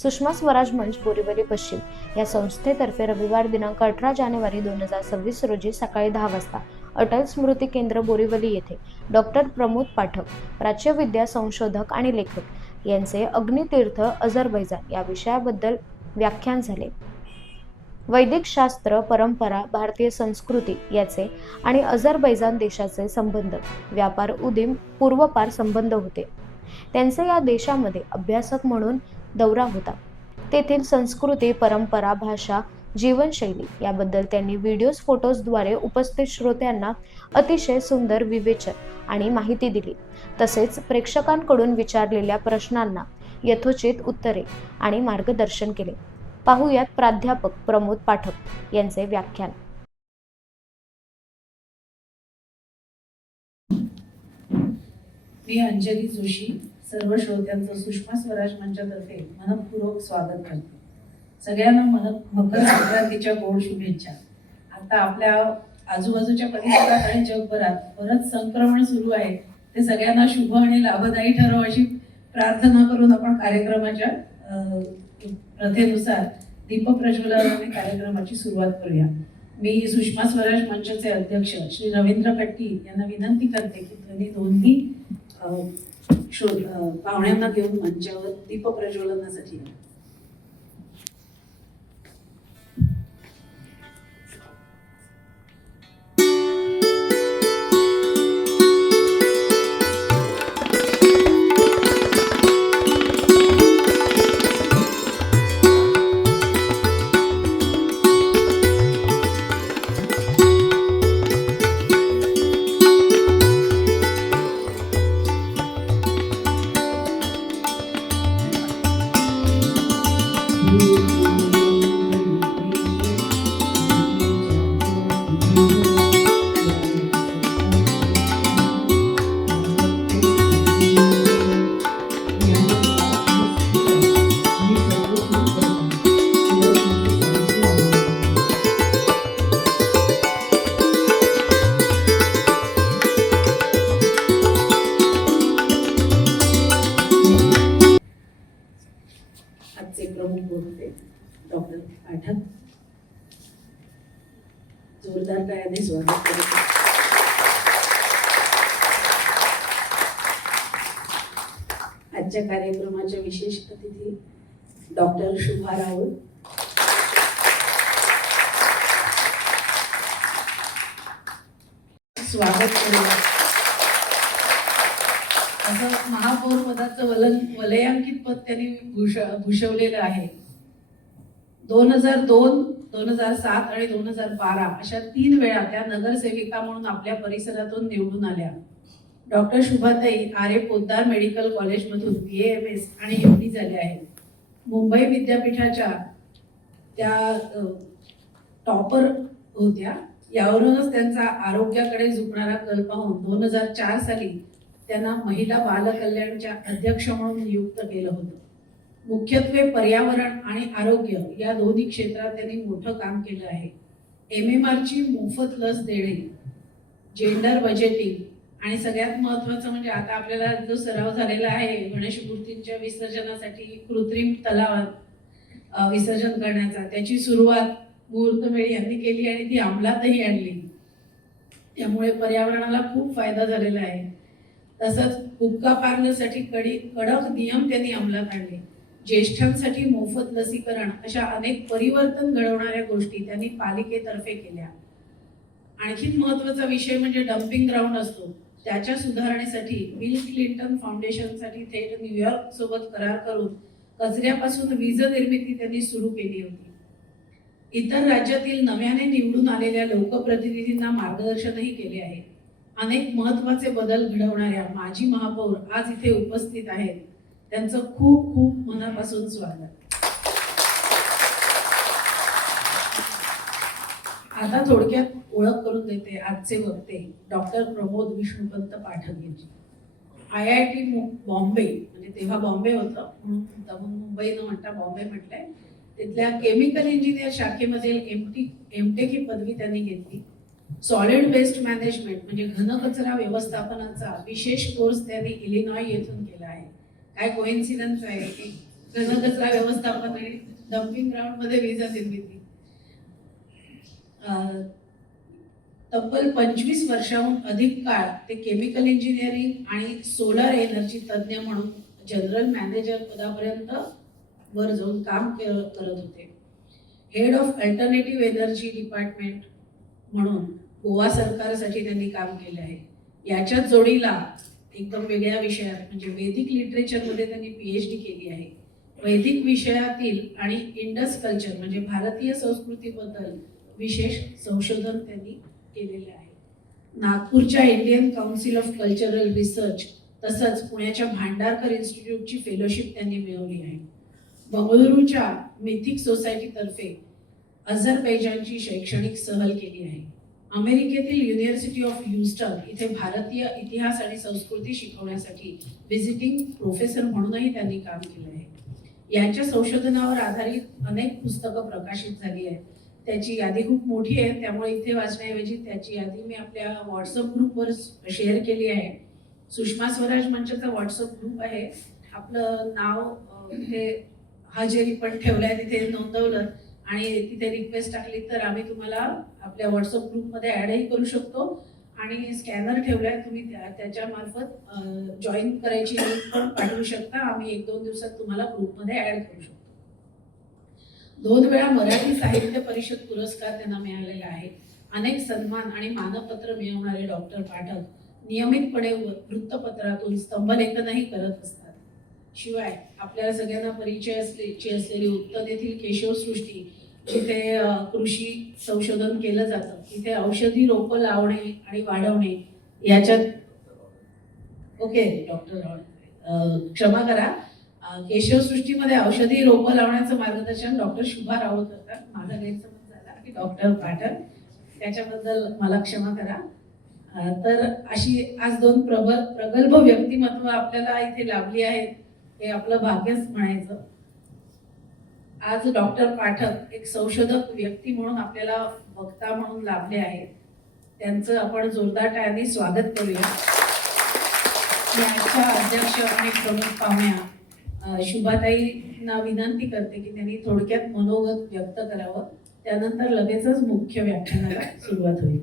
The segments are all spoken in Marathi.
सुषमा स्वराज मंच बोरिवली पश्चिम या संस्थेतर्फे रविवार दिनांक 18 जानेवारी 2026 रोजी सकाळी 10 वाजता अटल स्मृती केंद्र बोरिवली येथे डॉक्टर प्रमोद पाठक, प्राच्यविद्या संशोधक आणि लेखक यांचे अग्नितीर्थ अझरबैजान या विषयाबद्दल व्याख्यान झाले। वैदिक शास्त्र, परंपरा, भारतीय संस्कृती याचे आणि अझरबैजान देशाचे संबंध, व्यापार, उदीम, पूर्वपार संबंध होते। त्यांचे या देशामध्ये अभ्यासक म्हणून दौरा होता। तेथील संस्कृती, परंपरा, भाषा, जीवनशैली याबद्दल त्यांनी व्हिडिओज, फोटोजद्वारे उपस्थित श्रोत्यांना अतिशय सुंदर विवेचन आणि माहिती दिली। तसेच प्रेक्षकांकडून विचारलेल्या प्रश्नांना यथोचित उत्तरे आणि मार्गदर्शन केले। पाहुयात प्राध्यापक प्रमोद पाठक यांचे व्याख्यान। मी अंजली जोशी सर्व श्रोत्यांचं सुषमा स्वराज मंचातर्फे मनपूर्वक स्वागत करते। सगळ्यांना मकर संक्रांतीच्या गोड शुभेच्छा। आता आपल्या आजूबाजूच्या परिसरात आणि जगभरात परत संक्रमण सुरू आहे, ते सगळ्यांना शुभ आणि लाभदायी ठरो अशी प्रार्थना करून आपण कार्यक्रमाच्या प्रथेनुसार दीपप्रज्वलनाने कार्यक्रमाची सुरुवात करूया। मी सुषमा स्वराज मंचचे अध्यक्ष श्री रवींद्र कट्टी यांना विनंती करते की त्यांनी दोन्ही पाहुण्यांना घेऊन मंचावर दीपप्रज्वलनासाठी प्रमुख बोलते डॉक्टर पाठक, जोरदार टाळ्यांनी स्वागत करते। आजच्या कार्यक्रमाच्या विशेष अतिथी डॉक्टर शुभा राऊळ, स्वागत करूया। असं महापौर पदाचं वलयांकित पद त्यांनी भूषवलेलं आहे। 2002, 2007 आणि 2012 अशा 3 वेळा त्या नगरसेविका म्हणून आपल्या परिसरातून निवडून आल्या। डॉक्टर शुभाताई आरे पोद्दार मेडिकल कॉलेजमधून BAMS आणि MD झाल्या आहेत। मुंबई विद्यापीठाच्या त्या टॉपर होत्या। यावरूनच त्यांचा आरोग्याकडे झुकणारा कल पाहून 2004 साली त्यांना महिला बाल कल्याणच्या अध्यक्ष म्हणून नियुक्त केलं होतं। मुख्यत्वे पर्यावरण आणि आरोग्य या दोन्ही क्षेत्रात त्यांनी मोठं काम केलं आहे। MMRची मोफत लस देणे, जेंडर बजेटिंग आणि सगळ्यात महत्त्वाचं म्हणजे आता आपल्याला जो सराव झालेला आहे गणेश मूर्तींच्या विसर्जनासाठी कृत्रिम तलावात विसर्जन करण्याचा, त्याची सुरुवात मुहूर्तमेढ यांनी केली आणि ती अंमलातही आणली। त्यामुळे पर्यावरणाला खूप फायदा झालेला आहे। तसंच हुक्का पार्लरसाठी कडक नियम त्यांनी अंमलात आणले। ज्येष्ठांसाठी मोफत लसीकरण अशा अनेक परिवर्तन घडवणाऱ्या गोष्टी त्यांनी पालिकेतर्फे केल्या। आणखी महत्त्वाचा विषय म्हणजे डम्पिंग ग्राउंड असतो, त्याच्या सुधारणेसाठी बिल क्लिंटन फाउंडेशनसाठी थेट न्यूयॉर्क सोबत करार करून कचऱ्यापासून वीज निर्मिती त्यांनी सुरू केली होती। इतर राज्यातील नव्याने निवडून आलेल्या लोकप्रतिनिधींना मार्गदर्शनही केले आहे। अनेक महत्त्वाचे बदल घडवणाऱ्या माजी महापौर आज इथे उपस्थित आहेत, त्यांचं खूप खूप मनापासून स्वागत। आता थोडक्यात ओळख करून देते आजचे वक्ते डॉक्टर प्रमोद विष्णुपंत पाठक यांची। IIT बॉम्बे, म्हणजे तेव्हा बॉम्बे होतं म्हणून मुंबई न म्हणता बॉम्बे म्हटलंय, तिथल्या केमिकल इंजिनियर शाखेमध्ये MTech ही पदवी त्यांनी घेतली। सॉलिड वेस्ट मॅनेजमेंट म्हणजे घनकचरा व्यवस्थापनाचा विशेष कोर्स त्यांनी इलिनॉय येथून केला आहे। काय कोइन्सिडन्स आहे की घनकचरा व्यवस्थापन आणि डम्पिंग ग्राउंड मध्ये वीज निर्मिती. तब्बल 25 वर्षाहून अधिक काळ ते केमिकल इंजिनिअरिंग आणि सोलर एनर्जी तज्ज्ञ म्हणून जनरल मॅनेजर पदापर्यंत वर जाऊन काम करत होते. Head of alternative energy department म्हणून गोवा सरकारसाठी त्यांनी काम केले आहे. याच्याच जोडीला एकदम वेगळ्या विषयात म्हणजे वैदिक लिटरेचरमध्ये त्यांनी PhD केली आहे. वैदिक विषयातील आणि इंडस कल्चर म्हणजे भारतीय संस्कृतीबद्दल विशेष संशोधन त्यांनी केलेले आहे. नागपूरच्या Indian council of cultural research तसंच पुण्याच्या भांडारकर इन्स्टिट्यूटची फेलोशिप त्यांनी मिळवली आहे. बंगळुरूच्या मिथिक सोसायटीतर्फे अझरबैजानची शैक्षणिक सहल केली आहे. अमेरिकेतील युनिव्हर्सिटी ऑफ ह्युस्टन इथे भारतीय इतिहास आणि संस्कृती शिकवण्यासाठी व्हिजिटिंग प्रोफेसर म्हणूनही त्यांनी काम केलं आहे. यांच्या संशोधनावर आधारित अनेक पुस्तकं प्रकाशित झाली आहेत. त्याची यादी खूप मोठी आहे, त्यामुळे इथे वाचण्याऐवजी त्याची यादी मी आपल्या व्हॉट्सअप ग्रुपवर शेअर केली आहे. सुषमा स्वराज मंचचा व्हॉट्सअप ग्रुप आहे. आपलं नाव तिथे हजेरी पण ठेवलंय, तिथे नोंदवलं आणि तिथे रिक्वेस्ट टाकली तर आम्ही तुम्हाला आपल्या व्हॉट्सअप ग्रुपमध्ये ॲडही करू शकतो आणि स्कॅनर ठेवलाय, तुम्ही त्याच्या मार्फत जॉईन करायची लिंक पण पाठवू शकता. आम्ही 1-2 दिवसात तुम्हाला ग्रुपमध्ये ॲड करू शकतो. 2 वेळा मराठी साहित्य परिषद पुरस्कार त्यांना मिळालेला आहे. अनेक सन्मान आणि मानपत्र मिळवणारे डॉक्टर पाठक नियमितपणे वृत्तपत्रातून स्तंभलेखनही करत असतात. शिवाय आपल्याला सगळ्यांना परिचय असलेली उत्तर येथील केशवसृष्टी जिथे कृषी संशोधन केलं जातं, तिथे औषधी रोपं लावणे आणि वाढवणे याच्यात ओके डॉक्टर क्षमा करा, केशवसृष्टीमध्ये औषधी रोपं लावण्याचं मार्गदर्शन डॉक्टर शुभा राऊत करतात. माझा गैरसमज झाला की डॉक्टर पाठक, त्याच्याबद्दल मला क्षमा करा. तर अशी आज 2 प्रगल्भ व्यक्तिमत्व आपल्याला इथे लाभली आहेत, हे आपलं भाग्यच म्हणायचं. आज डॉक्टर पाठक एक संशोधक व्यक्ती म्हणून आपल्याला वक्ता म्हणून लाभले आहेत. त्यांचं आपण जोरदार टाळ्यांनी स्वागत करूया. मी आजच्या अध्यक्ष आणि प्रमुख पाहुण्या शुभाताईंना विनंती करते की त्यांनी थोडक्यात मनोगत व्यक्त करावं. त्यानंतर लगेचच मुख्य व्याख्यानाला सुरुवात होईल.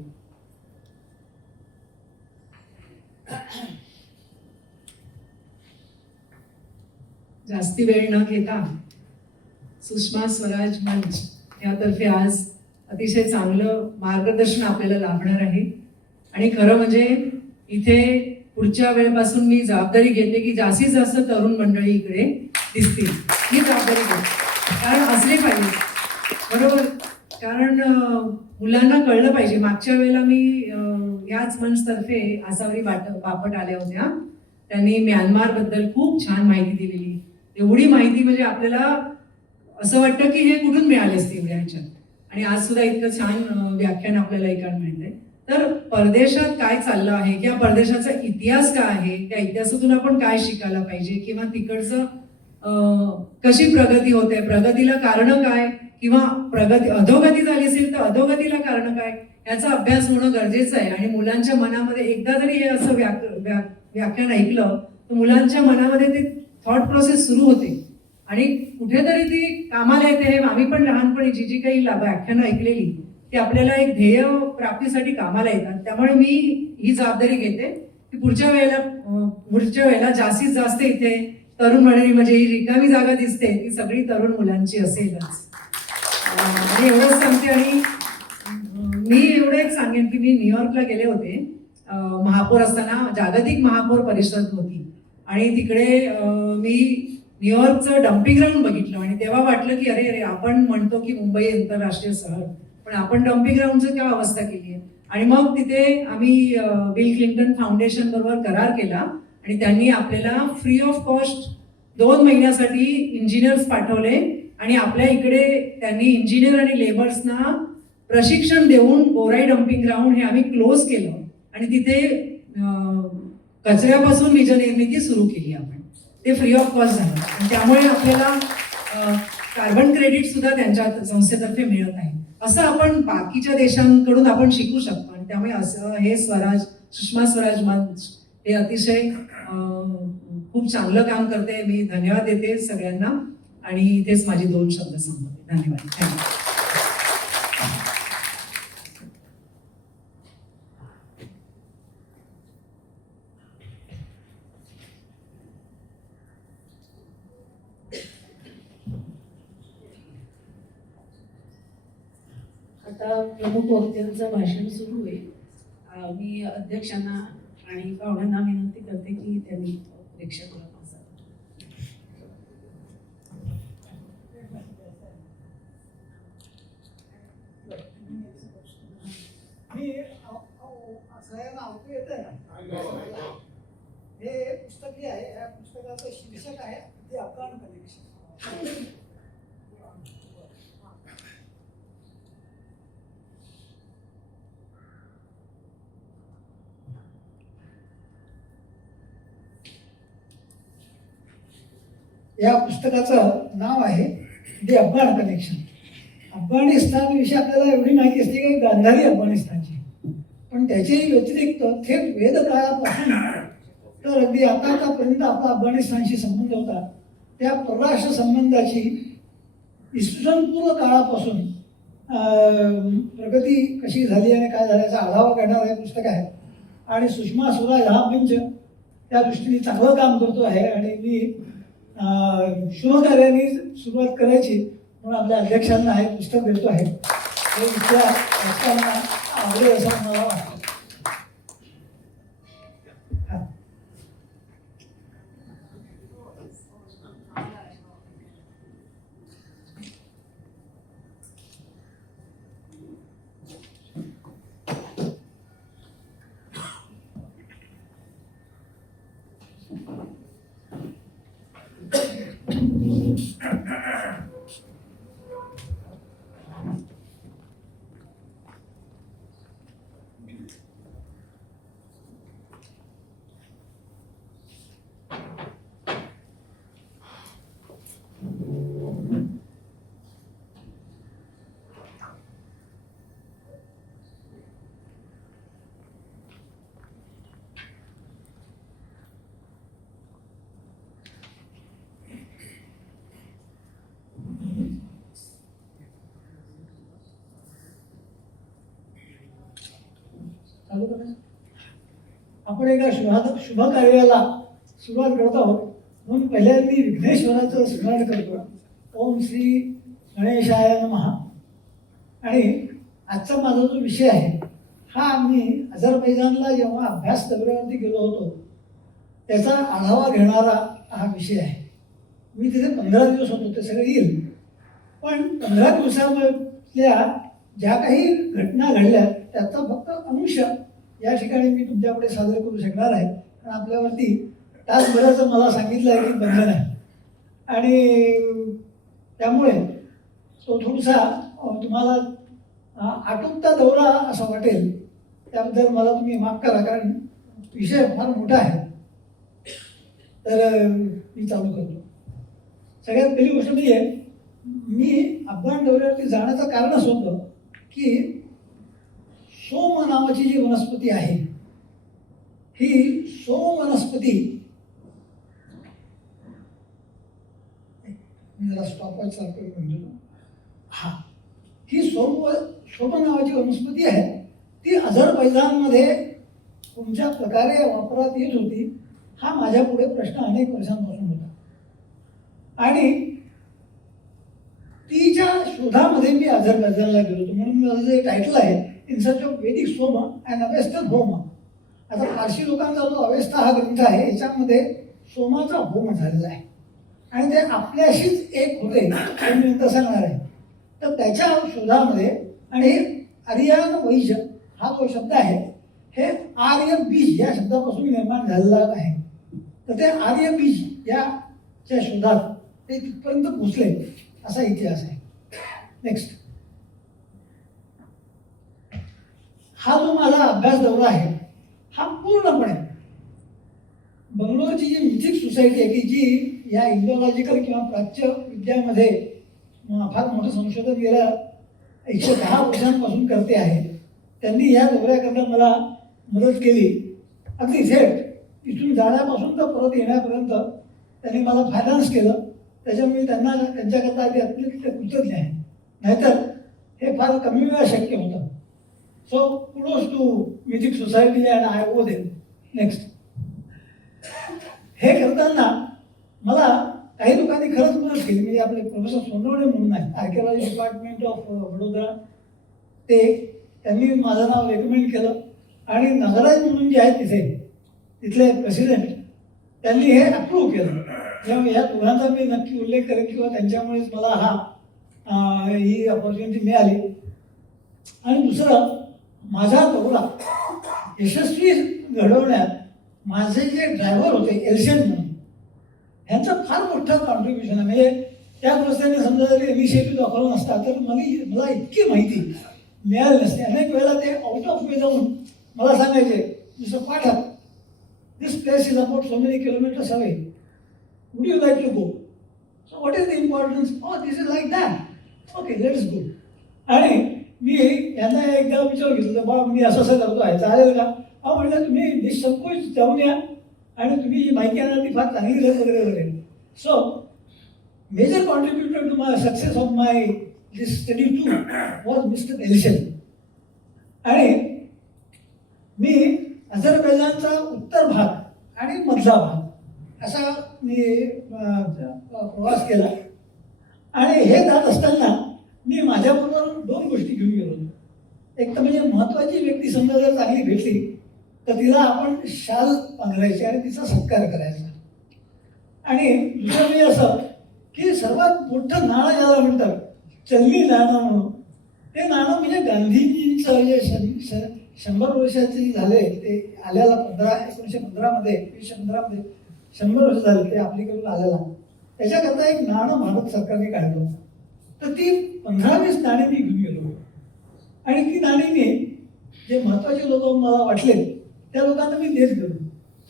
जास्ती वेळ न घेता सुषमा स्वराज मंच यातर्फे आज अतिशय चांगलं मार्गदर्शन आपल्याला लाभणार आहे. आणि खरं म्हणजे इथे पुढच्या वेळेपासून मी जबाबदारी घेते की जास्तीत जास्त तरुण मंडळी इकडे दिसतील. ही जबाबदारी घेते, कारण असले पाहिजे, बरोबर. कारण मुलांना कळलं पाहिजे. मागच्या वेळेला मी याच मंचतर्फे आसावरी बापट आल्या होत्या. त्यांनी म्यानमारबद्दल खूप छान माहिती दिलेली. एवढी माहिती म्हणजे आपल्याला असं वाटतं की हे कुठून मिळाले असते एवढ्या ह्याच्यात. आणि आज सुद्धा इतकं छान व्याख्यान आपल्याला ऐकायला मिळतंय. तर परदेशात काय चाललं आहे किंवा परदेशाचा इतिहास काय आहे, त्या इतिहासातून आपण काय शिकायला पाहिजे किंवा तिकडचं कशी प्रगती होते, प्रगतीला कारणं काय, किंवा प्रगती अधोगती झाली असेल तर अधोगतीला कारणं काय, याचा अभ्यास होणं गरजेचं आहे. आणि मुलांच्या मनामध्ये एकदा जरी हे असं व्याख्यान ऐकलं तर मुलांच्या मनामध्ये ते थॉट प्रोसेस सुरू होते आणि कुठेतरी ती कामाला येते. हे आम्ही पण लहानपणी जी काही व्याख्यानं ऐकलेली ती आपल्याला एक ध्येय प्राप्तीसाठी कामाला येतात. त्यामुळे मी ही जबाबदारी घेते की पुढच्या वेळेला जास्तीत जास्त इथे तरुण मंडळी, म्हणजे ही रिकामी जागा दिसते ती सगळी तरुण मुलांची असेलच. आणि एवढंच सांगते. आणि मी एवढं एक सांगेन की मी न्यूयॉर्कला गेले होते महापौर असताना. जागतिक महापौर परिषद होती आणि तिकडे मी न्यूयॉर्कचं डम्पिंग ग्राउंड बघितलं आणि तेव्हा वाटलं की अरे अरे, आपण म्हणतो की मुंबई आंतरराष्ट्रीय शहर, पण आपण डम्पिंग ग्राउंडचं काय अवस्था केली आहे. आणि मग तिथे आम्ही बिल क्लिंटन फाउंडेशन बरोबर करार केला आणि त्यांनी आपल्याला फ्री ऑफ कॉस्ट 2 महिन्यासाठी इंजिनियर्स पाठवले आणि आपल्या इकडे त्यांनी इंजिनियर आणि लेबर्सना प्रशिक्षण देऊन बोराई डम्पिंग ग्राउंड हे आम्ही क्लोज केलं आणि तिथे कचऱ्यापासून वीज निर्मिती सुरू केली आपण. ते फ्री ऑफ कॉस्ट झालं आणि त्यामुळे आपल्याला कार्बन क्रेडिट सुद्धा त्यांच्या संस्थेतर्फे मिळत आहे. असं आपण बाकीच्या देशांकडून आपण शिकू शकतो. आणि त्यामुळे असं हे सुषमा स्वराज मंच हे अतिशय खूप चांगलं काम करते. मी धन्यवाद देते सगळ्यांना. आणि इथेच माझे 2 शब्द संपवते. धन्यवाद. थँक्यू. आता प्रमुख वक्त्यांचं भाषण सुरू होईल. मी अध्यक्षांना आणि पाहुण्यांना विनंती करते की त्यांनी प्रेक्षकांना मी सगळ्यांना ऐकू येत आहे. हे पुस्तक जे आहे, या पुस्तकाचं शीर्षक आहे द अफगाण कनेक्शन. या पुस्तकाचं नाव आहे द अफगाण कनेक्शन. अफगाणिस्तान विषयी आपल्याला एवढी माहिती असते की गांधारी अफगाणिस्तानची, पण त्याच्याही व्यतिरिक्त थेट वेदकाळापासून तर अगदी आतापर्यंत आपला अफगाणिस्तानशी संबंध होता त्या परराष्ट्र संबंधाची इसवीसनपूर्व काळापासून प्रगती कशी झाली आणि काय झाल्याचा आढावा घेणारं हे पुस्तक आहे. आणि सुषमा स्वराज हा मंच त्या दृष्टीने चांगलं काम करतो आहे आणि मी शुभकार्याने सुरुवात करायची म्हणून आपल्या अध्यक्षांना हे पुस्तक देतो आहे. हे इथल्या वाचकांना आवडेल असं मला वाटतं. आपण एका शुभ कार्याला सुरुवात करत आहोत म्हणून पहिल्यांदा विघ्नेश्वराचं स्मरण करतो. ओम श्री गणेशाय नमः. आणि आजचा माझा जो विषय आहे हा मी अझरबैजानला जेव्हा अभ्यास दौऱ्यावरती गेलो होतो त्याचा आढावा घेणारा हा विषय आहे. मी तिथे 15 दिवस होतो, ते सगळं येईल. पण 15 दिवसामधल्या ज्या काही घटना घडल्या त्याचा फक्त अंश या ठिकाणी मी तुमच्यापुढे सादर करू शकणार आहे. कारण आपल्यावरती तासभराचं मला सांगितलं आहे की बंधन आहे आणि त्यामुळे तो थोडासा तुम्हाला आटोपता दौरा असा वाटेल. त्याबद्दल मला तुम्ही माफ करा कारण विषय फार मोठा आहे. तर मी चालू करतो. सगळ्यात पहिली गोष्ट म्हणजे मी अफगाण दौऱ्यावरती जाण्याचं कारण असं होतं की सोम नावाची जी वनस्पती आहे ही सोम वनस्पती, मी जरा स्टॉपवॉच सारखं म्हणतो, हा ही सोम नावाची वनस्पती आहे. ती अझरबैजानमध्ये कोणत्या प्रकारे वापरात येत होती हा माझ्या पुढे प्रश्न अनेक वर्षांपासून होता. आणि तिच्या शोधामध्ये मी अझरबैजानला गेलो होतो. म्हणून माझं जे टायटल आहे in search of Vedic Soma and Avestan Haoma. आता फारसी लोकांचा जो अवेस्ता हा ग्रंथ आहे याच्यामध्ये सोमाचा होम झालेला आहे आणि ते आपल्याशीच एक होते हे मी नंतर सांगणार आहे. तर त्याच्या शोधामध्ये आणि आर्यन वैज हा जो शब्द आहे हे आर्य बीज या शब्दापासून निर्माण झालेला आहे. तर ते आर्य बीज याच्या शोधात ते तिथपर्यंत पोचले असा इतिहास आहे. नेक्स्ट, हा जो माझा अभ्यास दौरा आहे हा पूर्णपणे बंगलोरची जी म्युझिक सोसायटी आहे की जी या इंडोलॉजिकल किंवा प्राच्य विद्यामध्ये फार मोठं संशोधन गेल्या 110 वर्षांपासून करते आहे. त्यांनी या दौऱ्याकरता मला मदत केली. अगदी थेट इथून जाण्यापासून तर परत येण्यापर्यंत त्यांनी मला फायनान्स केलं. त्याच्यामुळे त्यांना त्यांच्याकरता आधी अत्यंत कृतज्ञ आहे. नाहीतर हे फार कमी वेळा शक्य होतं. So kudos to music society and I owe them. Next, हे करताना मला काही लोकांनी खरंच मदत केली. म्हणजे आपले प्रोफेसर सोनवणे म्हणून आहे, आर्किओलॉजी डिपार्टमेंट ऑफ वडोदरा, त्यांनी माझं नाव रेकमेंड केलं. आणि नागराज म्हणून जे आहेत तिथले प्रेसिडेंट, त्यांनी हे अप्रूव्ह केलं. त्यामुळे या दोघांचा मी नक्की उल्लेख करेन किंवा त्यांच्यामुळेच मला ही ऑपॉर्च्युनिटी मिळाली. आणि दुसरं, माझा दौरा यशस्वी घडवण्यात माझे जे ड्रायव्हर होते एल्सेन म्हणून, ह्यांचं फार मोठं कॉन्ट्रीब्युशन आहे. म्हणजे त्या रस्त्याने समजा जरी इनिशिएटिव्ह दाखवला नसता तर मला इतकी माहिती मिळाली नसते. अनेक वेळेला ते आउट ऑफ वे जाऊन मला सांगायचे, mister Pathak, this place is about so many kilometres away, would you like to go? So what is the importance? This is like that, okay let is go. आणि मी यांना एकदा विचार घेतलं, बाबा मी असं करतो आहे, चालेल का? म्हटलं तुम्ही निसंकोच जाऊन या आणि तुम्ही जी माहिती आणा ती फार चांगली वगैरे वगैरे. So major contributor to my success of my this study to was mister Elsen. आणि मी अझरबैजानचा उत्तर भाग आणि मधला भाग असा मी प्रवास केला. आणि हे जात असताना मी माझ्याबरोबर 2 गोष्टी घेऊन गेलो. एक तर म्हणजे महत्त्वाची व्यक्ती समजा जर चांगली भेटली तर तिला आपण शाल पांघरायची आणि तिचा सत्कार करायचा. आणि दुसरं म्हणजे असं की सर्वात मोठं नाणं ज्याला म्हणतात चलनी नाणं म्हणून, ते नाणं म्हणजे गांधीजींचं जे 100 वर्षाचे झाले ते आल्याला 1915मध्ये 1915मध्ये 100 वर्ष झाले ते आपलीकडून आल्याला, त्याच्याकरता एक नाणं भारत सरकारने काढलं होतं. तर ती 15-20 नाणी मी घेऊन गेलो. आणि ती नाणी मी जे महत्त्वाचे लोक मला वाटले त्या लोकांना मी देत गेलो.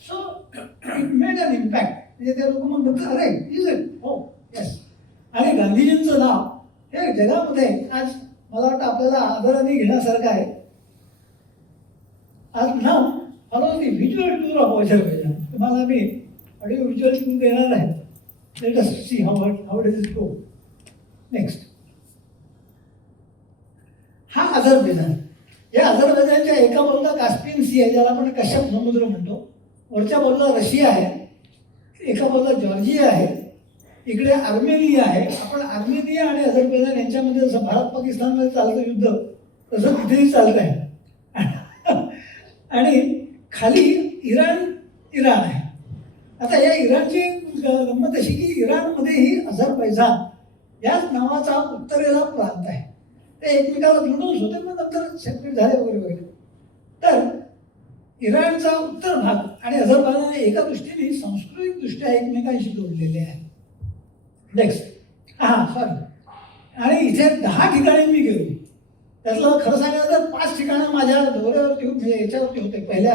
So it made an impact. म्हणजे ते लोक म्हणतात, अरे इज इट, हो येस. आणि गांधीजींचं नाव हे जगामध्ये आज मला वाटतं आपल्याला आदराने घेण्यासारखं आहे. आज नाव follow the visual tour of Azerbaijan. तुम्हाला मी ऑडिओ व्हिज्युअल टूर देणार आहे. Let us see how does it go. Next, हा अझरबैजान. या अझरबैजानच्या एका बाजूला कास्पियन सी आहे, ज्याला आपण कश्यप समुद्र म्हणतो. वरच्या बाजूला रशिया आहे, एका बाजूला जॉर्जिया आहे, इकडे आर्मेनिया आहे. आपण आर्मेनिया आणि अझरबैजान यांच्यामध्ये जसं भारत पाकिस्तानमध्ये चालतं युद्ध तसं तिथेही चालतं आहे. आणि खाली इराण आहे. आता या इराणची गंमत अशी की इराणमध्येही अझरबैजान याच नावाचा उत्तरेला प्रांत आहे. ते एकमेकाला जुळूनच होते, मग नंतर सेपरेट झाले वगैरे वगैरे. तर इराणचा उत्तर भाग आणि अझरबैजान एका दृष्टीने सांस्कृतिकदृष्ट्या एकमेकांशी जोडलेले आहे. Next, sorry. आणि इथे 10 ठिकाणी मी गेलो. त्यातलं खरं सांगायचं तर 5 ठिकाणं माझ्या दौऱ्यावरती म्हणजे याच्यावरती होते पहिल्या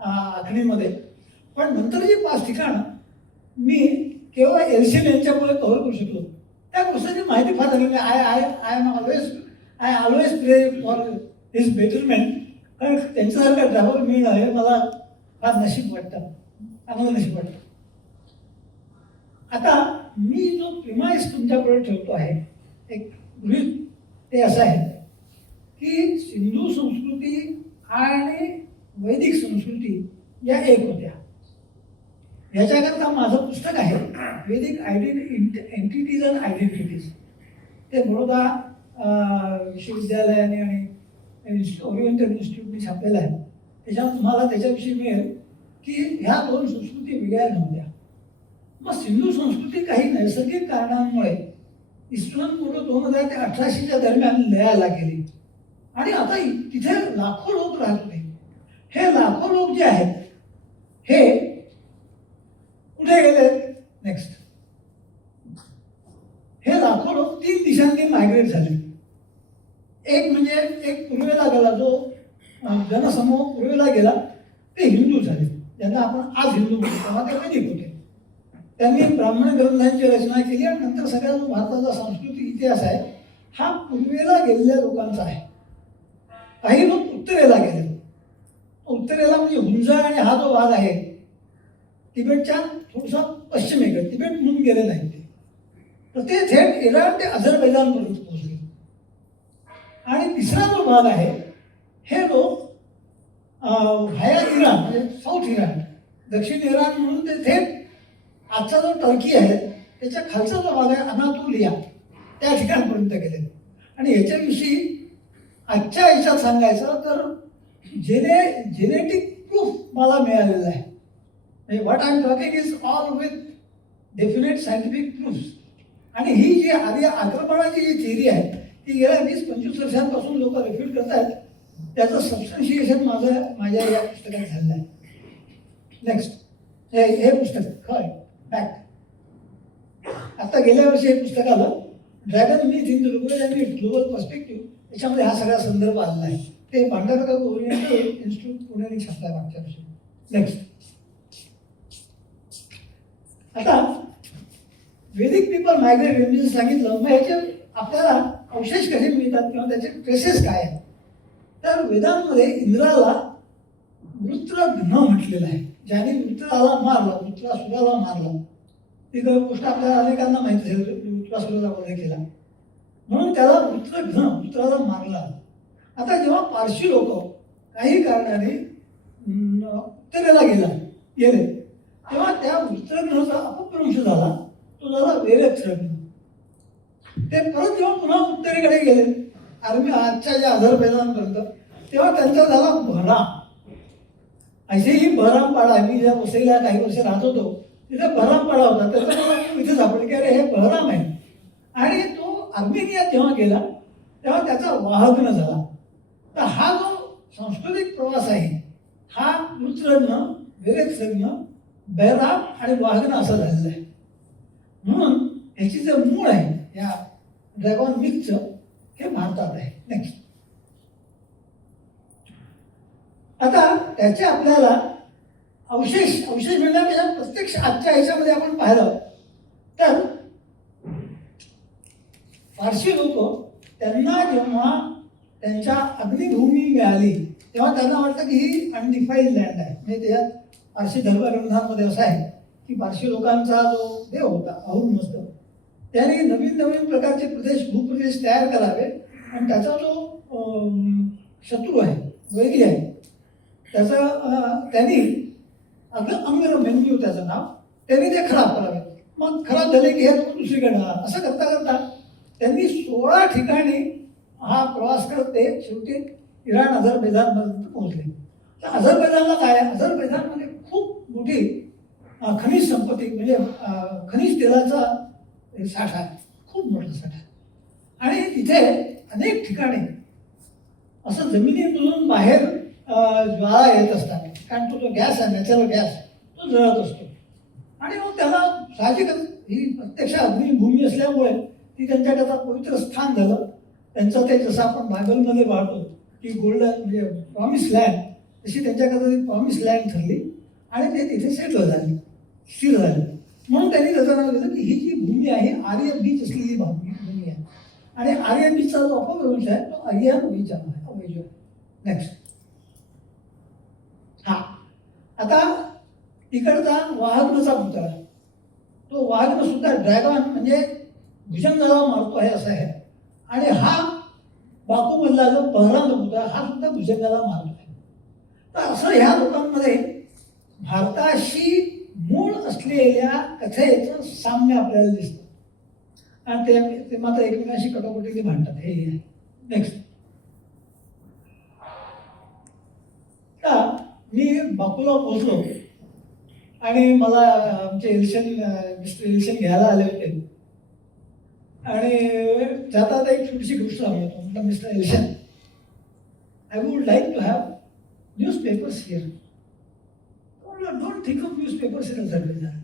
आखणीमध्ये. पण नंतर जी 5 ठिकाणं मी केवळ एल्सेन यांच्यामुळे कव्हर करू शकलो. त्या गोष्टीची माहिती फार झाली. आय ऑलवेज प्रे फॉर हिज बेटरमेंट. कारण त्यांच्यासारखा ड्रायव्हर मिळणं हे मला फार नशीब वाटतं, चांगलं नशीब वाटतं. आता मी जो प्रिमाइस तुमच्याकडे ठेवतो आहे, एक गृहीत ते असं आहे की सिंधू संस्कृती आणि वैदिक संस्कृती या एक होत्या. याच्याकरता माझं पुस्तक आहे, वैदिक एंटिटीज अँड आयडेंटिटीज. ते बडोदा विश्वविद्यालयाने आणि ओरिएंटल इन्स्टिट्यूटने छापलेलं आहे. त्याच्यात तुम्हाला त्याच्याविषयी मिळेल की ह्या 2 संस्कृती वेगळ्या नव्हत्या. मग सिंधू संस्कृती काही नैसर्गिक कारणांमुळे इसवी पूर्व 2000 ते 1800च्या दरम्यान लयाला गेली. आणि आता तिथे लाखो लोक राहत होते. हे लाखो लोक जे आहेत हे कुठे गेले? नेक्स्ट, हे लाखो लोक 3 दिशांनी मायग्रेट झाले. एक म्हणजे एक पूर्वेला गेला, जो जनसमूह पूर्वेला गेला ते हिंदू झाले, ज्यांना आपण आज हिंदू म्हणतो. तेव्हा ते वैदिक होते. त्यांनी ब्राह्मण ग्रंथांची रचना केली आणि नंतर सगळ्या जो भारताचा सांस्कृतिक इतिहास आहे हा पूर्वेला गेलेल्या लोकांचा आहे. काही लोक उत्तरेला गेले. उत्तरेला म्हणजे हुंजा आणि हा जो भाग आहे तिबेटच्या थोडासा पश्चिमेकडे, तिबेट म्हणून गेले नाही ते. तर ते थेट इराण ते अझरबैजानपर्यंत पोहोचले. आणि तिसरा जो भाग आहे हे लोक व्हाया इराण म्हणजे साऊथ इराण, दक्षिण इराण म्हणून ते थेट आजचा जो टर्की आहे त्याच्या खालचा जो भाग आहे अनातोलिया त्या ठिकाणपर्यंत गेले. आणि याच्याविषयी आजच्या ह्याच्यात सांगायचं तर जेनेटिक प्रूफ मला मिळालेलं आहे. म्हणजे what I am talking is all with definite scientific proofs. आणि ही जी आर्य आक्रमणाची जी थिअरी आहे ती गेल्या 20-25 वर्षांपासून लोक रिफ्यूट करत आहेत. त्याचं सबस्टन्शिएशन माझ्या या पुस्तकात झालेलं आहे. नेक्स्ट हे पुस्तक खय बॅक. आता गेल्या वर्षी हे पुस्तक आलं dragon myth in the global perspective. त्याच्यामध्ये हा सगळा संदर्भ आलेला आहे. ते भांडारकर ओरिएंटल इन्स्टिट्यूट पुण्याने छापला आहे मागच्या वर्षी. नेक्स्ट आता वेदिक पीपल मायग्रेट मी सांगितलं. मग ह्याचे आपल्याला अवशेष कसे मिळतात किंवा त्याचे ट्रेसेस काय आहेत. तर वेदांमध्ये इंद्राला वृत्रघ्न म्हटलेलं आहे. ज्याने वृत्राला मारलं, वृत्रासुराला मारलं. ती गोष्ट आपल्याला अनेकांना माहिती असेल, वृत्रासुराचा वध केला म्हणून त्याला वृत्रघ्न, वृत्राला मारला. आता जेव्हा पारशी लोक काही कारणाने उत्तरेला गेले तेव्हा त्या वृत्रघ्नाचा अपभ्रंश झाला. तो झाला वेरथ्रघ्न. ते परत जेव्हा पुन्हा उत्तरेकडे गेले आजच्या ज्या अझरबैजानपर्यंत तेव्हा त्यांचा झाला बहराम. असेही बहरामपाडा, मी ज्या वसईला काही वर्ष राहत होतो तिथे बहरामपाडा होता. त्याचा मला इथे सापडले की अरे हे बहराम आहे. आणि तो अर्मेनियात जेव्हा गेला तेव्हा त्याचा वाहग्न झाला. तर हा जो सांस्कृतिक प्रवास आहे हा वृत्रघ्न, वेरथ्रघ्न, बहराम आणि वाहग्न असा झालेला आहे. म्हणून ह्याची जे मूळ आहे या ड्रॅगॉन मिथचं हे भारतात आहे. नेक्स्ट आता त्याचे आपल्याला अवशेष मिळण्यापेक्षा प्रत्यक्ष आजच्या ह्याच्यामध्ये आपण पाहिलं तर फारसी लोक त्यांना जेव्हा त्यांच्या अग्निभूमी मिळाली तेव्हा त्यांना वाटतं की ही अनडिफाईड लँड आहे. म्हणजे त्याच्यात फारसी धर्मग्रंथांमध्ये असं आहे की फारसी लोकांचा जो देव होता अहुरमझद त्याने नवीन प्रकारचे भूप्रदेश तयार करावे आणि त्याचा जो शत्रू आहे, वैरी आहे, त्याचा त्यांनी अंग्रमेन्यू त्याचं नाव, त्यांनी ते खराब करावे. मग खराब झाले की हे लोक दुसरीकडे असं करता करता त्यांनी 16 ठिकाणी हा प्रवास करत ते शेवटी इराण अझरबैजानपर्यंत पोहोचले. तर अझरबैजानला काय आहे, अझरबैजानमध्ये खूप मोठी खनिज संपत्ती म्हणजे खनिज तेलाचा साठा आहे, खूप मोठा साठा. आणि तिथे अनेक ठिकाणी असं जमिनीमधून बाहेर ज्वाळा येत असतात. कारण तो जो गॅस आहे, नॅचरल गॅस, तो जळत असतो. आणि मग त्याला साहजिकच ही प्रत्यक्ष अग्निभूमी असल्यामुळे ती त्यांच्याकरता पवित्र स्थान झालं. त्यांचं ते जसं आपण बायबलमध्ये पाहतो की गोल्डन म्हणजे प्रॉमिस लँड, तशी त्यांच्याकरता ती प्रॉमिस लँड ठरली आणि ते तिथे सेटल झाले, स्थिर झाले. म्हणून त्यांनी त्याचं नाव दिलं की ही जी भूमी आहे आर्य बीच असलेली भूमी आहे. आणि आर्य बीचचा जो अपभ्रंश आहे तो आर्यन बीच आहे. नेक्स्ट हा आता तिकडचा वाहग्नचा पुतळा, तो वाहग्न सुद्धा ड्रॅगन म्हणजे भुजंगाला मारतो आहे असं आहे. आणि हा बापूमधला जो बहराम पुतळा हा सुद्धा भुजंगाला मारतो आहे. तर असं ह्या लोकांमध्ये भारताशी मूळ असलेल्या कथेचं साम्य आपल्याला दिसतं. आणि ते मात्र एकमेकांशी कटोकटीने भांडतात. हे आहे. नेक्स्ट मी बापूला पोहोचलो आणि मला आमचे मिस्टर एल्शन घ्यायला आले होते. आणि जाता एक छोटीशी गोष्ट सांगतो. म्हटलं mister Elshan, I would like to have newspapers here. Don't think of newspapers in Azerbaijan.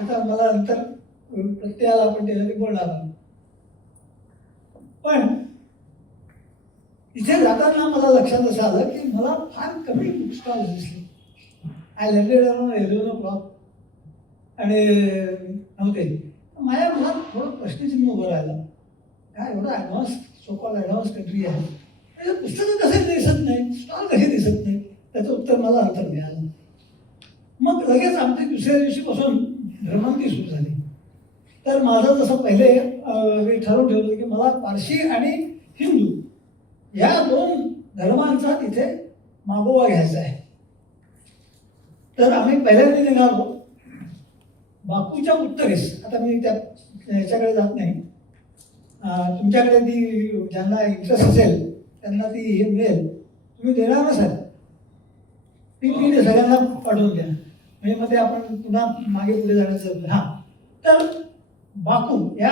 आता मला नंतर प्रत्येकाला आपण त्याच्यासाठी बोलणार आहोत. पण इथे जाताना मला लक्षात असं आलं की मला फार कमी बुक स्टॉल्स दिसले. आय लँडेड अराउंड 11 o'clock आणि नव्हते. माझ्या मनात थोडं प्रश्नचिन्ह उभं राहिलं. काय एवढं ॲडव्हान्स सोकॉल ॲडव्हान्स कंट्री आहे, त्याचं पुस्तकं कसे दिसत नाही, स्टॉल कसे दिसत नाही. त्याचं उत्तर मला नंतर मिळालं. मग लगेच आमची दुसऱ्या दिवशीपासून भ्रमंती सुरू झाली. तर माझं जसं पहिले मी ठरवून ठेवलं की मला पारशी आणि हिंदू या दोन धर्मांचा तिथे मागोवा घ्यायचा आहे. तर आम्ही पहिल्यांदा निघालो बाकूच्या उत्तरेस. आता मी त्या ह्याच्याकडे जात नाही. तुमच्याकडे ती ज्यांना इंटरेस्ट असेल त्यांना ती हे मिळेल. तुम्ही देणार ना सर? ती सगळ्यांना पाठवून द्या. म्हणजे मग ते आपण पुन्हा मागे पुढे जाण्याचं. हां, तर बाकू या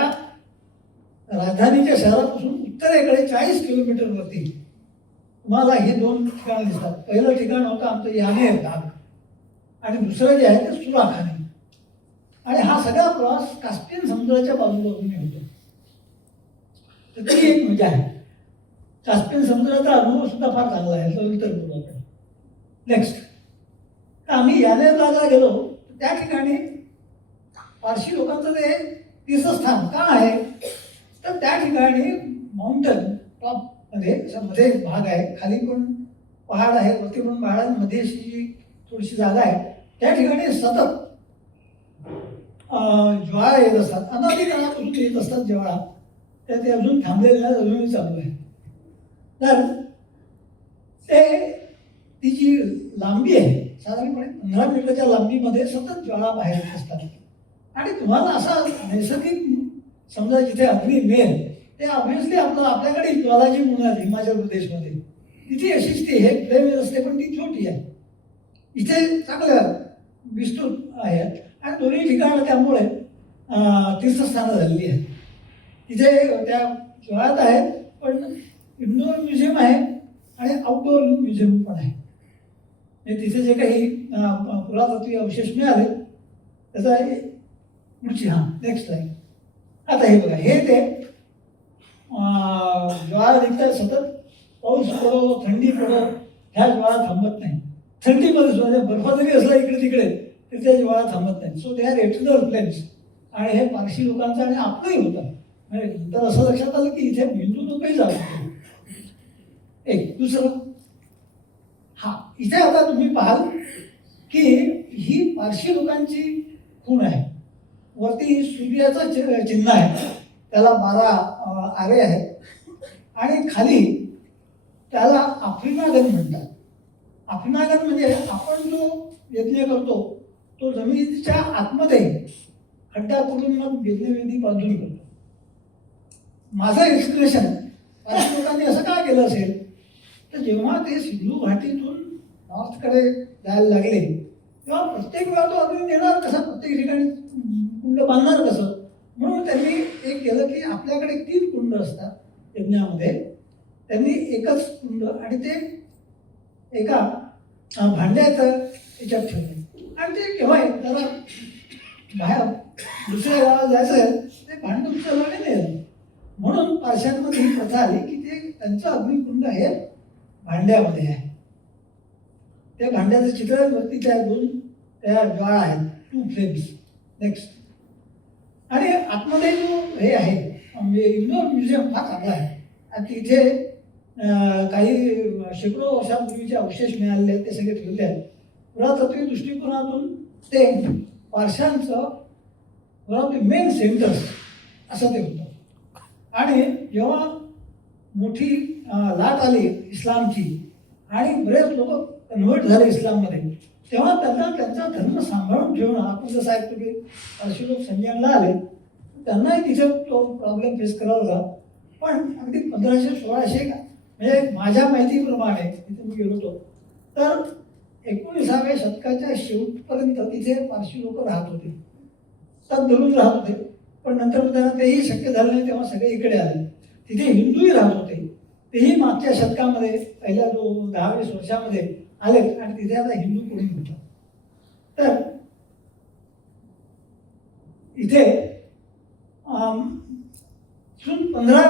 राजधानीच्या शहरापासून उत्तरेकडे 40 किलोमीटरवरती तुम्हाला हे दोन ठिकाणं दिसतात. पहिलं ठिकाण होतं आमचं यानेर भाग आणि दुसरं जे आहे ते सुराखानी. आणि हा सगळा प्रवास कास्पियन समुद्राच्या बाजूला होतो. तर ती एक मजा आहे. कास्पियन समुद्राचा अनुभव सुद्धा फार चांगला आहे. उत्तर पूर्वाकडे. नेक्स्ट, आम्ही यानेरला गेलो. त्या ठिकाणी पारशी लोकांचं ते तीर्थस्थान का आहे, तर त्या ठिकाणी माउंटन टॉप मध्ये मध्ये भाग आहे, खाली पण पहाड आहे, वरती पण पहाड, मध्ये अशी थोडीशी जागा आहे. त्या ठिकाणी सतत ज्वाळा येत असतात. अनादी काळापासून येत असतात ज्वाळा. त्या ते अजून थांबलेले नाही, अजूनही चालू आहे. तर ते ती जी लांबी आहे साधारणपणे 15 मीटरच्या लांबीमध्ये सतत ज्वाळा बाहेर येत असतात. आणि तुम्हाला असा नैसर्गिक समजा जिथे अग्नी मिळेल ते ऑब्व्हियसली आपल्याकडे ज्वालाजी म्हणून आहे हिमाचल प्रदेशमध्ये. तिथे अशीच ती हे फ्लेम असते, पण ती छोटी आहे. इथे चांगलं विस्तृत आहेत आणि दोन्ही ठिकाणं त्यामुळे तीर्थस्थानं झालेली आहेत. तिथे त्या ज्वाळात आहेत, पण इंडोर म्युझियम आहे आणि आउटडोअर म्युझियम पण आहे. तिथे जे काही पुरातत्वीय अवशेष मिळाले त्याचा पुढची. हां, नेक्स्ट लाईन. आता हे बघा, हे ते ज्वाळा निघतात सतत. पाऊस पडो, थंडी पडो, ह्या ज्वाळा थांबत नाही. थंडीमध्ये सुद्धा बर्फ जरी असला इकडे तिकडे तर त्या ज्वाळा थांबत नाही. So they are eternal flames. आणि हे पारशी लोकांचं आणि आपलंही होतं. म्हणजे नंतर असं लक्षात आलं की इथे हिंदू लोकही जात होते. एक दुसरं, हा इथे आता तुम्ही पाहाल की ही पारशी लोकांची खूण आहे. वरती सूर्याचं चिन्ह आहे, त्याला 12 आरे आहेत. आणि खाली त्याला आफ्रिनागन म्हणतात. आफ्रिनागन म्हणजे आपण जो यज्ञ करतो तो जमिनीच्या आतमध्ये खड्डा करून मग यज्ञवेदी बांधून करतो. माझं एक्सप्रेशन पारशी लोकांनी असं का केलं असेल, तर जेव्हा ते सिंधू घाटीतून नॉर्थकडे जायला लागले तेव्हा प्रत्येक वेळा तो अग्नी देणार कसा, प्रत्येक ठिकाणी कुंड बांधणार कसं. म्हणून त्यांनी एक केलं की आपल्याकडे 3 कुंड असतात यज्ञामध्ये. त्यांनी एकच कुंड आणि ते एका भांड्याचं याच्यात ठेवलं. आणि ते केव्हा जरा बाहेर दुसऱ्या गावाला जायचं आहे ते भांड उचलवाने नेलं. म्हणून पारशांमध्ये ही प्रथा आली की ते त्यांचं अग्निकुंड हे भांड्यामध्ये आहे. त्या भांड्याचं चित्र वरती त्या 2 त्या ज्वाळा आहेत, 2 फ्लेम्स. नेक्स्ट, आणि आतमध्ये जो हे आहे म्हणजे इंडोर म्युझियम हा चांगला आहे. आणि तिथे काही शेकडो वर्षांपूर्वीचे अवशेष मिळालेले आहेत, ते सगळे ठेवले आहेत. पुरातत्वीय दृष्टिकोनातून ते पारशांचं मेन सेंटर्स असं ते होतं. आणि जेव्हा मोठी लाट आली इस्लामची आणि बरेच लोक कन्व्हर्ट झाले इस्लाममध्ये, तेव्हा त्यांना त्यांचा धर्म सांभाळून ठेवणं. आपण जसं ऐकतो की पारशी लोक संजयनला आले, त्यांनाही तिथे तो प्रॉब्लेम फेस करावा लागला. पण अगदी 1500-1600 म्हणजे माझ्या माहितीप्रमाणे तिथे मी गेलो होतो तर 19व्या शतकाच्या शेवटपर्यंत तिथे पारशी लोक राहत होते, तर धरून राहत होते. पण नंतर त्यांना तेही शक्य झालं नाही, तेव्हा सगळे इकडे आले. तिथे हिंदूही राहत होते, तेही मागच्या शतकामध्ये पहिल्या 10-20 वर्षामध्ये आले आणि तिथे आता हिंदू कोणी होतं. तर इथे 15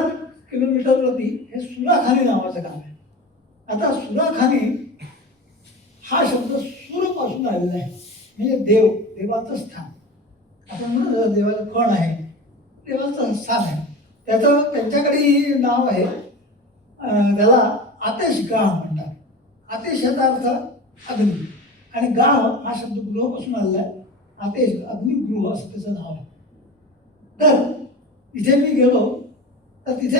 किलोमीटरवरती हे सुराखानी नावाचं गाव आहे. आता सुराखानी हा शब्द सूरपासून आलेला आहे, म्हणजे देवाचं स्थान. आपण म्हणतो देवाचं कण आहे, देवाचं स्थान आहे. त्याचं त्यांच्याकडेही नाव आहे, त्याला आतेश गाव म्हणतात. आतेश याचा अर्थ अग्नी आणि गाव हा शब्द गृहापासून आलेला आहे. आतेश अग्निगृह असं त्याचं नाव आहे. तर तिथे मी गेलो तर तिथे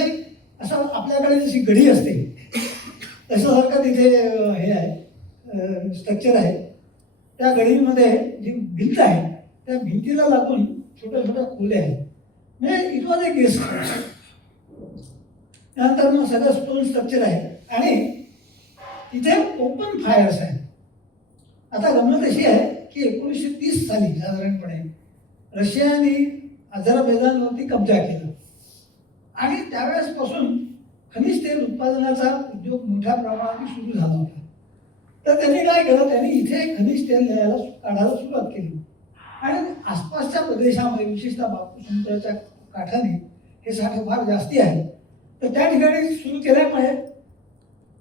असं आपल्याकडे जशी गडी असते तशासारखं तिथे हे आहे स्ट्रक्चर आहे. त्या गडीमध्ये जी भिंत आहे त्या भिंतीला लागून छोट्या छोट्या खोल्या आहेत. म्हणजे it was a guest house. त्यानंतर मग सगळं स्टोन स्ट्रक्चर आहे आणि तिथे ओपन फायर्स आहे. आता गंमत अशी आहे की 1930 साली साधारणपणे रशियाने अझरबैजानवरती कब्जा केला आणि त्यावेळेसपासून खनिज तेल उत्पादनाचा उद्योग मोठ्या प्रमाणात सुरू झाला होता. तर त्यांनी काय केलं, त्यांनी इथे खनिज तेल काढायला सुरुवात केली आणि आसपासच्या प्रदेशामध्ये विशेषतः बापू समुद्राच्या काठाने हे साठे फार जास्ती आहे. तर त्या ठिकाणी सुरू केल्यामुळे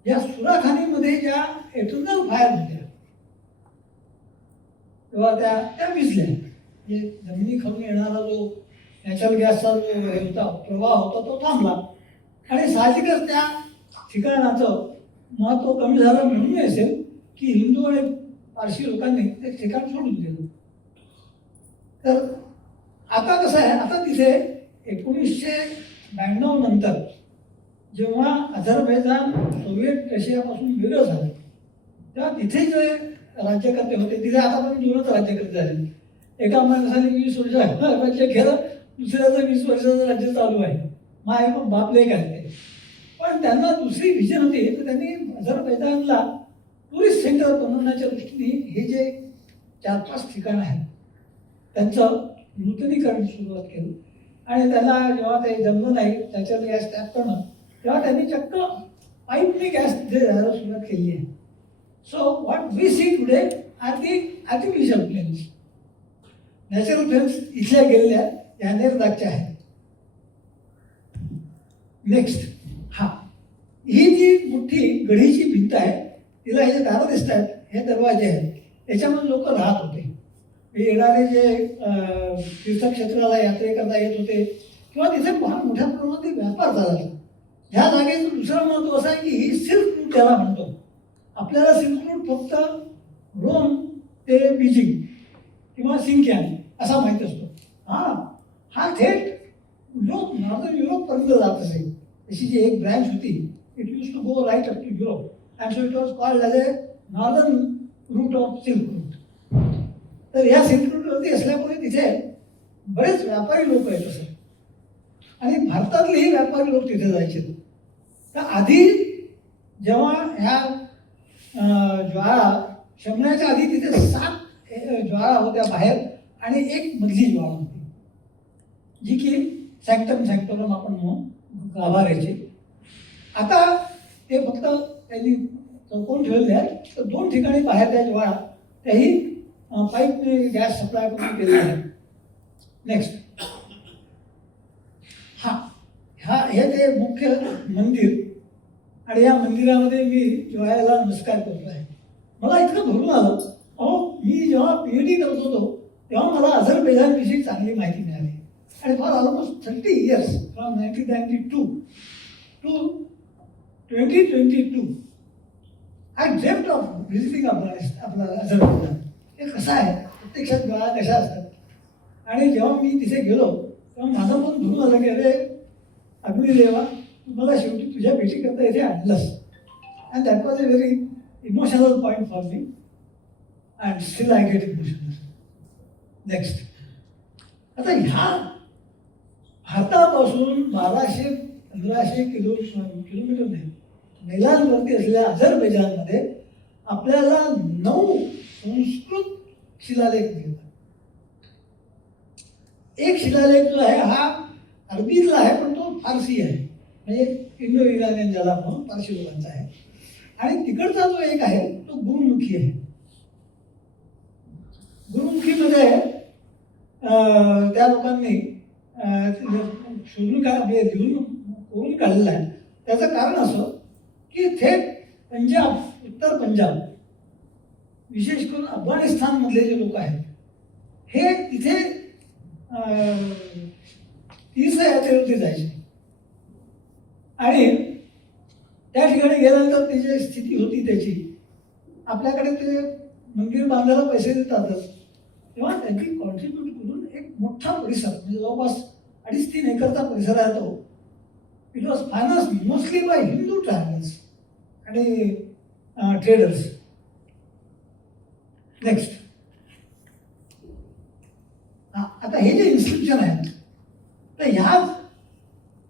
या सुराखानीमध्ये ज्या एटर्नल फायर होत्या तेव्हा त्या विझल्या. म्हणजे जमिनीखालून येणारा जो नॅचरल गॅसचा जो हे होता प्रवाह होता तो थांबला आणि साहजिकच त्या ठिकाणाचं महत्त्व कमी झालं म्हणून असेल की हिंदू आणि पारशी लोकांनी ते ठिकाण सोडून दिलं. तर आता कसं आहे, आता तिथे 1992 नंतर जेव्हा अझरबैजान सोव्हिएट रशियापासून वेगळं झालं तेव्हा तिथे जे राज्यकर्ते होते तिथे आतापर्यंत 2च राज्यकर्ते झाले. एका माणसाने 20 वर्ष राज्य केलं, दुसऱ्याचं 20 वर्षाचं राज्य चालू आहे. माय बापले काय ते. पण त्यांना दुसरी विजन होती तर त्यांनी अझरबैजानला टुरिस्ट सेंटर बनवण्याच्या दृष्टीने हे जे 4-5 ठिकाणं आहेत त्यांचं नूतनीकरण सुरुवात केलं आणि त्याला जेव्हा ते जमलं नाही त्याच्यात गॅस टॅप करणं तेव्हा त्यांनी चक्क पाईपने गॅस द्यायला सुरुवात केली आहे. So what we see today are the artificial flames. Natural flames इथल्या गेलेल्या या निर्दागच्या आहेत. नेक्स्ट, ही जी मोठी गडीची भिंत आहे तिला हे जे दारं दिसत आहेत हे दरवाजे आहेत. याच्यामध्ये लोक राहत होते. येणारे जे तीर्थक्षेत्राला यात्रेकरता येत होते किंवा तिथे फार मोठ्या प्रमाणात व्यापार चालला. ह्या जागेचं दुसरं महत्त्व असं आहे की ही सिल्क रूट ज्याला म्हणतो. आपल्याला सिल्क रूट फक्त रोम ते बीजिंग किंवा सिंक्यान असा माहीत असतो. हा थेट युरोप, नॉर्दर्न युरोपपर्यंत जात असेल. तशी जी एक ब्रँच होती it use to go right up to Europe and so it was called as a northern route of silk route. तर ह्या सिल्क रूटवरती असल्यामुळे तिथे बरेच व्यापारी लोक आहेत असं आणि भारतातलेही व्यापारी लोक तिथे जायचे. तर आधी जेव्हा ह्या ज्वाळा शमण्याच्या आधी तिथे 7 ज्वाळा होत्या बाहेर आणि एक मधली ज्वाळा होती जी की सॅक्टम सॅक्टोरम आपण म्हणून गाभारायची. आता ते फक्त त्यांनी चौकोन ठेवले आहेत. तर 2 ठिकाणी बाहेर त्या ज्वाळा त्याही पाईपने गॅस सप्लाय करून केलेला आहे. नेक्स्ट, हे ते मुख्य मंदिर आणि या मंदिरामध्ये मी ज्वाळ्याला नमस्कार करतो आहे. मला इतकं भरून आलं. मी जेव्हा PhD करत होतो तेव्हा मला अझरबैजानविषयी चांगली माहिती मिळाली आणि for almost 30 years from 1992 to 2022 I dreamed of visiting आपला अझरबैजान. हे कसं आहे, प्रत्यक्षात ज्वाळा कशा असतात. आणि जेव्हा मी तिथे गेलो तेव्हा माझं पण भरून आलं की अरे अग्निदेवा मला शेवटी तुझ्या भेटीकरता इथे आणलंस. And that was a very emotional point for me and still I get emotional. Next, आता ह्या भारतापासून 1200-1500 किलोमीटर नाही मैलांवरती असलेल्या अझरबैजानमध्ये आपल्याला 9 संस्कृत शिलालेख मिळतात. एक शिलालेख जो आहे हा अरबीतला आहे पण तो फारसी आहे. म्हणजे इंडो इराणियन ज्याला म्हणून पारशी लोकांचा आहे. आणि तिकडचा जो एक आहे तो गुरुमुखी आहे. गुरुमुखीमध्ये त्या लोकांनी शोधून लिहून करून काढलेलं आहे. त्याचं कारण असं की थेट पंजाब, उत्तर पंजाब, विशेष करून अफगाणिस्तानमधले जे लोक आहेत हे तिथे तीर्थयात्रेवरती जायचे आणि त्या ठिकाणी गेल्यानंतर ती जी स्थिती होती त्याची आपल्याकडे ते मंदिर बांधायला पैसे देतातच तेव्हा त्यांनी कॉन्ट्रीब्यूट करून एक मोठा परिसर म्हणजे जवळपास 2.5-3 एकरचा परिसर आहे तो. It was finance mostly bye Hindu travellers आणि ट्रेडर्स. नेक्स्ट, आता हे जे इन्स्क्रिप्शन आहे तर ह्या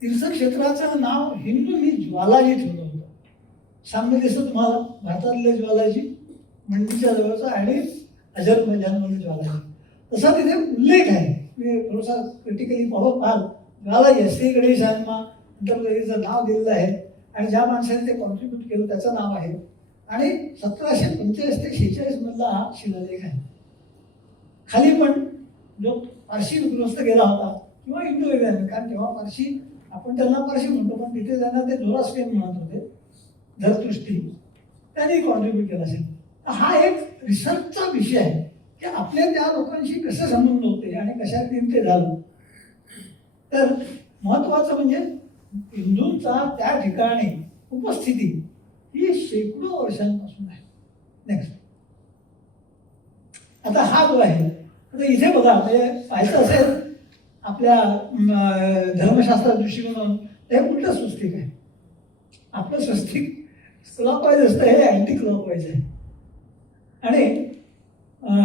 तीर्थक्षेत्राचं नाव हिंदूंनी ज्वालाजी ठेवलं होतं. सामने दिसतं तुम्हाला भारतातले ज्वालाजी, मंडीच्या जवळचा, आणि अझरबैजानमधले ज्वालाजी. तसा तिथे उल्लेख आहे. तुम्ही थोडासा क्रिटिकली पाहाल, ज्वालाजी श्री गणेश शर्मा अंतर्गतीचं नाव दिलेलं आहे आणि ज्या माणसाने ते कॉन्ट्रीब्यूट केलं त्याचं नाव आहे. आणि 1745 ते 46 मधला हा शिलालेख आहे. खाली पण जो पारशी उद्ध्वस्त गेला होता किंवा इंडो एरियन, कारण तेव्हा पारशी आपण त्यांना पारशी म्हणतो पण तिथे त्यांना ते झोरास्ट्रियन म्हणत होते, झरतुष्टी, त्यांनी कॉन्ट्रीब्यूट केला असेल. हा एक रिसर्चचा विषय आहे की आपले त्या लोकांशी कसे संबंध होते आणि कशा रीतीने ते झालं. तर महत्वाचं म्हणजे हिंदूंचा त्या ठिकाणी उपस्थिती ही शेकडो वर्षांपासून आहे. नेक्स्ट, आता हा जो आहे, आता इथे बघा, म्हणजे पाहायचं असेल आपल्या धर्मशास्त्र दृष्टिकोनातून हे उलटं स्वस्तिक आहे. आपलं स्वस्तिक क्लॉकवाईज असतं, हे अँटी क्लॉकवाईज आहे. आणि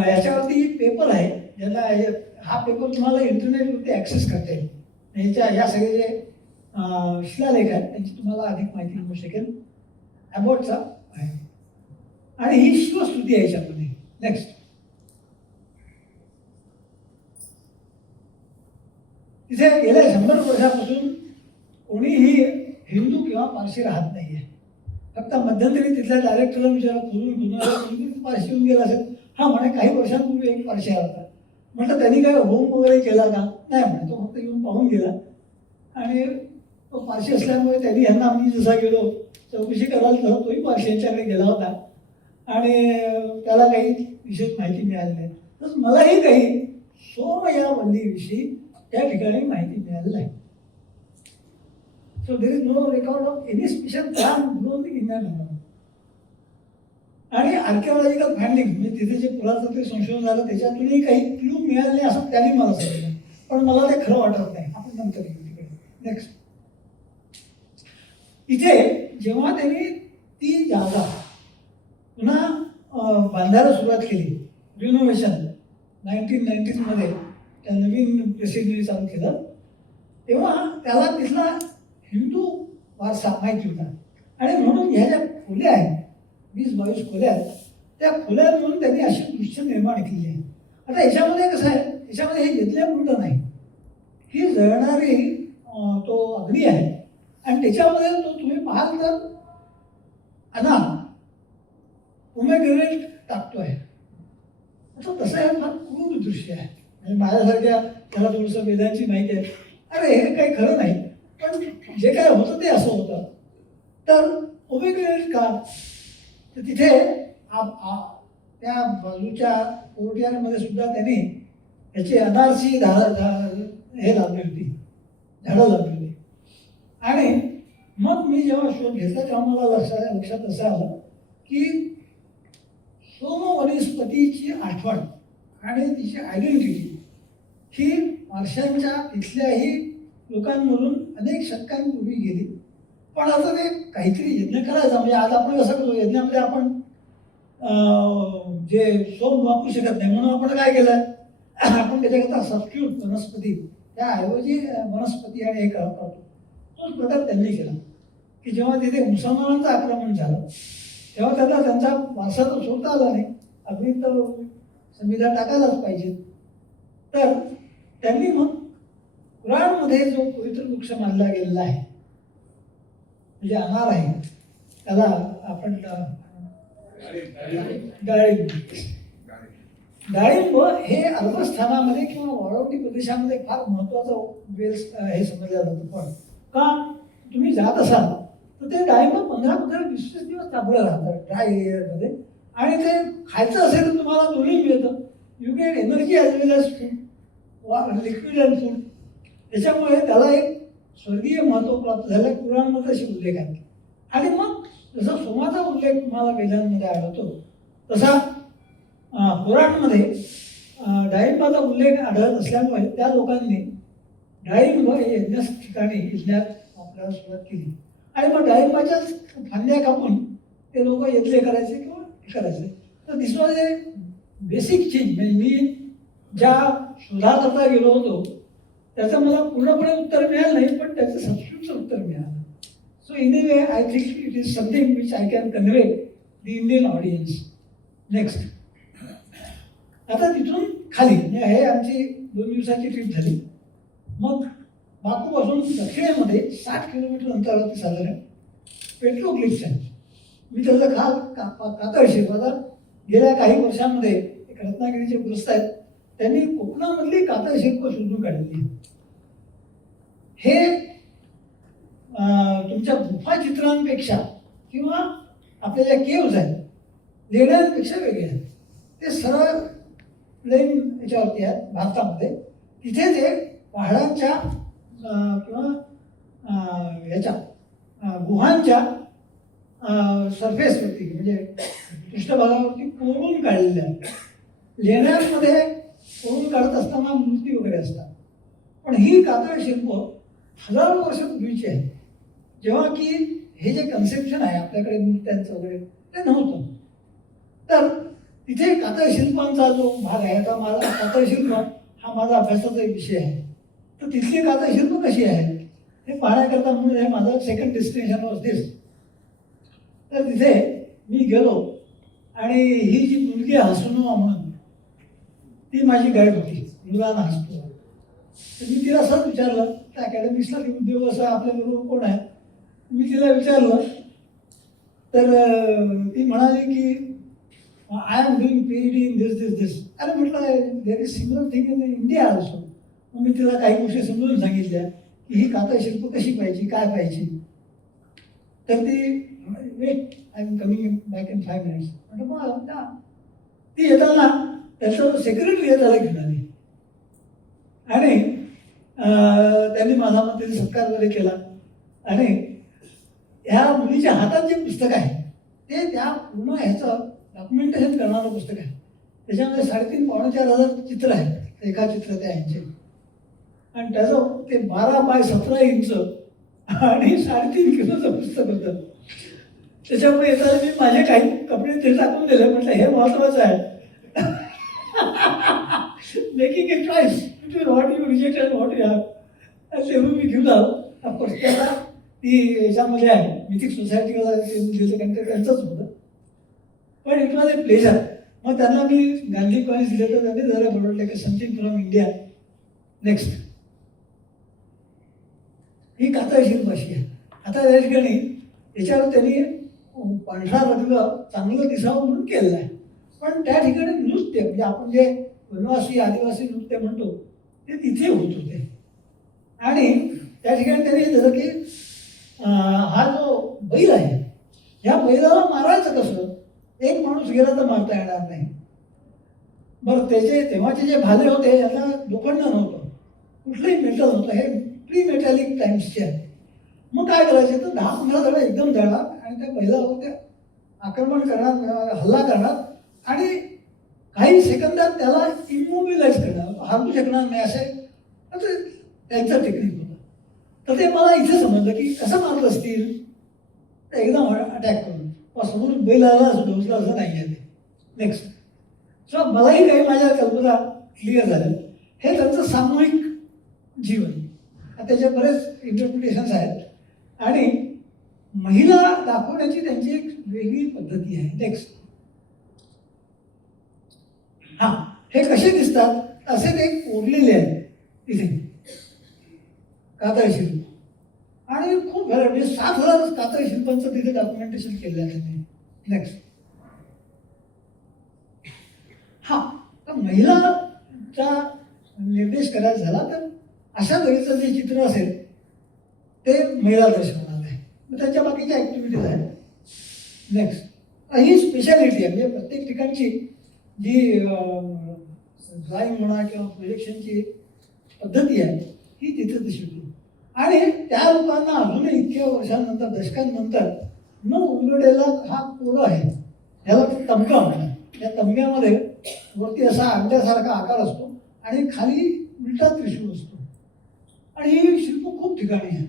याच्यावरती पेपर आहे, ज्याला हा पेपर तुम्हाला इंटरनेटवरती ॲक्सेस करता येईल. या सगळे जे शिलालेख आहेत त्यांची तुम्हाला अधिक माहिती मिळू शकेल. अबॉटचा आहे आणि ही शिवस्तुती आहे याच्यामध्ये. नेक्स्ट, तिथे गेल्या 100 वर्षापासून कोणीही हिंदू किंवा पारशी राहत नाहीये. फक्त मध्यंतरी तिथल्या डायरेक्टरला विचारा, कोणी पारशी येऊन गेला असेल. हा म्हणे काही वर्षांपूर्वी एक पारशी आला होता. म्हटलं त्यांनी काय होम वगैरे केला का? नाही म्हणे, तो फक्त येऊन पाहून गेला. आणि तो पारशी असल्यामुळे त्यांनी ह्यांना आम्ही जसा गेलो चौकशी करायला तर तोही पारशींच्याकडे गेला होता आणि त्याला काही विशेष माहिती मिळाली नाही. तर मलाही काही सोमयावल्लीविषयी त्या ठिकाणी माहिती मिळालेली आहे. So there is no record of any special plan म्हणून इंडियन. आणि आर्किओलॉजिकल फाइंडिंग म्हणजे तिथे जे पुरातत्व संशोधन झालं त्याच्यातूनही काही क्लू मिळाले नाही असं त्यांनी मला सांगितलं, पण मला ते खरं वाटत नाही. आपण नंतर येऊ तिकडे. नेक्स्ट, इथे जेव्हा त्यांनी ती जागा पुन्हा बांधायला सुरुवात केली, रिनोव्हेशन 1990 मध्ये त्या नवीन प्रेसिडेंटने चालू केलं, तेव्हा त्याला तिथला हिंदू वारसा माहिती होता. आणि म्हणून ह्या ज्या खोल्या आहेत, 20-22 खोल्या आहेत, त्या खोल्या म्हणून त्यांनी अशी दृश्य निर्माण केली आहे. आता याच्यामध्ये कसं आहे, याच्यामध्ये हे यज्ञकुंड नाही, ही जळणारी तो अग्नी आहे आणि त्याच्यामध्ये तो तुम्ही पाहाल तर अनार उमेग्रेनेट टाकतोय. आता तसं आहे, फार क्रूर दृश्य आहे. म्हणजे माझ्यासारख्या त्याला थोडंसं वेदांची माहिती आहे, अरे हे काही खरं नाही, पण जे काय होतं ते असं होतं. तर उमेग्रेनेट का? तर तिथे त्या बाजूच्या कोर्टयार्डमध्ये सुद्धा त्यांनी याची अनारची हे लावली होती, झाडं लावली होती. आणि मग मी जेव्हा शोध घेतला तेव्हा मला लक्षात असं आलं की सोम वनस्पतीची आठवण आणि तिची आयडेंटिटी ही वर्षांच्या तिथल्याही लोकांमधून अनेक शतकांपूर्वी गेली. पण आता ते काहीतरी यज्ञ करायचा, म्हणजे आज आपण कसं करतो, यज्ञामध्ये आपण जे सोम वापरू शकत नाही म्हणून आपण काय केलं, आपण त्याच्याकरता सबस्टिट्यूट वनस्पती, त्याऐवजी वनस्पती आणि हे करतो. तोच प्रकार त्यांनी केला की जेव्हा तिथे मुसलमानांचं आक्रमण झालं तेव्हा त्यांना त्यांचा वारसा तर सोडता आला नाही, अगदी तर संविधान टाकायलाच पाहिजे. तर त्यांनी मग कुराणमध्ये जो पवित्र वृक्ष मानला गेलेला आहे म्हणजे अनार आहे, त्याला आपण डाळिंब हे अरबस्थानामध्ये किंवा वाळवंटी प्रदेशामध्ये फार महत्वाचं वेल्स हे समजलं जातं. पण का तुम्ही जात असाल तर ते डाळिंब 15-20 दिवस चांगलं राहतं ड्राय एरियामध्ये, आणि ते खायचं असेल तर तुम्हाला दोन्ही मिळतं. You get energy as well as food, liquid and food. त्याच्यामुळे त्याला एक स्वर्गीय महत्त्व प्राप्त झालं. कुराणमध्ये असे उल्लेख आहेत. आणि मग जसा सोमाचा उल्लेख तुम्हाला वेदांमध्ये आढळतो तसा पुराणमध्ये डाळिंबाचा उल्लेख आढळत असल्यामुळे त्या लोकांनी डाळिंब येण्यास ठिकाणी इथल्यात आपल्याला सुरुवात केली आणि मग डाळिंबाच्याच फांद्या कापून ते लोक येतले करायचे किंवा हे करायचे. तर दिस वॉज ए बेसिक चेंज. म्हणजे मी ज्या शोधाकरता गेलो होतो त्याचं मला पूर्णपणे उत्तर मिळालं नाही, पण त्याचं सबस्टिट्यूटचं उत्तर मिळालं. So in A way I think it is something which I can convey the Indian audience. Next, आता तिथून खाली म्हणजे हे आमची 2 दिवसाची ट्रिप झाली. मग बाकूपासून दक्षिणेमध्ये 60 किलोमीटर अंतरावरती साधारण पेट्रोग्लिफ्स आहे. मी त्याचा कातळ शिकवला. गेल्या काही वर्षांमध्ये एक रत्नागिरीचे ग्रस्त आहेत, त्यांनी कोकणामधली कातळ शिल्प शोधून काढली. हे तुमच्या गुफा चित्रांपेक्षा किंवा आपल्या ज्या केव्ज आहेत लेण्यांपेक्षा वेगळे आहेत. ते सरळ प्लेन याच्यावरती आहेत भारतामध्ये. तिथे ते पहाडांच्या किंवा ह्याच्या गुहांच्या सरफेसवरती म्हणजे पृष्ठभागावरती कोरून काढलेल्या आहेत. लेण्यांमध्ये कोरून काढत असताना मूर्ती वगैरे असतात, पण ही कातळ शिल्प हजारो वर्षापूर्वीची आहे, जेव्हा की हे जे कन्सेप्शन आहे आपल्याकडे मूर्त्यांचं वगैरे ते नव्हतं. तर तिथे कातळ शिल्पांचा जो भाग आहे, आता माझा कातळ शिल्प हा माझा अभ्यासाचा एक विषय आहे. तर तिथली कातळ शिल्प कशी आहे हे पाहण्याकरता म्हणून हे माझं सेकंड डेस्टिनेशन वॉज दिस. तर तिथे मी गेलो आणि ही जी मुलगी हसनुआ म्हणून ती माझी गाईड होती, मुलांना हसतो. तर मी तिला असंच विचारलं, त्या अकॅडमिक्सला उद्योग असा आपल्याबरोबर कोण आहे, मी तिला विचारलं. तर ती म्हणाली की I am doing PhD in this. अरे म्हटलं there is similar thing in India also. मग मी तिला काही गोष्टी समजून सांगितल्या की ही कातळ शिल्प कशी पाहिजे, काय पाहिजे. तर ती weight I am coming back in 5 minutes. म्हटलं मग ती येताना त्याचं सेक्रेटरी त्याला घेऊन आली आणि त्यांनी माझा मग त्याचा सत्कार वगैरे केला. आणि ह्या मुलीच्या हातात जे पुस्तक आहे ते त्या पूर्ण ह्याचं डॉक्युमेंटेशन करणारं पुस्तक आहे. त्याच्यामध्ये 3,500-4,000 चित्र आहेत, रेखाचित्र त्या ह्यांचे. आणि त्याचं ते 12 बाय 17 इंच आणि 3.5 किलोचं पुस्तक होतं. त्याच्यामुळे येताना मी माझे काही कपडे ते टाकून दिले. म्हटलं हे महत्वाचं आहे. Making a choice between what you reject and what you have. आणि तेव्हा मी घेऊन आलो. ऑफकोर्स त्याला ती याच्यामध्ये आहे मिथिक सोसायटीला दिलं कारण ते त्यांचंच होतं. पण इट वॉज ए प्लेजर. मग त्यांना मी गांधी कॉइन्स दिले तर त्यांनी जरा बोलवलं की समथिंग फ्रॉम इंडिया. नेक्स्ट, ही कातळ शिल्प अशी आहे. आता या ठिकाणी याच्यावर त्यांनी पांढरा रंग चांगलं दिसावं म्हणून केलेलं आहे. पण त्या ठिकाणी नृत्य म्हणजे आपण जे वनवासी आदिवासी नृत्य म्हणतो ते तिथे होत होते. आणि त्या ठिकाणी त्यांनी जसं की हा जो बैल आहे ह्या बैलाला मारायचं कसं, एक माणूस गेला तर मारता येणार नाही. बरं त्याचे तेव्हाचे जे भाले होते याला लोखंड नव्हतं, कुठलंही मेटल नव्हतं, हे प्री मेटॅलिक टाइम्सचे आहे. मग काय करायचे तर 10-15 जण एकदम जाणार आणि त्या बैलावर ते आक्रमण करणार, हल्ला करणार आणि काही सेकंदात त्याला इमोबिलाइज करणार, हरवू शकणार नाही असे त्यांचं टेक्निक होतं. तर ते मला इथे समजलं की कसं मारत असतील एकदम अटॅक करून समोर बैलाला डोसलं असं नाही आहे ते. नेक्स्ट, सो मलाही काही माझ्या कल्पना क्लिअर झाल्या. हे त्यांचं सामूहिक जीवन, त्याचे बरेच इंटरप्रिटेशन्स आहेत आणि महिला दाखवण्याची त्यांची एक वेगळी पद्धती आहे. नेक्स्ट, हां हे कसे दिसतात असे ते कोरलेले आहेत तिथे कातळ शिल्प आणि खूप म्हणजे 7,000 कातळ शिल्पांचं तिथे डॉक्युमेंटेशन केलेलं आहे त्यांनी. नेक्स्ट, हा तर महिलाचा निर्देश करायचा झाला तर अशा तऱ्हेचं जे चित्र असेल ते महिला दर्शवणार आहे. मग त्याच्या बाकीच्या ॲक्टिव्हिटीज आहेत. नेक्स्ट, ही स्पेशालिटी आहे म्हणजे प्रत्येक ठिकाणची जी ड्रॉइंग म्हणा किंवा प्रोजेक्शनची पद्धती आहे ही तिथे दिसली. आणि त्या लोकांना अजूनही इतक्या वर्षांनंतर दशकांनंतर न उलगडलेला हा कोड आहे, ह्याला तमगा म्हणतात. या तमग्यामध्ये वरती असा अंड्यासारखा आकार असतो आणि खाली उलटा त्रिशूळ असतो. आणि ही शिल्प खूप ठिकाणी आहे,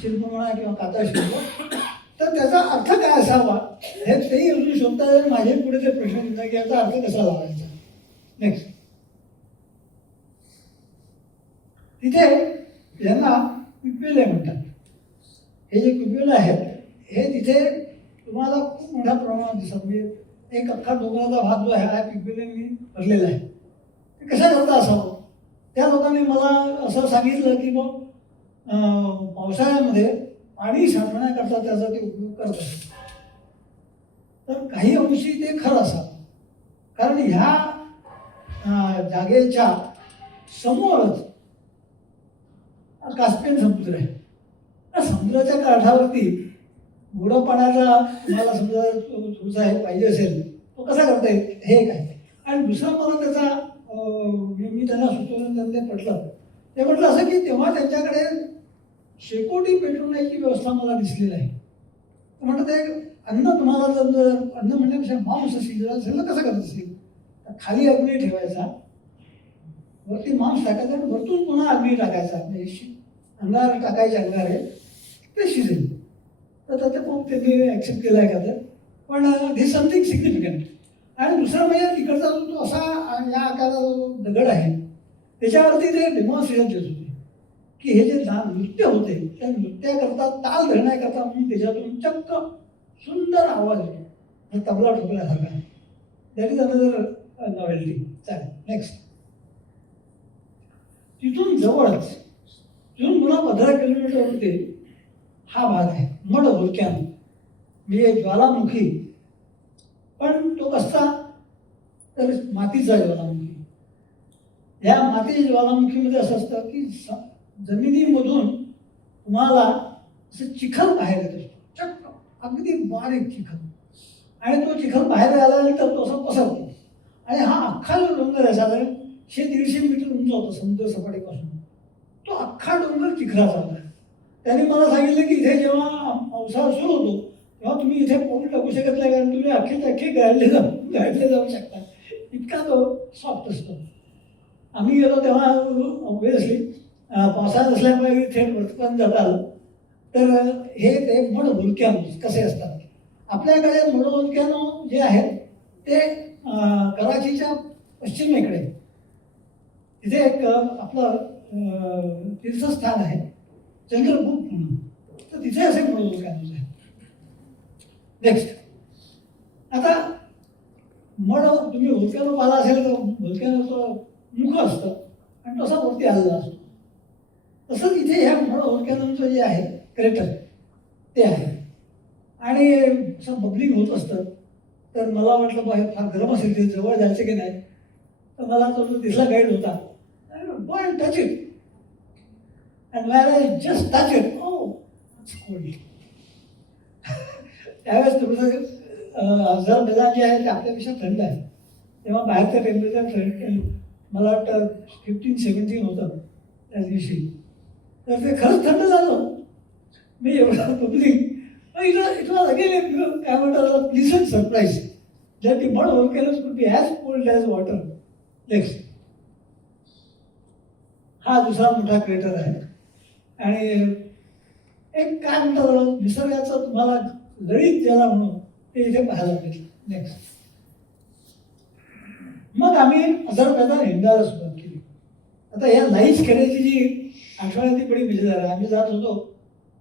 शिल्प म्हणा किंवा काता शिल्प. तर त्याचा अर्थ काय असावा हे तेही अजून शोधता माझे पुढे ते प्रश्न येतात की याचा अर्थ कसा लावायचा. नेक्स्ट, तिथे यांना पिपिले म्हणतात. हे जे पिपिले आहेत हे तिथे तुम्हाला खूप मोठ्या प्रमाणात दिसत, म्हणजे एक अख्खा डोंगराचा भाग जो आहे हा पिपिलेंनी भरलेला आहे. ते कशा करता असावं, त्या लोकांनी मला असं सांगितलं की मग पावसाळ्यामध्ये पाणी साठवण्याकरता त्याचा ते उपयोग करत असतात. तर काही अंशी ते खरं असावं, कारण ह्या जागेच्या समोरच कास्पियन समुद्र आहे. त्या समुद्राच्या काठावरती गोडं पाण्याचा तुम्हाला समजा तुमचा हे पाहिजे असेल तो कसा करता येईल हे एक आहे. आणि दुसरा मला त्याचा मी त्यांना सुचवलं, त्यांना ते पटलं. ते म्हटलं असं की तेव्हा त्यांच्याकडे शेकोटी पेटवण्याची व्यवस्था मला दिसलेली आहे. म्हणतात ते अन्न तुम्हाला जर अन्न म्हणण्यापेक्षा मांस शिजला असेल तर कसं करत असेल, तर खाली अग्नी ठेवायचा, वरती मांस टाकायचा आणि वरतून पुन्हा अग्नी टाकायचा, म्हणजे अंगार टाकायचे अंगारे ते शिजेल. तर ते खूप त्यांनी ॲक्सेप्ट केलं आहे का तर, पण धिस समथिंग सिग्निफिकंट. आणि दुसरा म्हणजे तिकडचा जो असा या आकाराचा जो दगड आहे त्याच्यावरती ते डेमॉन्स्ट्रेशन देत होते की हे जे नृत्य होते त्या नृत्याकरता ताल धरण्याकरता म्हणून त्याच्यातून चक्क सुंदर आवाज येतो, तबला ठोकल्यासारखा. That is another novelty. चालेल, नेक्स्ट. तिथून जवळच तिथून पुन्हा 15 किलोमीटरवरती हा भाग आहे मड व्होल्कॅनो, म्हणजे ज्वालामुखी. पण तो कसा, तर मातीचा ज्वालामुखी. या मातीच्या ज्वालामुखीमध्ये असं असतं की जमिनीमधून तुम्हाला असं चिखल बाहेर येत असतो, चक्क अगदी बारीक चिखल. आणि तो चिखल बाहेर आल्यानंतर तो असा पसरतो. आणि हा अख्खा जो डोंगर आहे साधारण 100-150 मीटर उंच होता समुद्र सपाटीपासून, तो अख्खा डोंगर चिखलाचा होता. त्यांनी मला सांगितलं की इथे जेव्हा पावसाळा सुरू होतो तेव्हा तुम्ही इथे पाऊल टाकू शकत नाही, कारण तुम्ही अख्खे गाडले जाऊ शकता, इतका तो सॉफ्ट असतो. आम्ही गेलो तेव्हा ऑब्विसली पावसाळ्यात असल्यामुळे थेट वरती जाता आलं. तर हे ते मड व्होल्कॅनो कसे असतात. आपल्याकडे मड व्होल्कॅनो जे आहेत ते कराचीच्या पश्चिमेकडे तिथे एक आपलं तीर्थस्थान आहे चंद्रपूर म्हणून, तर तिथे असे मड व्होल्कॅनोज आहेत. नेक्स्ट, आता मड तुम्ही व्होल्कॅनो पाहिला असेल तर व्होल्कॅनोचं मुख असतं आणि तसा वरती आलेला असतो. तसंच इथे ह्या मड व्होल्कॅनोचं जे आहे क्रेटर ते आहे आणि असं बबलिंग होत असतं. तर मला वाटलं बाहेर फार गरम असेल, ते जवळ जायचं की नाही. तर मला तो जो दिसला गाईड होता, go and touch it. And when I just touch it, oh it's cold. त्यावेळेस थोडंसं अझरबैजान जे आहे ते आपल्यापेक्षा थंड आहे, तेव्हा बाहेरचं टेम्परेचर मला वाटतं 15-17 होतं त्या दिवशी. तर ते खरंच थंड झालं. मी एवढं पब्लिक इट वॉज अगेन काय म्हणतात pleasant surprise that the mud volcanoes could be as cold as water. Next, हा दुसरा मोठा क्रेटर आहे. आणि एक काय म्हणतात निसर्गाचं तुम्हाला लळीत ज्याला म्हणून ते इथे पाहायला मिळेल. नेक्स्ट, मग आम्ही अझरबैजान हिंडायला सुरुवात केली. आता या लाईच खेड्याची जी आठवण ती बडी मजेदार आहे. आम्ही जात होतो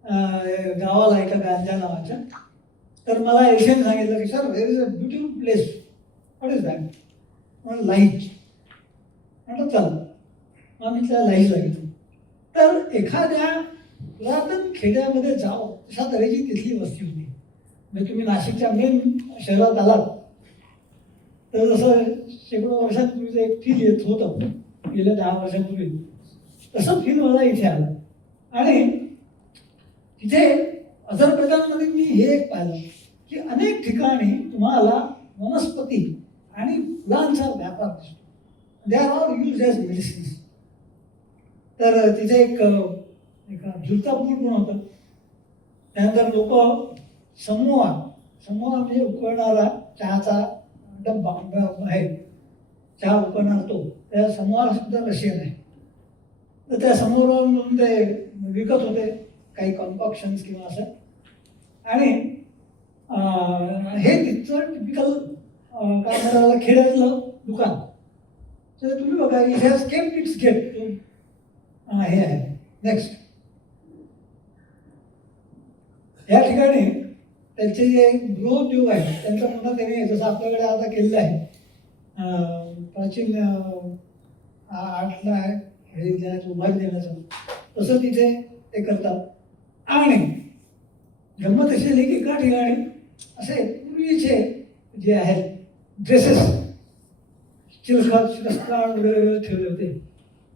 गावाला एका गांजा नावाच्या. तर मला एशियन सांगितलं की sir where is a beautiful place, what is that. म्हणून लाईच म्हटलं चला. मग मी त्या लाईचला गेलो. तर एखाद्या पुरातन खेड्यामध्ये जावं अशा तऱ्हेची तिथली वस्ती होती. म्हणजे तुम्ही नाशिकच्या मेन शहरात आलात तर जसं शेकडो वर्षांपूर्वीचं एक फील येत होतं गेल्या 10 वर्षांपूर्वी, तसं फील मला इथे आलं. आणि तिथे अझरबैजानमध्ये मी हे एक पाहिलं की अनेक ठिकाणी तुम्हाला वनस्पती आणि फुलांचा व्यापार दिसतो. They are all use as medicines. तर तिथे एक झुलता पूल पण होतं. त्यानंतर लोक समोआ म्हणजे उकळणारा चहाचा डब्बा आहे, चहा उकळणार तो, त्या समोआला सुद्धा रशियन आहे. तर त्या समोरून ते विकत होते काही कॉम्पॉक्शन्स किंवा असं. आणि हे तिथचं टिपिकल काय म्हणाला खेड्यातलं दुकान. तर तुम्ही बघा it has kept it's get. हे आहे. नेक्स्ट, या ठिकाणी त्यांचे जे गृहोद्योग आहेत त्यांचा पुन्हा त्यांनी जसं आपल्याकडे आता केलेलं आहे प्राचीन आर्टला हे देण्याचं उभारी देण्याचं, तसं तिथे ते करतात. आणि गंमत अशी झाली की एका ठिकाणी असे पूर्वीचे जे आहेत ड्रेसेस चिलखत शिरस्त्राण ठेवले होते.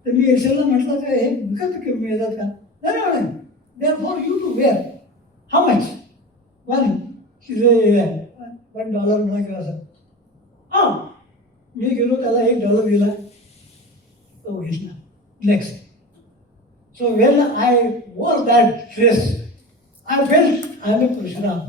तर मी एक्सेलला म्हटलं का हे विकत मिळतात का? नाही, they are for you to wear. How much? $1 म्हणा किंवा असं. हां, मी गेलो त्याला $1 दिला, तो घेतला. Next, so when I wore that dress I felt I am a Parshuram.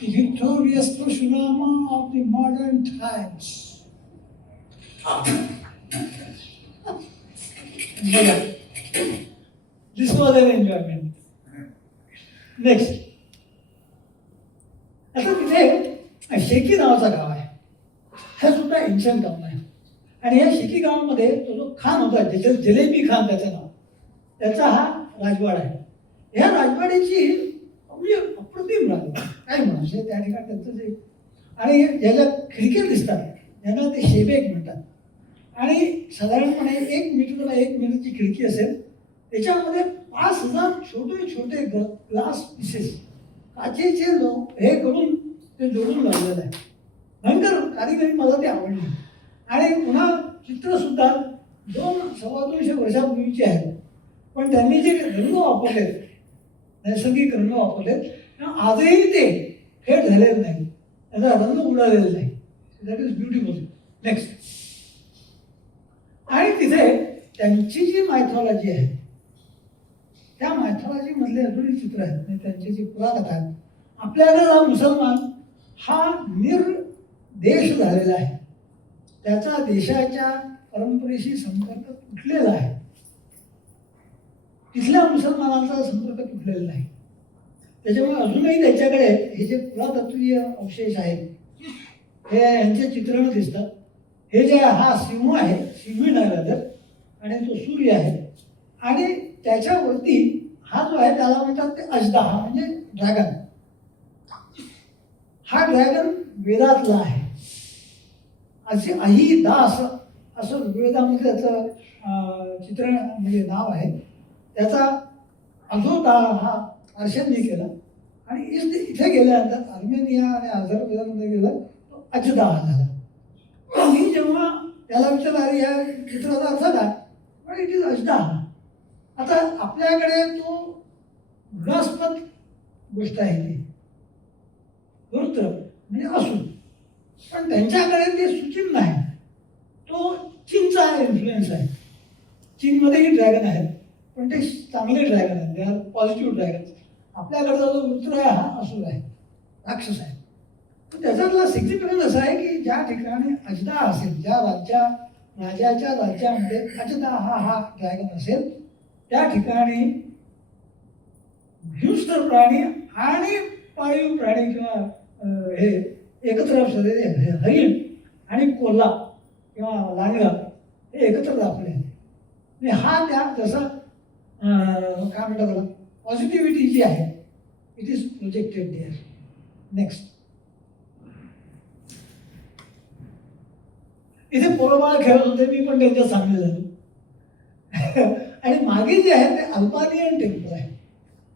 The victorious Parshurama of the modern times. This was an enjoyment. Next. आता तिथे शेकी नावाचा गाव आहे. हा सुद्धा एन्शंट गाव आहे. आणि या शेकी गावामध्ये तो जो खान होता, ज्याच्या जलेबी खान त्याचं नाव, त्याचा हा राजवाडा आहे. ह्या राजवाड्याची म्हणजे अप्रतिम राजवाडा काय म्हणजे त्या ठिकाणी त्यांचं जे, आणि ज्याच्या खिडक्या दिसतात त्यांना ते शेबेक म्हणतात. आणि साधारणपणे 1 मीटरला 1 मीटरची खिडकी असेल, त्याच्यामध्ये 5000 छोटे छोटे ग्लास पीसेस काचेचे हे करून ते जोडून लावलेलं आहे. भयंकर कारिगिरी, मला ते आवडली. आणि पुन्हा चित्रसुद्धा 200-250 वर्षापूर्वीचे आहेत. पण त्यांनी जे रंग वापरलेत, नैसर्गिक रंग वापरलेत, आजही ते फेड झालेले नाही, त्याचा रंग उडालेला नाही. That is beautiful. नेक्स्ट, आणि तिथे त्यांची जी मायथॉलॉजी आहे त्या मायथॉलॉजीमधले अजूनही चित्र आहेत, म्हणजे त्यांची जी पुराकथा आहे. आपल्याकडे मुसलमान हा निर्देश झालेला आहे, त्याचा देशाच्या परंपरेशी संपर्क तुटलेला आहे. तिथल्या मुसलमानांचा संपर्क तुटलेला नाही. त्याच्यामुळे अजूनही त्याच्याकडे हे जे पुरातत्वीय अवशेष आहेत, हे यांचे चित्रण दिसतात. हे जे हा सिंह आहे, सिंह नाही, आणि तो सूर्य आहे. आणि त्याच्यावरती हा जो आहे त्याला म्हणतात ते अजदाहा, म्हणजे ड्रॅगन. हा ड्रॅगन वेदातला आहे. असे अही दास असं ऋग्वेदामध्ये त्याचं चित्रण म्हणजे नाव आहे. त्याचा अधोदा हा आर्शनने केला. आणि इथे गेल्यानंतर आर्मेनिया आणि अझरबैजानमध्ये गेला तो अजदाहा झाला. पण मी जेव्हा त्याला विचारलं अरे या चित्राचा अर्थ काय, पण इट इज अजदाहा. आता आपल्याकडे तो घृणास्पद गोष्ट आहे ती वृत्र म्हणजे असून, पण त्यांच्याकडे ते सुचिन्ह आहे. तो चीनचा इन्फ्लुएन्स आहे. चीनमध्येही ड्रॅगन आहेत, पण ते चांगले ड्रॅगन आहेत, दे आर पॉझिटिव्ह ड्रॅगन. आपल्याकडचा जो वृत्र आहे हा असुर आहे, राक्षस आहे. तर त्याच्यातला सिग्निफिकन्स असा आहे की ज्या ठिकाणी अजदा असेल, ज्या राजाच्या राज्यामध्ये अजदा हा ड्रॅगन असेल, त्या ठिकाणी हिंस्र प्राणी आणि पाळीव प्राणी किंवा हे एकत्र असलेले हरिण आणि कोल्हा किंवा लांडगा हे एकत्र दाखवले आहेत. आणि हा त्या जसा काय म्हणतात त्याला पॉझिटिव्हिटी जी आहे it is projected there. Next, इथे पोरबाळ खेळत होते, मी पण त्यांच्यात सामील झालो. आणि मागे जे आहे ते अल्बानियन टेम्पल आहे.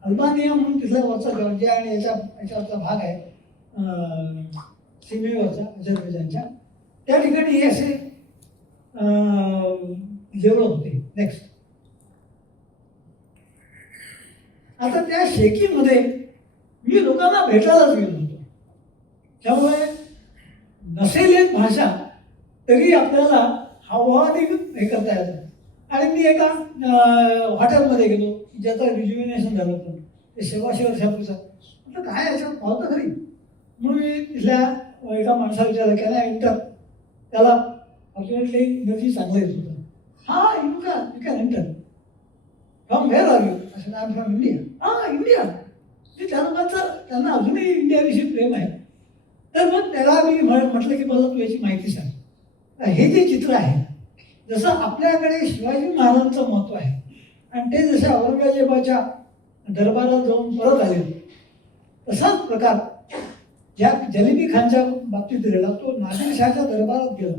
अल्बानिया म्हणून तिथल्या वरचा जॉर्जिया आणि याच्यावरचा भाग आहे सीमेवरचा अझरबैजानच्या, त्या ठिकाणी हे असे देवळं होते. नेक्स्ट, आता त्या शेकीमध्ये मी लोकांना भेटायलाच गेलो होतो. त्यामुळे नसेल एक भाषा तरी आपल्याला हावभावाने हे करता येतं. आणि मी एका हॉटेलमध्ये गेलो ज्याचं रिज्युमिनेशन झालं होतं ते 1600 वर्षापूर्वीचं. म्हटलं काय याच्यात पाहतं खरी. म्हणून मी तिथल्या एका माणसाला विचारलं की नाही इंटर. त्याला फॉर्च्युनेटली इंग्रजी चांगलं येत होतं. हा you can enter. From where are you? असं आय एम फ्रॉम इंडिया. हा इंडिया. ते त्या लोकांचं त्यांना अजूनही इंडियाविषयी प्रेम आहे. तर मग त्याला मी म्हटलं की मला तू याची माहिती सांग. हे जे चित्र आहे जसं आपल्याकडे शिवाजी महाराजांचं महत्त्व आहे आणि ते जसे औरंगजेबाच्या दरबारात जाऊन परत आले तसाच प्रकार ज्या जलेबी खानच्या बाबतीत घडला तो नादिरशहाच्या दरबारात गेला.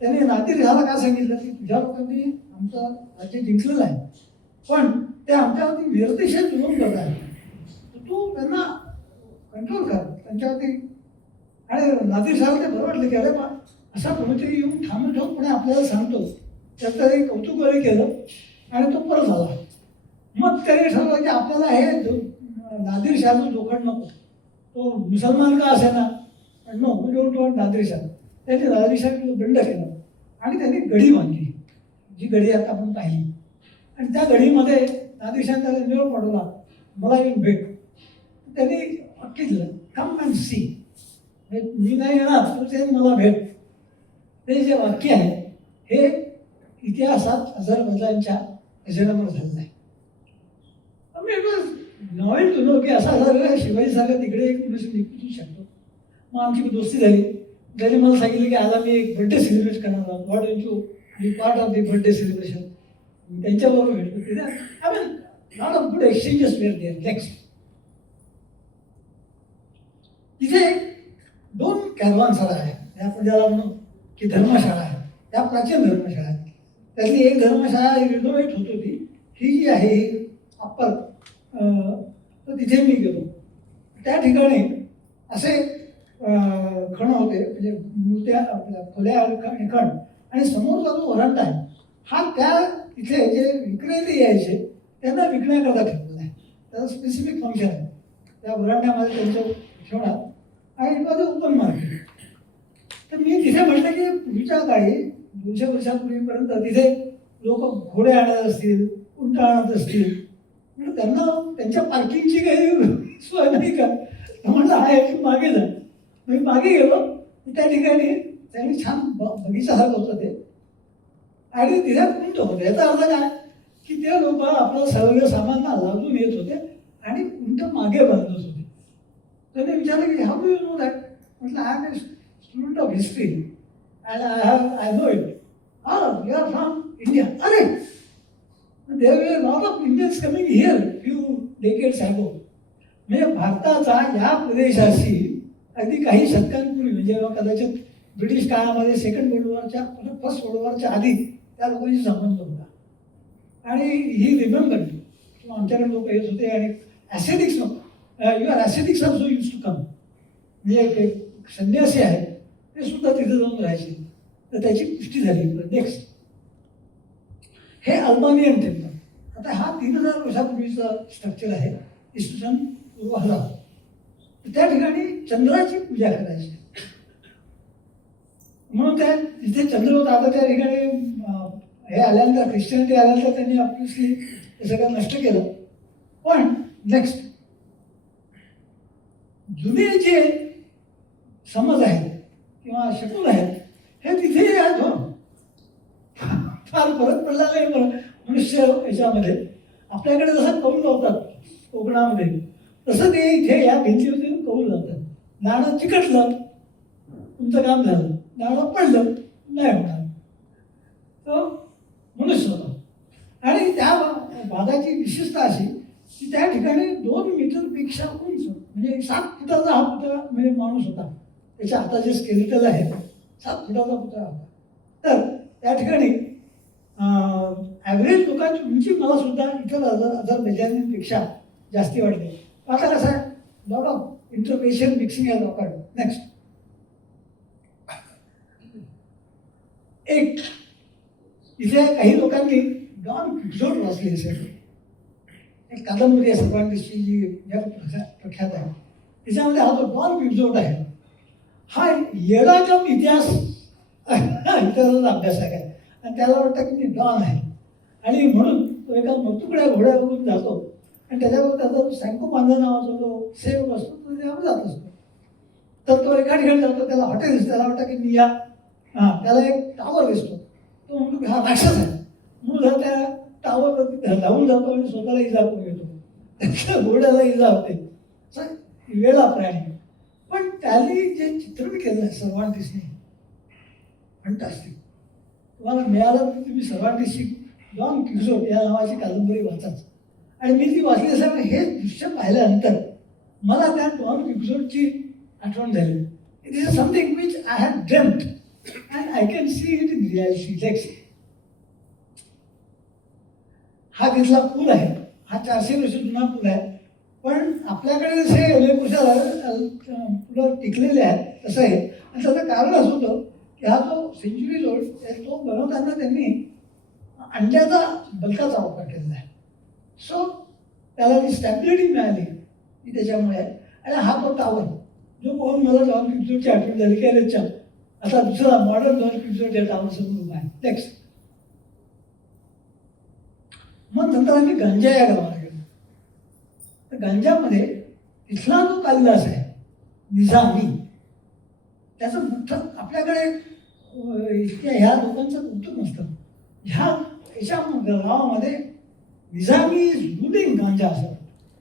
त्याने नादिरशहाला काय सांगितलं की तुझ्या लोकांनी आमचं राज्य जिंकलेलं आहे पण ते आमच्यावरती विरतिशय जुलूम करत आहे. तू त्यांना कंट्रोल कर त्यांच्यावरती. आणि नादिरशहाला ते बरं वाटलं की अरे बा असा कोणीतरी येऊन ठामपणे आपल्याला सांगतो. त्याचं त्याने कौतुक वगैरे केलं आणि तो परत आला. मग त्याने ठरवलं की आपल्याला हे नादिरशहाचं जोखड नको. तो मुसलमान का असे ना no we don't want Nadir Shah. त्याने नादिरशाह बंड केलं आणि त्यांनी गडी बांधली जी गडी आता आपण पाहिली. आणि त्या गडीमध्ये नादिरशाह त्याला निरोप पाठवला मला येऊन भेट. त्यांनी अक्की दिलं कम अँड सी. मी नाही येणार तर ते मला भेट. ते जे वाक्य आहे हे इतिहासात अझरबैजानच्या अजेंडावर झालेलं आहे. नॉवेल टू नो की असा झालेला शिवाजीसारखा तिकडे एक निघू शकतो. मग आमची दोस्ती झाली. त्याने मला सांगितलं की आज आम्ही एक बर्थडे सेलिब्रेट करणार आहोत. What don't you be part of the birthday celebration. त्यांच्याबरोबर भेटतो तिथे I mean lot of good exchanges were there. Next तिथे 2 कॅरवान शाळा आहे. आपण ज्याला म्हणू की धर्मशाळा आहे. त्या प्राचीन धर्मशाळा आहेत. त्यातली एक धर्मशाळा रिनोव्हेट होत होती. ही जी आहे ही अप्पर तर तिथे मी गेलो. त्या ठिकाणी असे खण होते म्हणजे मूर्त्या आपल्या खोल्या खण आणि समोरचा जो व्हरांडा आहे हा त्या तिथे जे विक्रेते यायचे त्यांना विकण्याकरता ठेवलेला आहे. त्याचं स्पेसिफिक फंक्शन आहे. त्या व्हरांड्यामध्ये त्यांचं ठेवणार आणि इट वॉज ओपन मार्केट. तर मी तिथे म्हटलं की पूर्वीच्या काळी 200 वर्षापूर्वीपर्यंत तिथे लोक घोडे आणत असतील उंट आणत असतील म्हणजे त्यांना त्यांच्या पार्किंगची काही सोय नाही का. म्हटलं आहे मागे जा. मी मागे गेलो त्या ठिकाणी त्यांनी छान बगीचा झालं होतं ते आणि तिथे उंट होते. याचा अर्थ काय की ते लोक आपलं सगळं सामान लादून येत होते आणि उंट मागे बांधत होते. त्याने विचारलं की how do you know that. म्हटलं I am a student of history and I know it. You are from India. अरे there were lot of Indians coming here few decades ago. म्हणजे भारताचा या प्रदेशाशी अगदी काही शतकांपूर्वी म्हणजे कदाचित ब्रिटिश काळामध्ये सेकंड वर्ल्ड वॉरच्या फर्स्ट वर्ल्ड वॉरच्या आधी त्या लोकांशी संबंध होता. आणि ही रिमेंबर किंवा आमच्याकडे लोक येत होते आणि ascetics you are ascetics also use to come. म्हणजे संन्यासी आहेत ते सुद्धा तिथे जाऊन राहायचे. तर त्याची पुष्टी झाली. नेक्स्ट हे अल्बानियन टेम्पल. आता हा 3000 वर्षापूर्वीचं स्ट्रक्चर आहे. इसवी सन पूर्व 1000. त्या ठिकाणी चंद्राची पूजा करायची म्हणून त्या तिथे चंद्र होता. आता त्या ठिकाणी हे आल्यानंतर ख्रिश्चनिटी आल्यानंतर त्यांनी ऑब्व्हियसली हे सगळं नष्ट केलं. पण नेक्स्ट जुने जे समज आहेत किंवा शकून आहेत हे तिथेही आहेत. हो फार फरक पडला नाही मनुष्य याच्यामध्ये. आपल्याकडे जसं कौल लावतात कोकणामध्ये तसं ते इथे या भिंतीवरती कौल लावतात. नाणं चिकटलं तुमचं काम झालं. नाणं पडलं नाही होणार. तो मनुष्य होता. आणि त्या वादाची विशेषता अशी की त्या ठिकाणी 2 मीटरपेक्षा उंच म्हणजे 7 फुटाचा हा पुतळा म्हणजे माणूस होता. त्याच्या हाताचे स्केलेटल आहे 7 फुटाचा पुतळा होता. तर त्या ठिकाणी ॲव्हरेज लोकांची उंची मला सुद्धा इतर अझरबैजानपेक्षा जास्ती वाटते. आता कसं आहे लॉट ऑफ इंटरप्रिटेशन मिक्सिंग आहे लोकांना. नेक्स्ट एक इथे काही लोकांनी डॉन क्विक्झोट वाचली असेल. एक कादंबरी आहे सर्वांची जी प्रख्यात आहे. त्याच्यामध्ये हा जो डॉन क्विक्झोट आहे हा येडागम इतिहासाचा अभ्यास आहे. आणि त्याला वाटतं की मी डॉन आहे आणि म्हणून तो एका मरतुकड्या घोड्यावरून जातो आणि त्याच्यावर त्याचा सँको पांझा नावाचा जो सेवक असतो तो त्यावर जात असतो. तर तो एका ठिकाणी जातो, त्याला हॉटेल दिसतं, त्याला वाटतं की मी या त्याला एक टावर दिसतो. तो म्हणतो हा राक्षस आहे म्हणून त्या टावर धावून जातो आणि स्वतःला इजा करून येतो. त्याच्या घोड्याला इजा होते. वेळा प्राणी. पण त्यांनी जे चित्रण केलं आहे सर्वांटिसने फंटास्टिक. तुम्हाला मिळालं तर तुम्ही सर्वांटिसची डॉन क्विक्सोट या नावाची कादंबरी वाचाच. आणि मी ती वाचली असल्यामुळे हे दृश्य पाहिल्यानंतर मला त्या डॉन क्विक्सोटची आठवण झाली. It is something which I have dreamed and I can see it in reality. Let's हा तिथला पूल आहे. हा 400 वर्ष जुना पूल आहे. पण आपल्याकडे जसे एवढे पुलं टिकलेले आहेत तसं आहे. आणि त्याचं कारण असं होतं की हा जो सेंच्युरी रोड तो बनवताना त्यांनी अंड्याचा बल्काचा वापर केलेला आहे. सो त्याला ती स्टॅबिलिटी मिळाली ती त्याच्यामुळे आहे. आणि हा तो टावर जो पाहून मला डॉन क्विक्सोटची आठवण झाली की अरे अच्छा आता दुसरा मॉडर्न डॉन क्विक्सोट या टावर समोर उभा आहे. नेक्स्ट मग नंतर आम्ही गंजा या गावाला गेलो. तर गंजामध्ये तिथला जो कालिदास आहे निजामी त्याचं मोठं आपल्याकडे ह्या लोकांचं कौतुक नसतं. याच्या गावामध्ये निजामी रुलिंग गांजा असं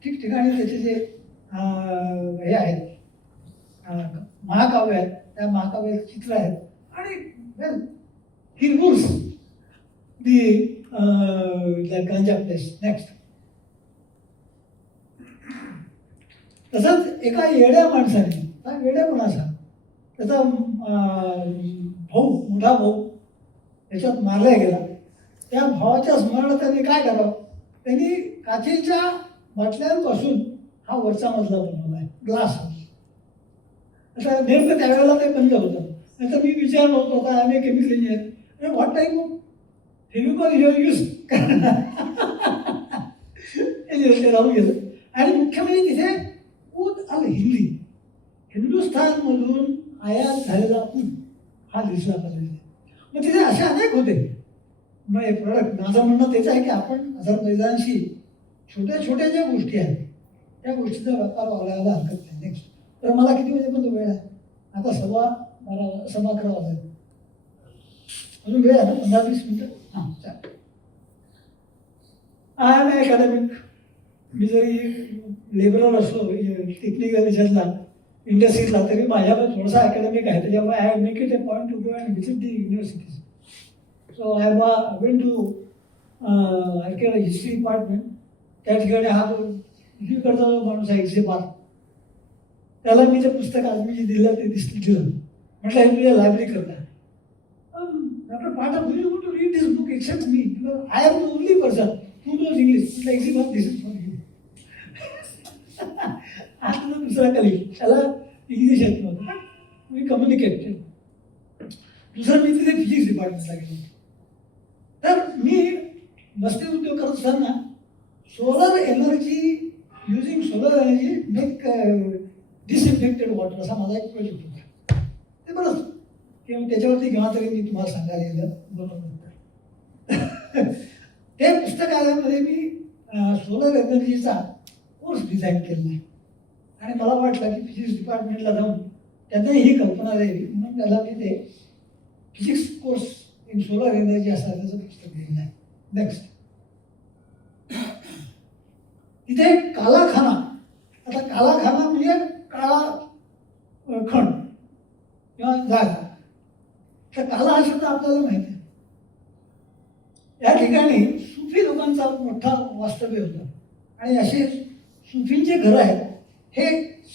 ठिकठिकाणी त्याचे जे हे आहेत महाकाव्य आहेत त्या महाकाव्याचे चित्र आहेत. आणि वेल ही रूल्स दी गांजा प्लेस. नेक्स्ट तसंच एका येड्या माणसाने हा वेड्यापणाचा त्याचा भाऊ मोठा भाऊ त्याच्यात मारला गेला. त्या भावाच्या स्मरणात त्यांनी काय करावं त्यांनी काचेच्या बाटल्यांपासून हा वरचा मजला बनवला आहे ग्लास हाऊस. आता नेमकं त्यावेळेला ते बंद होतं. नंतर मी विचारलं होतो आता आम्ही chemical engineer what type of Fevicol your use ते राहून गेलं. आणि मुख्य म्हणजे तिथे ऊद अल हिंदी हिंदुस्थानमधून आयात झालेला ऊद हा दिसला पाहिजे. मग तिथे असे अनेक होते. मग हे प्रोडक्ट माझं म्हणणं तेच आहे की आपण अझरबैजानशी छोट्या छोट्या ज्या गोष्टी आहेत त्या गोष्टीचा व्यापार व्हायला हरकत नाही. नेक्स्ट तर मला किती वाजेपर्यंत वेळ आहे आता 11:15 वाजले. अजून वेळ आहे ना 15-20 मिनटं. हां चालेल. I am academic. मी जरी लेबरर असलो टेक्निकल याच्यातला इंडस्ट्रीतला तरी माझ्याकडे थोडासा अकॅडमिक आहे. त्याच्यामुळे I make it a point to go and visit the universities. So I went to archaeology history department. त्या ठिकाणी हा जो उजवीकडचा जो माणूस आहे एक्झेपार त्याला मी ते पुस्तक आज मी जे दिलं ते दिलं. म्हटलं हे तुझ्या लायब्ररी करता. Doctor Pathak you to read this book except me I am the only person who knows English. म्हटलं एक्झेपार दिस इज फॉर यू. आता जो दुसरा कलीग त्याला इंग्लिश येत नव्हतं पण मी कम्युनिकेट केलं. दुसरं मी तिथे फिजिक्स डिपार्टमेंटला गेलो. तर मी बस्ती उद्योग करत असताना solar energy using solar energy make disinfected water असा माझा एक प्रोजेक्ट होता. ते बरंच की त्याच्यावरती केव्हा तरी मी तुम्हाला सांगायला गेलं बरोबर. ते पुस्तकालयामध्ये मी सोलर एनर्जीचा कोर्स डिझाईन केला आहे. आणि मला वाटलं की फिजिक्स डिपार्टमेंटला जाऊन त्यांना ही कल्पना द्यावी म्हणून त्याला मी ते physics course in solar energy असं त्याचं पुस्तक लिहिलं आहे. नेक्स्ट तिथे कालाखाना. आता कालाखाना म्हणजे काळा खण किंवा जागा. तर काला हा शब्द आपल्याला माहिती आहे. या ठिकाणी सुफी लोकांचा मोठा वास्तव्य होतं. आणि असे सुफींचे घरं आहेत हे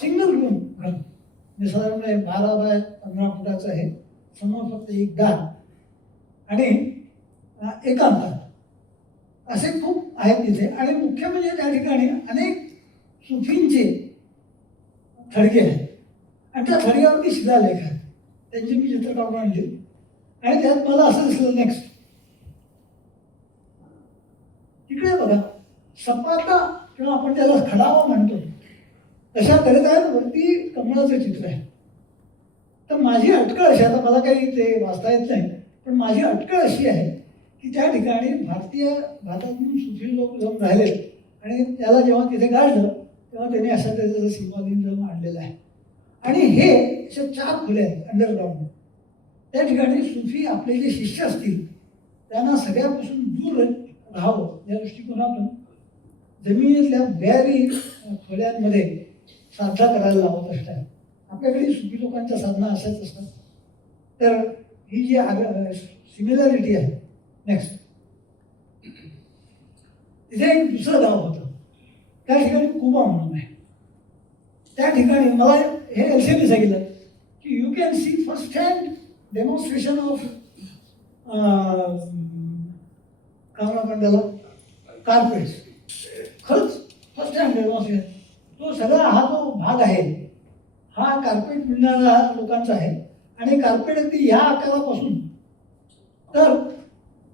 सिंगल रूम घर म्हणजे साधारणपणे 12 बाय 15 फुटाचं आहे. समोर फक्त एक दार आणि एकांत असे खूप आहेत तिथे. आणि मुख्य म्हणजे त्या ठिकाणी अनेक सुफींचे थडगे आहेत आणि त्या थडग्यावरती शिलालेख आहेत. त्यांची मी चित्र काढून आणली आणि त्यात मला असं दिसलं. नेक्स्ट तिकडे बघा सपाटा किंवा आपण त्याला खडावा म्हणतो तशा तऱ्हेचं वरती कमळाचं चित्र आहे. तर माझी अटकळ अशी आता मला काही ते वाचता येत नाही पण माझी अटकळ अशी आहे की त्या ठिकाणी भारतातून सुफी लोक जाऊन राहिले आणि त्याला जेव्हा तिथे काढलं तेव्हा त्यांनी अशा त्याचं सिंहालिंग आणलेलं आहे. आणि हे अशा 4 खोल्या आहेत अंडरग्राऊंड. त्या ठिकाणी सुफी आपले जे शिष्य असतील त्यांना सगळ्यापासून दूर राहावं या दृष्टिकोनातून जमिनीतल्या भुयारी खोल्यांमध्ये साधना करायला लावत असतात. आपल्याकडे सुफी लोकांच्या साधना अशाच असतात. तर ही जी सिमिलॅरिटी आहे. नेक्स्ट, तिथे एक दुसरं गाव होतं, त्या ठिकाणी कुबा म्हणून आहे. त्या ठिकाणी मला हे LCB सांगितलं की you can see first hand demonstration of काय म्हणतात त्याला कार्पेट्स. खरंच फर्स्ट हँड डेमॉन्स्ट्रेशन. तो सगळा हा जो भाग आहे हा कार्पेट मिळणारा लोकांचा आहे. आणि कार्पेट अगदी ह्या आकारापासून तर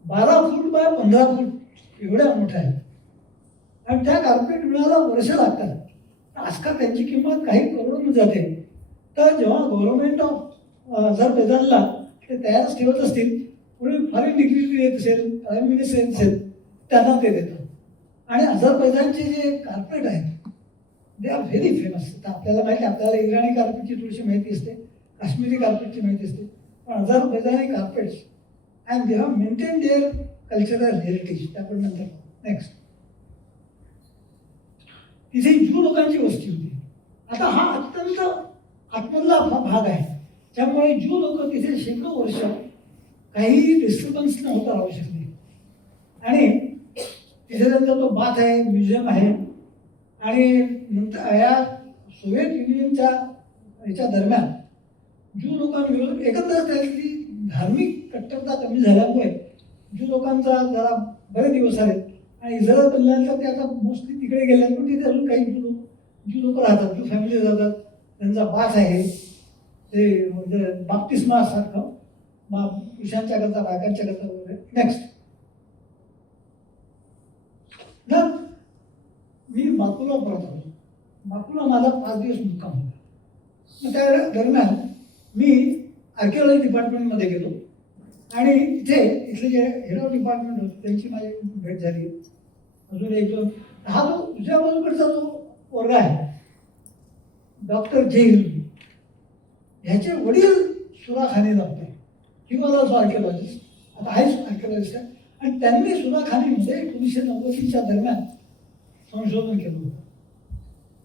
12 फूट बाय 15 फूट एवढ्या मोठ्या आहे. आणि त्या कार्पेट मिळायला वर्ष लागतात. आजकाल त्यांची किंमत काही करोडून जाते. तर जेव्हा गव्हर्नमेंट ऑफ अझरबैजानला ते तयारच ठेवत असतील, कोणी फॉरेन डिग्री येत असेल, प्राईम मिनिस्टर येत असेल, त्यांना ते देतात. आणि अझरबैजानचे जे कार्पेट आहेत दे आर व्हेरी फेमस. तर आपल्याला माहिती आहे, आपल्याला इराणी कार्पेटची थोडीशी माहिती असते, काश्मीरी कार्पेटची माहिती असते, पण Azerbaijani carpets and they have maintain their cultural heritage. त्याकडे नंतर. नेक्स्ट, तिथे ज्यू लोकांची वस्ती होती. आता हा अत्यंत आतमधला भाग आहे, त्यामुळे ज्यू लोक तिथे शेकडो वर्ष काही डिस्टर्बन्स नव्हता राहू शकले. आणि तिथे त्यांचा तो बाथ आहे, म्युझियम आहे. आणि नंतर या सोव्हिएत युनियनच्या ह्याच्या दरम्यान ज्यू लोकांविरोधात एकंदर त्याची धार्मिक कट्टरता कमी झाल्यामुळे ज्यू लोकांचा जरा बरेच दिवस आले. आणि इस्रायल बनल्यानंतर ते आता मोस्टली तिकडे गेल्यानंतर तिथे अजून काही ज्यू लोक राहतात, ज्यू फॅमिली जातात. त्यांचा बाथ आहे ते म्हणजे बाप्तिस्मा सारखं पुरुषांच्या करता बायकांच्या करता वगैरे. नेक्स्ट, ना मी बाकूला परत आलो. बाकूला माझा 5 दिवस मुक्काम होता. मग त्या दरम्यान मी आर्किओलॉजी डिपार्टमेंटमध्ये गेलो आणि तिथे इथले जे हेड ऑफ डिपार्टमेंट होते त्यांची माझी भेट झाली. अजून एक दोन. हा जो उजव्या बाजूकडचा जो वर्ग आहे डॉक्टर जेल, ह्याचे वडील सुराखानी होते. ही वॉज ऑल्सो आर्किओलॉजिस्ट, आता आहेच आर्किओलॉजिस्ट आहे. आणि त्यांनी सुराखानीमध्ये 1990च्या दरम्यान संशोधन केलं होतं.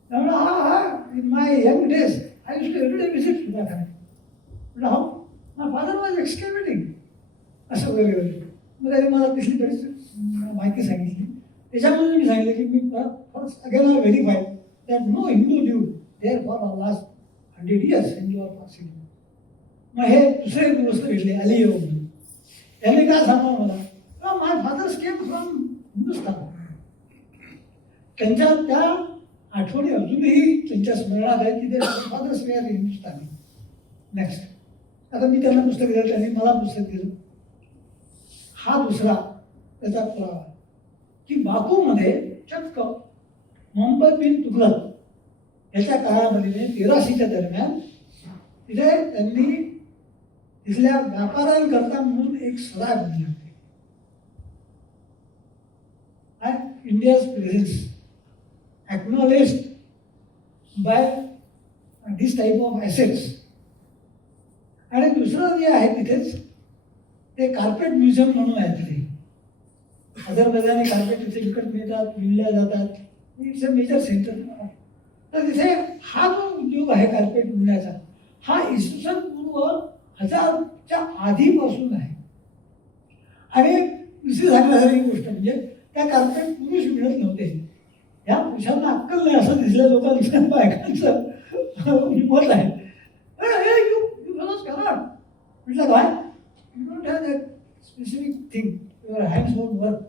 त्यामुळे in my young days I used to every day visit Surakhani. म्हटलं how my father was excavating असं वगैरे. मग त्यांनी मला तिथली बरीच माहिती सांगितली. त्याच्यामध्ये मी सांगितलं की मी first again I verify that no Hindu due there for last 100 years Hindu are passing. मग हे दुसरे गोष्ट भेटले अलियो म्हणून. यांनी काय सांगा मला, my father's came from Hindustan. त्यांच्या त्या आठवणी अजूनही त्यांच्या स्मरणात आहेत की ते फादर्स वेअर हिंदुस्तानी. नेक्स्ट, आता मी त्यांना पुस्तक दिलं, त्यांनी मला पुस्तक दिलं. हा दुसरा त्याचा पुरावा की बाकूमध्ये चक्क मोहम्मद बिन तुगलक याच्या काळामध्ये 1300च्या दरम्यान तिथे त्यांनी तिथल्या व्यापाऱ्यांकरता म्हणून एक सराय बनली होती. India's presence acknowledged by this type of assets. आणि दुसरं जे आहे तिथेच ते कार्पेट म्युझियम म्हणून आहे. तिथे अझरबैजानी कार्पेट तिथे विकत मिळतात, विणल्या जातात. It's a major centre. तर तिथे हा जो उद्योग आहे कार्पेट विणण्याचा हा इसवी सन पूर्व 1000च्या आधीपासून आहे. आणि दुसरी सांगण्यासारखी गोष्ट म्हणजे त्या कार्पेट पुरुष मिळत नव्हते. या पुरुषांना अक्कल नाही असं दिसल्या लोकांचं बायकांचं मत आहे. म्हटलं काय you don't have that specific thing your hands won't work.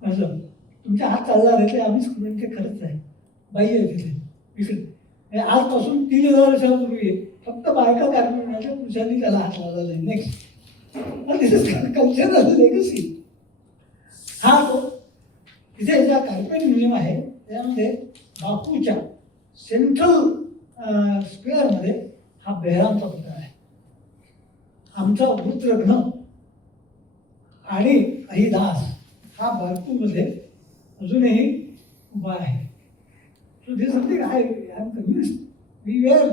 असं तुमच्या हात चालणार आहे ते आम्हीच करून ते खरंच आहे. बाई आहे तिथे इकडे. आजपासून 3000 वर्षापूर्वी फक्त बायका कार्पेट मिळाल्या, पुरुषांनी त्याला हात लावला नाही. Next, cultural legacy. हा तो तिथे ज्या कार्पेट म्युझियम आहे त्यामध्ये बाकूच्या सेंट्रल स्क्वेअरमध्ये हा बेहरामचा पुतळा आहे. आमचा वृत्रघ्न आणि अहिदास हा बारपूरमध्ये अजूनही उभा आहे. So this something I am convinced we were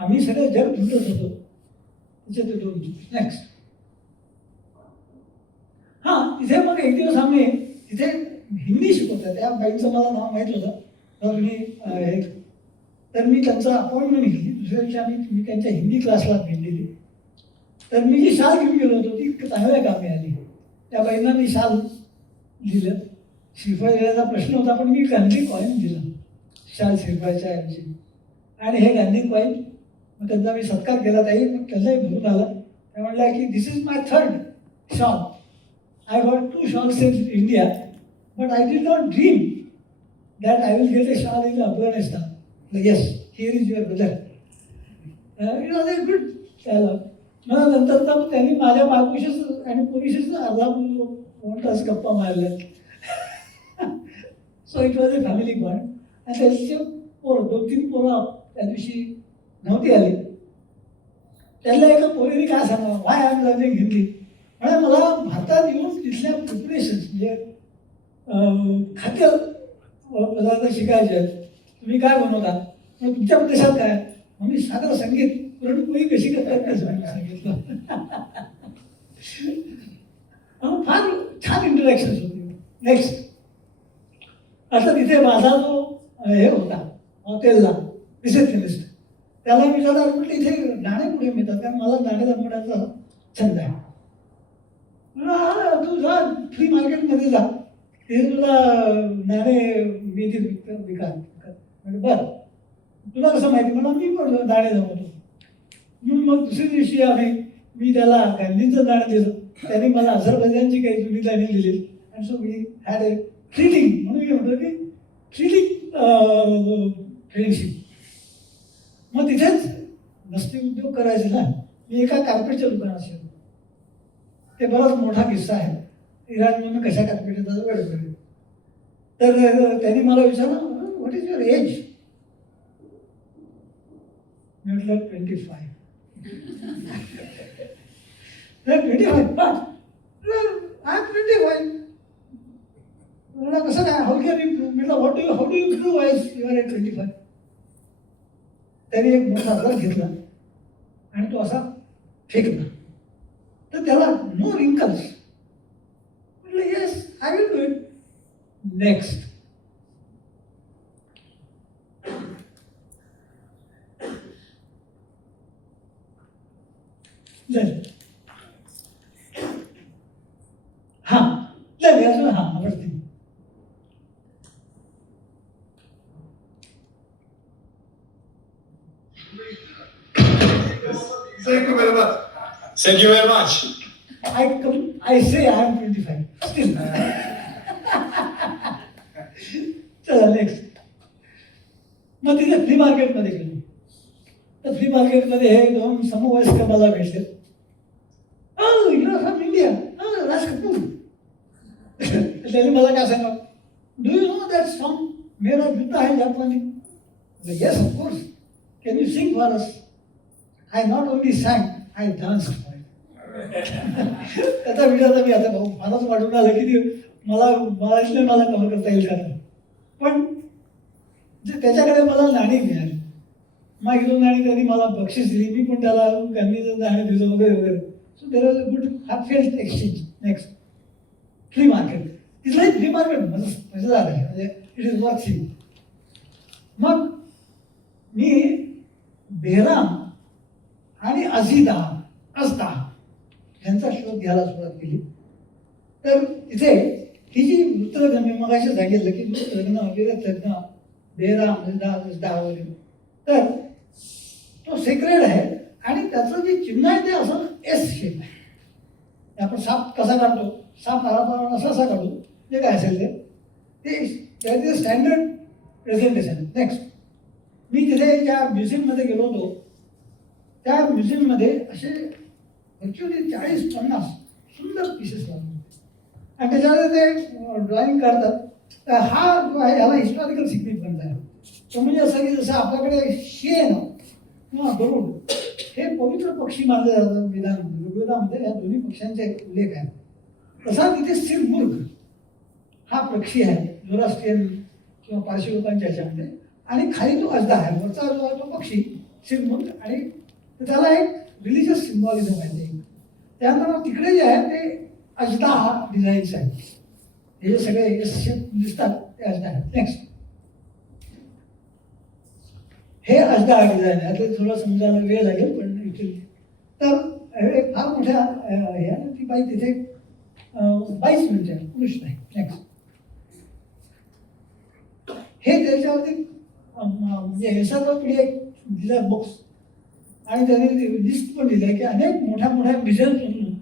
आम्ही सगळे जग फिरत होतो त्याचे ते 2 नेक्स्ट. हां, तिथे मग एक दिवस आम्ही तिथे हिंदी शिकवतो. त्या बाईचं मला नाव माहीत होतं तर मी त्यांचा अपॉइंटमेंट घेतली. दुसऱ्या दिवशी मी त्यांच्या हिंदी क्लासला भेटलेली. तर मी जी शाल घेऊन गेलो होतो ती चांगल्या कामी आली. त्या बाईंना मी शाल दिलं. श्रीफळ देण्याचा प्रश्न होता पण मी गांधी कॉईन दिला शाल श्रीफळच्या ऐवजी. आणि हे गांधी कॉईन मग त्यांचा मी सत्कार केला. त्याही मग त्यांनाही भरून आला. त्या म्हणल्या की this is my 3rd shawl. I got 2 shawls in India, but I did not dream that I will get a shawl in Afghanistan. Like, yes, here is your brother. It was a good dialogue. मग नंतर तर त्यांनी माझ्या मागुशीच आणि पोलिशीच अर्धा तास गप्पा मारल्या. So it was a family bond. आणि त्याचे 2-3 पोरं त्या दिवशी नव्हती आली. त्याला एका पोरीने काय सांगा Y I am learning Hindi. म्हणजे मला भारतात येऊन तिथल्या प्रिपरेशन्स म्हणजे खाद्य पदार्थ शिकायचे आहेत. तुम्ही काय बनवता मग तुमच्या देशात काय मग मी साधं संगीत पुरणपोळी कशी करतात ते सांगितलं. फार छान इंटरॅक्शन्स होते. नेक्स्ट आता तिथे माझा जो हे होता हॉटेलला रिसेप्शनिस्ट त्याला विचारणार म्हटलं इथे नाणे पुढे मिळतात कारण मला नाणे जमवण्याचा छंद आहे. तू जा फ्री मार्केटमध्ये जा तिथे तुला नाणे मिळतील विका. म्हणजे बरं तुला कसं माहिती म्हणा मी पण नाणे जमवतो. म्हणून मग दुसऱ्या दिवशी मी त्याला गांधींचं नाणं दिलं. त्यांनी मला अझरबैजानची काही जुनी नाणी दिली. आणि so we had a thrilling म्हणून मी म्हणतो की थ्रिलिंग फ्रेंडशिप. मग तिथेच नसते उद्योग करायचे ना. मी एका कार्पेटच्या दुकानात शिकलो. ते बराच मोठा किस्सा आहे. इराणमधून कशा कार्पेट येतात वेळ करेल. तर त्यांनी मला विचारलं व्हॉट इज युअर एज. म्हटलं 25. 25 आय एम 25. मला कसं काय हाऊ कॅन यू प्रूव्ह. म्हटलं how do you prove as you are at 25. त्याने एक मोठा हातात घेतला आणि तो असा फेकला. तर त्याला नो रिंकल्स. म्हटलं yes I will do it. Next हां अजून हां आवडते. Thank you very much. Thank you very much. I say I am 25 still. चला नेक्स्ट. मग तिथे फ्री मार्केटमध्ये गेलो. तर फ्री मार्केटमध्ये हे 2 समवयस्क मला भेटले. You are from India. Raj Kapoor. त्यांनी मला काय सांगा do you know that song मेरा जूता है जापानी. Yes of course can you sing for us. I not only sang, I danced for it. त्याचा विचार मी आता भाऊ मलाच वाढून आलं की मला कव्हर करता येईल का. पण जे त्याच्याकडे मला नाणी मिळाली. मागे 2 नाणी त्यांनी मला बक्षीस दिली. मी पण त्याला गांधीचं नाणं दिलं वगैरे वगैरे. So there was a good heartfelt exchange. Next free market. तिथलंही फ्री मार्केट मजेदार आहे. म्हणजे इट इज वर्थ सीइंग. मग मी बेहराम आणि अजदा यांचा शोध घ्यायला सुरुवात केली. तर तिथे ही जी वृत्तलग्न मी मगाशी सांगितलं की वृत्तलग्न विरत लग्न बेहराम वगैरे. तर तो सेक्रेड आहे आणि त्याचं जे चिन्ह आहे ते असं एस शेप आहे. आपण साप कसा काढतो साप असा काढू जे काय असेल ते स्टँडर्ड प्रेझेंटेशन. नेक्स्ट मी तिथे ज्या म्युझियममध्ये गेलो होतो त्या म्युझियममध्ये असे ॲक्च्युली 40-50 सुंदर पीसेस लावले होते. आणि त्याच्यामध्ये ते ड्रॉइंग काढतात. तर हा जो आहे ह्याला हिस्टॉरिकल सिग्निफिकन्स आहे. तो म्हणजे असं की जसं आपल्याकडे शेण किंवा गरुड हे पवित्र पक्षी मानले जातात. वेदांमध्ये ऋग्वेदामध्ये या दोन्ही पक्ष्यांचे उल्लेख आहेत. तसा तिथे सिरमुर्ग हा पक्षी आहे झोरास्ट्रियन किंवा पारशी लोकांच्या ह्याच्यामध्ये, आणि खाली तो अजदा आहे, वरचा जो आहे तो पक्षी सिरमुर्ग, आणि त्याला एक रिलिजियस सिम्बॉलिझम आहे ते. त्यानंतर तिकडे जे आहे ते अजदा हा डिझाईन्स आहे, हे जे सगळे शेप दिसतात ते अजदा आहेत. नेक्स्ट, हे अजदा डिझाईन आहे, ते थोडं समजायला वेळ लागेल पण इथे तर हे फार मोठ्या हे आहे. ती बाई तिथे 22 मिनिटं आहे, पुरुष नाही. नेक्स्ट, हे त्याच्यावरती म्हणजे ह्याच्यावर पिढी एक दिला बुक्स, आणि त्याने लिस्ट पण दिली आहे की अनेक मोठ्या मोठ्या विजनमधून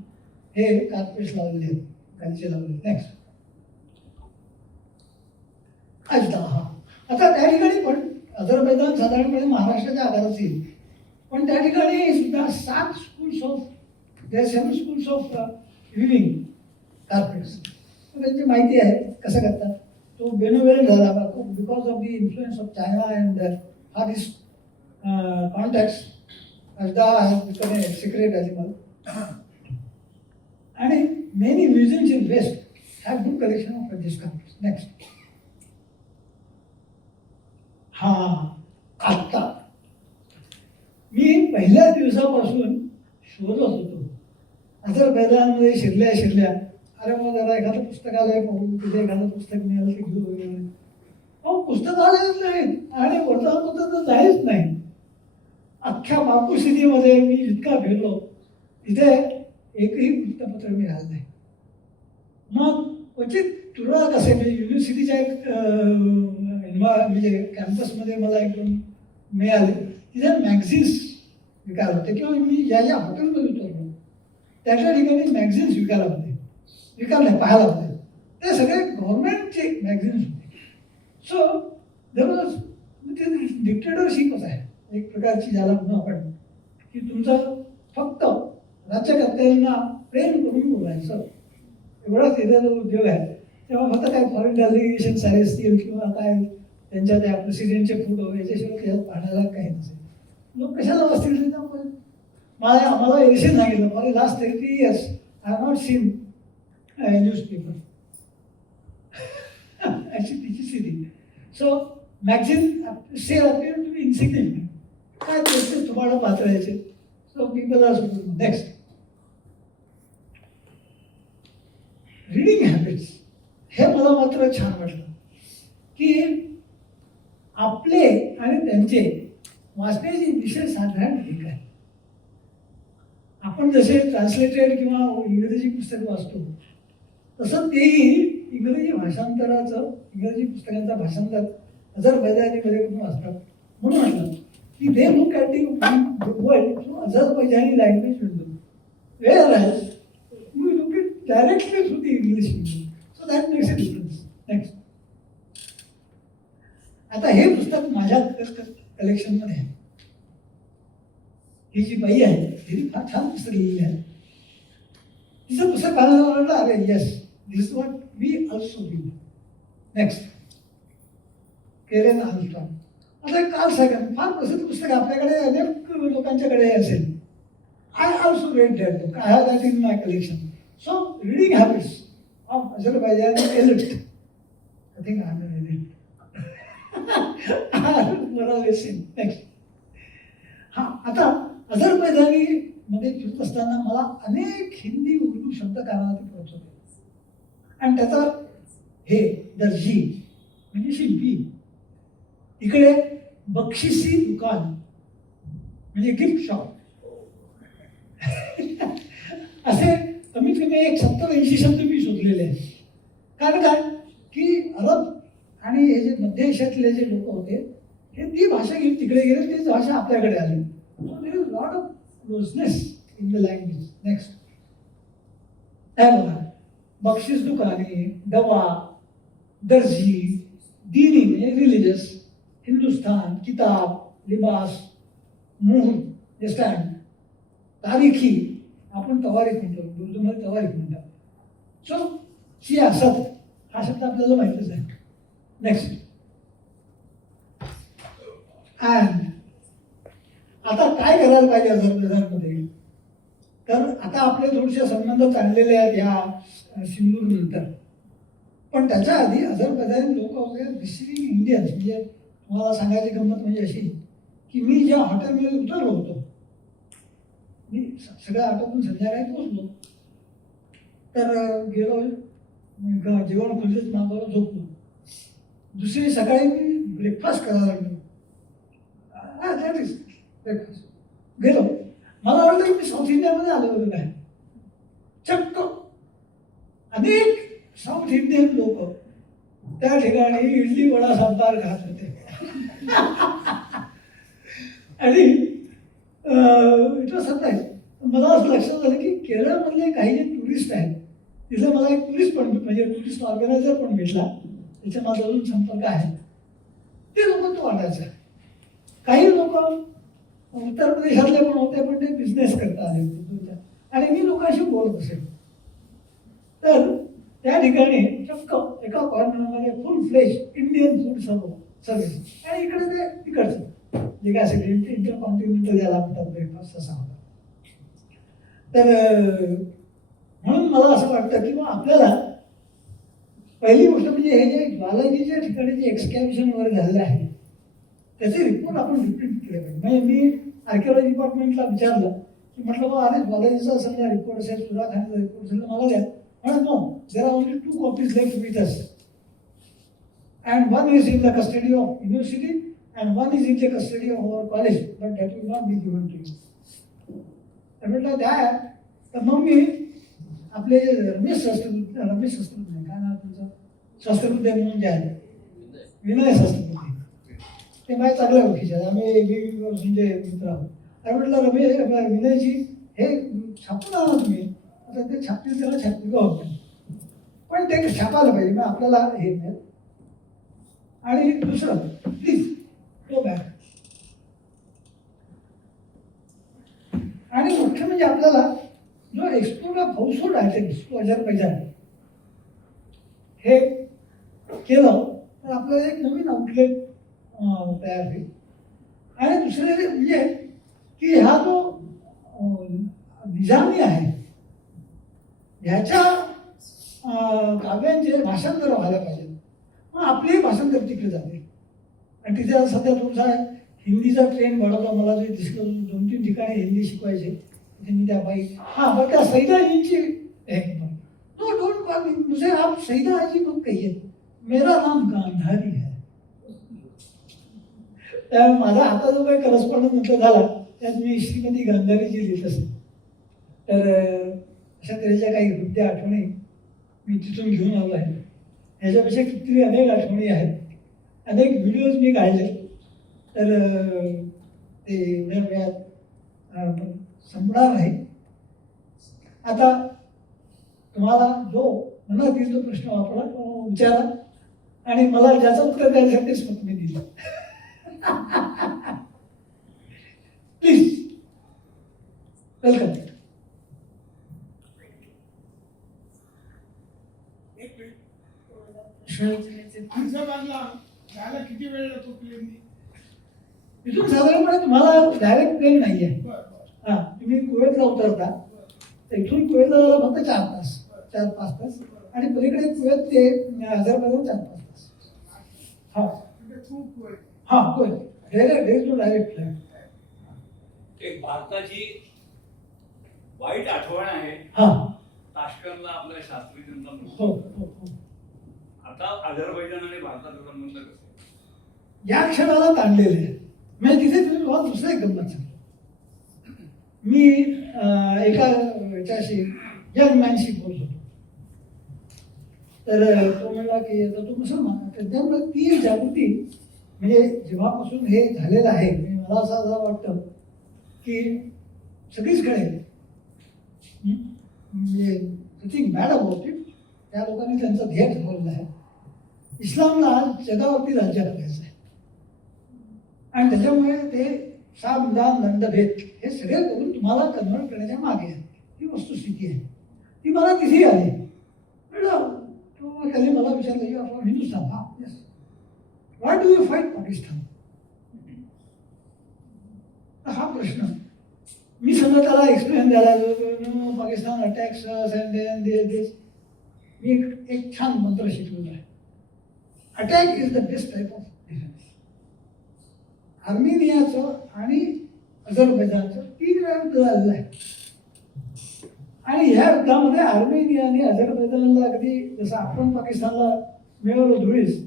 हे कार्पेट्स लावलेले आहेत, खालचे लावलेले. नेक्स्ट, अजदा हा. आता त्या ठिकाणी पण अझरबैजान साधारणपणे महाराष्ट्राच्या आधारात येईल, पण त्या ठिकाणी सुद्धा 7 schools of 7 schools of weaving carpets. त्यांची माहिती आहे कसं करतात. तो बेनोवेल झाला because of the influence of China and हा दिस कॉन्टॅक्ट्स. अजदा has become a secret animal, आणि many museums in west have good collection of this carpets. Next, हा आत्ता मी पहिल्या दिवसापासून शोधत होतो अझरबैजानमध्ये शिरल्या अरे मग जरा एखादं पुस्तकालय पाहू, तिथे एखादं पुस्तक मिळालं ते घेऊ वगैरे. अहो पुस्तकालयच नाहीत आणि वर्तमानपत्र तर नाहीच नाही. अख्ख्या बापू सिटीमध्ये मी जितका फिरलो तिथे एकही वृत्तपत्र मिळालं नाही. मग क्वचित तुरळक असे म्हणजे युनिव्हर्सिटीच्या एक म्हणजे कॅम्पसमध्ये मला एक दोन मिळाले, तिथे मॅगझिन्स विकायला होते, किंवा मी ज्या हॉटेलमध्ये उतरलो त्याच्या ठिकाणी मॅगझिन्स विकायला होते, पाहायला होते. ते सगळे गव्हर्नमेंटचे मॅगझिन्स होते. सो जवळ ते डिक्टेटरशिपच आहे एक प्रकारची, ज्याला म्हणू आपण की तुमचं फक्त राज्यकर्त्यांना प्रेम करून बोलायचं एवढाच तिथे जो उद्योग आहे. तेव्हा फक्त काय फॉरेन डेलिगेशन सारे असतील किंवा काय त्यांच्या त्या प्रेसिडेंटचे फोटो याच्याशिवाय त्याच्यात पाहण्याला काही नसेल. लोक कशाला बसतील त्याच्यामुळे. आम्हाला एरिशन सांगितलं for the last 30 years I have not seen newspaper. अशी तिची स्थिती. So magazine sell appear to be insignificant. काय ते तुम्हाला पात्रायचे. So people are so. Next, reading habits. हे मला मात्र छान वाटलं की आपले आणि त्यांचे वाचण्याची दिशा साधारण एक आहे. आपण जसे ट्रान्सलेटेड किंवा इंग्रजी पुस्तक वाचतो तसं तेही इंग्रजी भाषांतराचं, इंग्रजी पुस्तकांचा भाषांतर अझरबैजानीमध्ये पण वाचतात. म्हणून म्हटलं की they look at the world through Azerbaijani language window, where as we look it directly through the English window. So that makes a difference. Next, आता हे पुस्तक माझ्या कलेक्शनमध्ये आहे. ही जी बाई आहे तिने फार छान पुस्तक लिहिली आहे. तिचं पुस्तक पाहायला वाटलं अरे yes this is what we also do. Next, Karen Armstrong. आता कार्ल सॅगन फार प्रसिद्ध पुस्तक आपल्याकडे अनेक लोकांच्याकडे असेल. I also read that book. I have that in my collection. So reading habits of Azerbaijani elite. I think I am an elite. Next, हा आता अझरबैजानी मध्ये फिरत असताना मला अनेक हिंदी उर्दू शब्द कानात पोहोचवले, आणि त्याचा हे दर्जी म्हणजे शिल्पी, इकडे बक्षिसी दुकान म्हणजे गिफ्ट शॉप असे कमीत कमी एक 70-80 शब्द मी शोधलेले आहेत. कारण काय की अरब आणि हे जे मध्य एशियातले जे लोक होते हे ती भाषा घेऊन तिकडे गेले, तीच भाषा आपल्याकडे आली. So there is lot of closeness in the language. Next, काय बघा, बक्षीस दुकाने, दवा, दर्जी, दीनी म्हणजे रिलिजियस, हिंदुस्तान, किताब, लिबास, मुहूर्त, स्टँड, तारीखी, आपण तवारीख म्हणतो, उर्दूमध्ये तवारीख म्हणतात. सो सियासत हा शब्द आपल्याला माहितीच आहे. नेक्स्ट, अँड आता काय करायला पाहिजे अझरबैजानमध्ये. तर आता आपले थोडेसे संबंध चांगलेले आहेत या सिंधूर नंतर. पण त्याच्या आधी अझरबैजानी लोक वगैरे रिसिव्हिंग इंडियन्स, म्हणजे तुम्हाला सांगायची गंमत म्हणजे अशी की मी ज्या हॉटेलमध्ये उतरलो होतो, मी सगळ्या ऑटोतून संध्याकाळी पोचलो, तर गेलो जेवण खुलतेच मागवलं, झोपलो. दुसरी सकाळी मी ब्रेकफास्ट करायला लागलो. That is breakfast. गेलो, मला वाटलं की मी साऊथ इंडियामध्ये आलो होतो काय. चक्क अनेक साऊथ इंडियन लोक त्या ठिकाणी इडली वडा सांबार खात होते. आणि इट वॉज सरप्राईज. मला असं लक्षात आलं की केरळमधले काही जे टुरिस्ट आहेत, तिथं मला एक टुरिस्ट पण म्हणजे टुरिस्ट ऑर्गनायझर पण भेटला, त्याच्या माझा अजून संपर्क आहे. ते लोक तो वाटायचा. काही लोक उत्तर प्रदेशातले पण होते, पण ते बिझनेस करता आले होते आणि मी लोकांशी बोलत असेल. तर त्या ठिकाणी चक्क एका कॉर्नरमध्ये full flesh Indian food service, आणि इकडे ते तिकडचं जे काय असेल इंटरकॉन्टिनेंटल ज्याला म्हणतात ब्रेकफास्ट असा होता. तर म्हणून मला असं वाटतं की मग आपल्याला पहिली गोष्ट म्हणजे हे जे ज्वालाजीच्या ठिकाणी जे एक्सकॅव्हेशन वगैरे झालेलं आहे त्याचे रिपोर्ट आपण रिपीट केले पाहिजे. म्हणजे मी आर्किओलॉजी डिपार्टमेंटला विचारलं की म्हटलं बा अरे ज्वालाजीचा समजा रिपोर्ट असेल, सुराखानीचा रिपोर्ट असेल तर मला द्या. म्हणत no, there are only 2 copies left with us and one is in the custody of university and one is in the custody of our college, but that will not be given to you. तर म्हटलं द्या. तर मग मी आपले जे रमेश शास्त्रबुद्धे नाही काय नाव तुमचं, शास्त्रबुद्धे म्हणून जे आहे विनय शास्त्रबुद्धे, ते माझ्या चांगल्या ओळखीचे आहेत. आम्ही वेगवेगळ्या वर्षांचे मित्र आहोत. आणि म्हटलं विनयजी हे छापून आणा तुम्ही. आता ते छापतील त्याला छापतील होत नाही, पण ते छापायला पाहिजे, मग आपल्याला हे मिळेल. आणि दुसरं प्लीज गो बॅक. आणि मुख्य म्हणजे आपल्याला जो export of household items to Azerbaijan हे केलं तर आपल्याला एक नवीन आउटलेट तयार होईल. आणि दुसरे म्हणजे की हा जो निजामी आहे ह्याच्या काव्यांचे भाषांतर व्हायला पाहिजे. मग आपलेही भाषांतर तिकडे जाते. आणि तिथे सध्या तुमचा हिंदीचा ट्रेंड वाढवला. मला जे दिसलं 2-3 ठिकाणी हिंदी शिकवायचे, तिथे मी त्या बाई बट त्या सईदाजींची नो डोंट कॉल मी, मुझे आप सईदाजी मत कहिए, मेरा नाम गांधारी है. त्यामुळे माझा आता जो काही करस्पॉन्डन्स नंतर झाला त्यात मी श्रीमती गांधारीजी लिहित असे. तर अशा तऱ्हेच्या काही हृदय आठवणी मी तिथून घेऊन आलो आहे. ह्याच्यापेक्षा कितीतरी अनेक आठवणी आहेत, अनेक व्हिडिओज मी काढले. तर ते एवढ्या वेळात संपणार नाही. आता तुम्हाला जो मनात येईल तो प्रश्न वापरा, विचारा, आणि मला ज्याचं उत्तर द्यायसाठीच मग मी दिलं. Please welcome. किती वेळ लागतो प्लेननी? इथून साधारणपणे तुम्हाला डायरेक्ट प्लेन नाही आहे. हां, तुम्ही कुवेतला उतरता, तर इथून कुवेतला जायला फक्त 4 तास, 4-5 तास, आणि पलीकडे कुवेत ते अझरबैजान 4-5 तास. हां हां, Kuwait direct to direct flight. एक भारताची वाईट आठवण आहे हां, ताश्कंदला आपल्या शास्त्रीजींचा हो मृत्यू. हो हो. आता अझरबैजान आणि भारताचा संबंध कसा? या क्षणाला ताणलेले आहे. म्हणजे तिथे तुम्ही मला दुसरं एक गंमत सांगतो. मी एका याच्याशी यंग मॅनशी बोलत होतो. तर तो म्हणला की आता तू मुसलमान, तर त्यामुळे ती जागृती म्हणजे जेव्हापासून हे झालेलं आहे, मला असं वाटतं की सगळीचकडे म्हणजे नथिंग बॅड अबाउट इट, त्या लोकांनी त्यांचं ध्येय ठरवलेलं आहे. इस्लामला आज जगावरती राज्य करायचं आहे. आणि त्याच्यामुळे ते साम दान दंडभेद हे सगळे करून तुम्हाला कन्वर्ट करण्याच्या मागे आहे. ही वस्तुस्थिती आहे. ती मला तिथे आली. त्याने मला विचारलं की आपण हिंदुस्थान, हा yes, why do you fight Pakistan. हा प्रश्न मी समजा त्याला एक्सप्लेन द्यायला, पाकिस्तान अटॅक्स अँड दिस. मी एक छान मंत्र शिकलेला आहे. Attack is the best type of defence. आर्मेनियाचं आणि अझरबैजानचं 3 वेळा युद्ध झालेलं आहे. आणि ह्या युद्धामध्ये आर्मेनियाने अझरबैजानला अगदी जसं आपण पाकिस्तानला मिळवलं धुळीस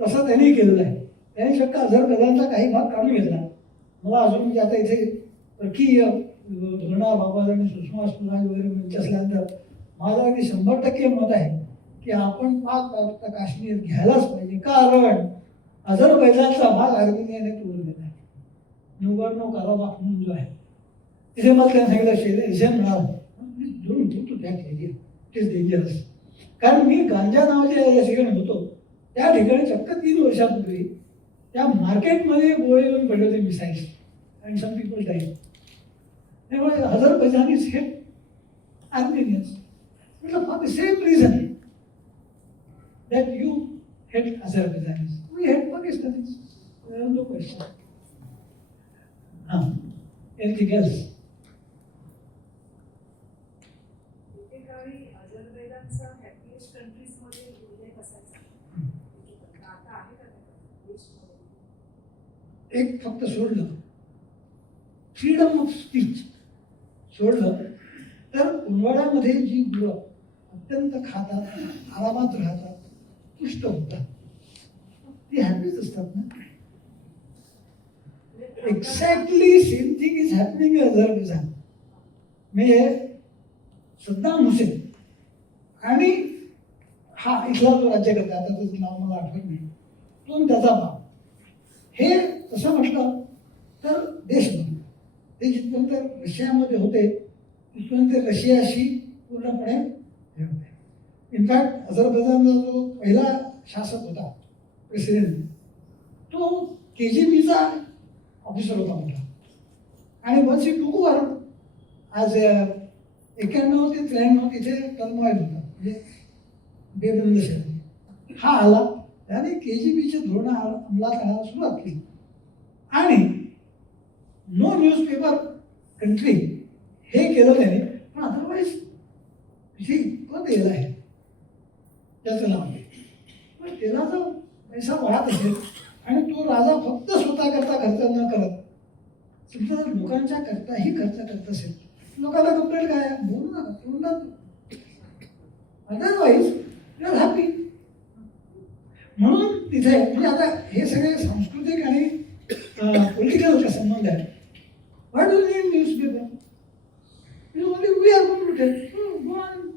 तसं त्यांनी केलेलं आहे. त्यांनी शक्य अझरबैजानचा काही भाग काढून घेतला. मला अजून म्हणजे आता इथे परकीय धोरणाबाबत आणि सुषमा स्वराज वगैरे म्हणजे असल्यानंतर माझं अगदी 100% मत आहे की आपण पाक काश्मीर घ्यायलाच पाहिजे. कारण अझरबैजानचा भाग आर्मेनियाने तोडून घेतला आहे. नोगोर्नो काराबाख म्हणून जो आहे तिथे मला त्यांनी सांगितलं शेजारी मिळालं दोन तू त्या एरिया इट इज डेंजरस. कारण मी गांजा नावाच्या या ठिकाणी होतो त्या ठिकाणी चक्क 3 वर्षापूर्वी त्या मार्केटमध्ये गोळे येऊन पडले होते मिसाईल्स आणि सम पीपल डाईड. त्यामुळे अझरबैजानीज हेट आर्मेनियन्स. म्हटलं for the same reason that you hate Azerbaijanis we hate Pakistanis. No question. हां, एनिथिंग एल्स? एकेकाळी अझरबैजानचा हॅपीएस्ट कंट्रीजमध्ये उल्लेख असायचा. आता आहे का त्या लिस्टमध्ये? एक फक्त सोडलं, फ्रीडम ऑफ स्पीच सोडलं तर उन्हाळ्यामध्ये जी मुलं अत्यंत खातात, आरामात राहतात, पुष्ट होतात ती हॅपीच असतात ना. Exactly same thing is happening in Azerbaijan. म्हणजे सद्दाम हुसेन आणि हा इथला जो राज्यकर्ता आता त्याचं नाव मला आठवत नाही तो आणि त्याचा बाप हे तसं म्हटलं तर देश बनले. ते जिथपर्यंत रशियामध्ये होते तिथपर्यंत रशियाशी पूर्णपणे हे होते. इनफॅक्ट अझरबैजानचा जो पहिला शासक होता प्रेसिडेंट तो KGBचा ऑफिसर होता मोठा. आणि वन्स ही टूक ओव्हर आज 91 ते 93 तिथे टर्मॉईल होता म्हणजे बेबंद शहर. हा आला त्याने KGBचे धोरणं अंमलात आणायला सुरुवात केली आणि नो न्यूजपेपर कंट्री हे केलं त्याने. पण अदरवाईज तिथे इतकं तेल आहे त्याचं नाव आहे. पण तेलाचा पैसा वाहत असेल आणि तो राजा फक्त स्वतःकरता खर्च न करत समजा जर लोकांच्या करताही खर्च करत असेल लोकांना कंप्लेंट काय बोलू नका बोलू अदरवाईज यू आर हॅपी. म्हणून तिथे म्हणजे आता हे सगळे सांस्कृतिक आणि पॉलिटिकल संबंध आहेत. Why do need newspaper? We are going to tell go on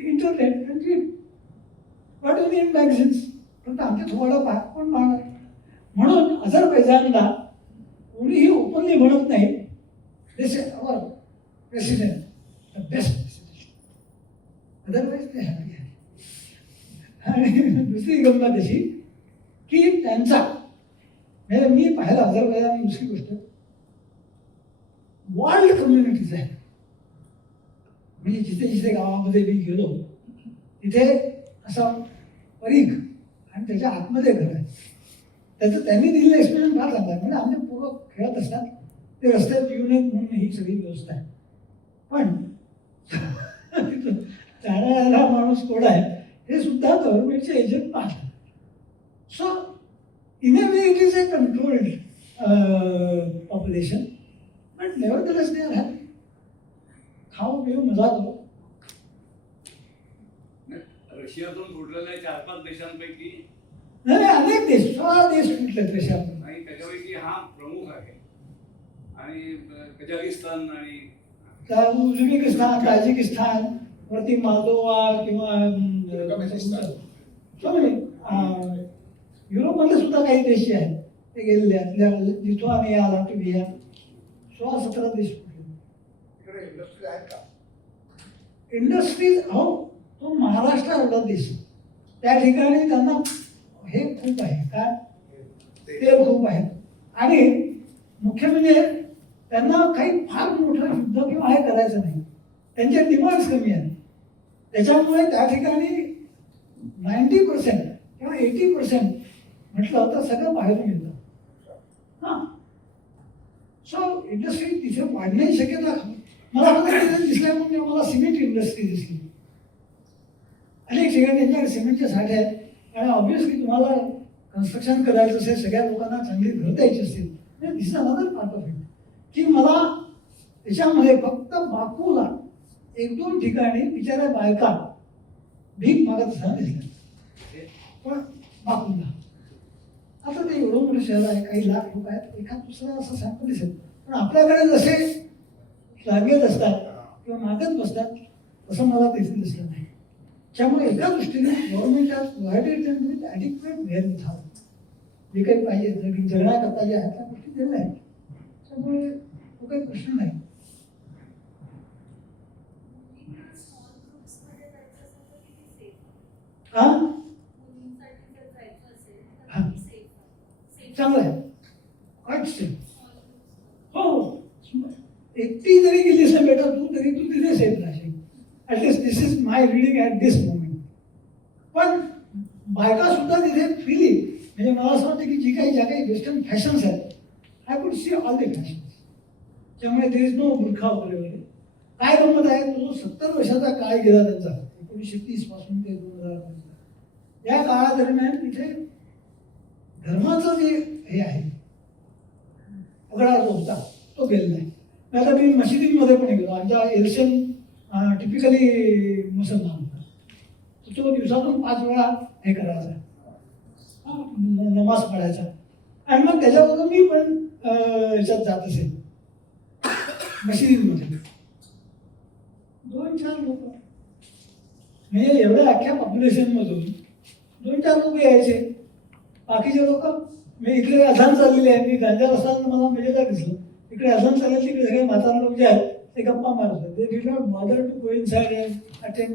internet and read. Why do need magazines? फक्त आमचे थोडं पहा कोण पाहणार. म्हणून अझरबैजानला कोणीही ओपनली म्हणत नाही this is our president the best president. Otherwise ते हॅपी आहे. आणि दुसरी गंमत अशी की त्यांचा म्हणजे मी पाहिलं अझरबैजान दुसरी गोष्ट वर्ल्ड कम्युनिटीज आहे. मी जिथे जिथे गावामध्ये मी गेलो तिथे असा परीघ आणि त्याच्या आतमध्ये घर आहे. त्याचं त्यांनी दिलेलं एक्सपिरियन्स फार चांगला आहे. म्हणजे आमचे पोरं खेळत असतात ते रस्त्यात येऊ नयेत म्हणून ही सगळी व्यवस्था आहे. पण तिथून जाणारा माणूस कोण आहे हे सुद्धा गव्हर्नमेंटचे एजंट पाहतात. So in a way it is a controlled population but nevertheless they are happy. खाऊ पिऊ मजा करू. रशियातून सुटलेल्या 4-5 देशांपैकी नाही अनेक देश 16 देश कुठले देशात आणि त्याच्यापैकी हा प्रमुख आहे. आणि कझाकिस्तान आणि उझबेकिस्तान, ताजिकिस्तान, वरती मालदोवा किंवा युरोपमधले सुद्धा काही देश जे आहेत ते गेलेले आहेत. लिथुआनिया, लाटविया 16-17 देश इंडस्ट्रीज. हो तो महाराष्ट्र एवढा देश त्या ठिकाणी त्यांना हे खूप आहे काय तेल खूप आहे. आणि मुख्य म्हणजे त्यांना काही फार मोठं युद्ध किंवा हे करायचं नाही. त्यांच्या डिमांड्स कमी आहेत. त्याच्यामुळे त्या ठिकाणी 90% किंवा 80% म्हटलं तर सगळं बाहेरून येतं. हां सो इंडस्ट्री तिथे वाढण्याची शक्यता मला दिसल्या म्हणजे मला सिमेंट इंडस्ट्री दिसली. ठिकाणी त्यांच्याकडे सिमेंटचे साठे आहेत आणि ऑब्व्हियसली तुम्हाला कन्स्ट्रक्शन करायचं असेल, सगळ्या लोकांना चांगली घरं द्यायची असतील, this is another part of it. की मला त्याच्यामध्ये फक्त बापूला 1-2 ठिकाणी बिचाऱ्या बायका भीक मागत असताना दिसल्या, पण बापूला आता ते एवढं मोठं शहर आहे, काही लाख लोक आहेत, एखाद दुसरा असं सॅम्पल दिसेल. पण आपल्याकडे जसे लागत असतात किंवा मागत बसतात तसं मला तेथील दिसलं नाही. त्यामुळे एका दृष्टीने government has provided them with adequate wear without, जे काही पाहिजे जगण्याकरता जे आहेत त्या गोष्टी दिल्या आहेत. त्यामुळे तो काही प्रश्न नाही. मुलींना स्मॉल ग्रुप्समध्ये जायचं असेल तर किती सेफ? हा मुलींसाठी जर जायचं असेल तर हा. किती सेफ? चांगलं आहे, क्वाईट सेफ. Small groups. हो, एकटी जरी गेलीस ना बेटा तू, तरी तू तिथे सेफ राहशील. At least this is my reading at this moment. पण बायका सुद्धा तिथे फ्रीली, म्हणजे मला असं वाटतं की ज्या काही वेस्टर्न फॅशन्स आहेत, I could see all the fashions. त्यामुळे देर इज नो बुरखा वगैरे. काय गंमत आहे, तो 70 वर्षाचा काळ गेला त्यांचा, 1930 पासून ते 2000. या काळादरम्यान तिथे धर्माचं जे हे आहे पगडा जो होता तो गेला नाही. आता मी मशिदींमध्ये पण गेलो. आमच्या एल्शन टिपिकली मुसलमान होता, तो दिवसातून 5 वेळा हे करायचा, नमाज पडायचा. आणि मग त्याच्याबरोबर मी पण याच्यात जात असेल मशिदींमध्ये. 2-4 लोक, म्हणजे एवढ्या अख्ख्या पॉप्युलेशनमधून 2-4 लोक यायचे. बाकीचे लोक, मी इकडे अजान चाललेली आहे, मी गांजा असताना मला मजेदार दिसलं, इकडे अजान चालले तिकडे सगळे म्हातारे लोक जे आहेत ते गप्पा मारत होते. They did not bother to go inside and attend.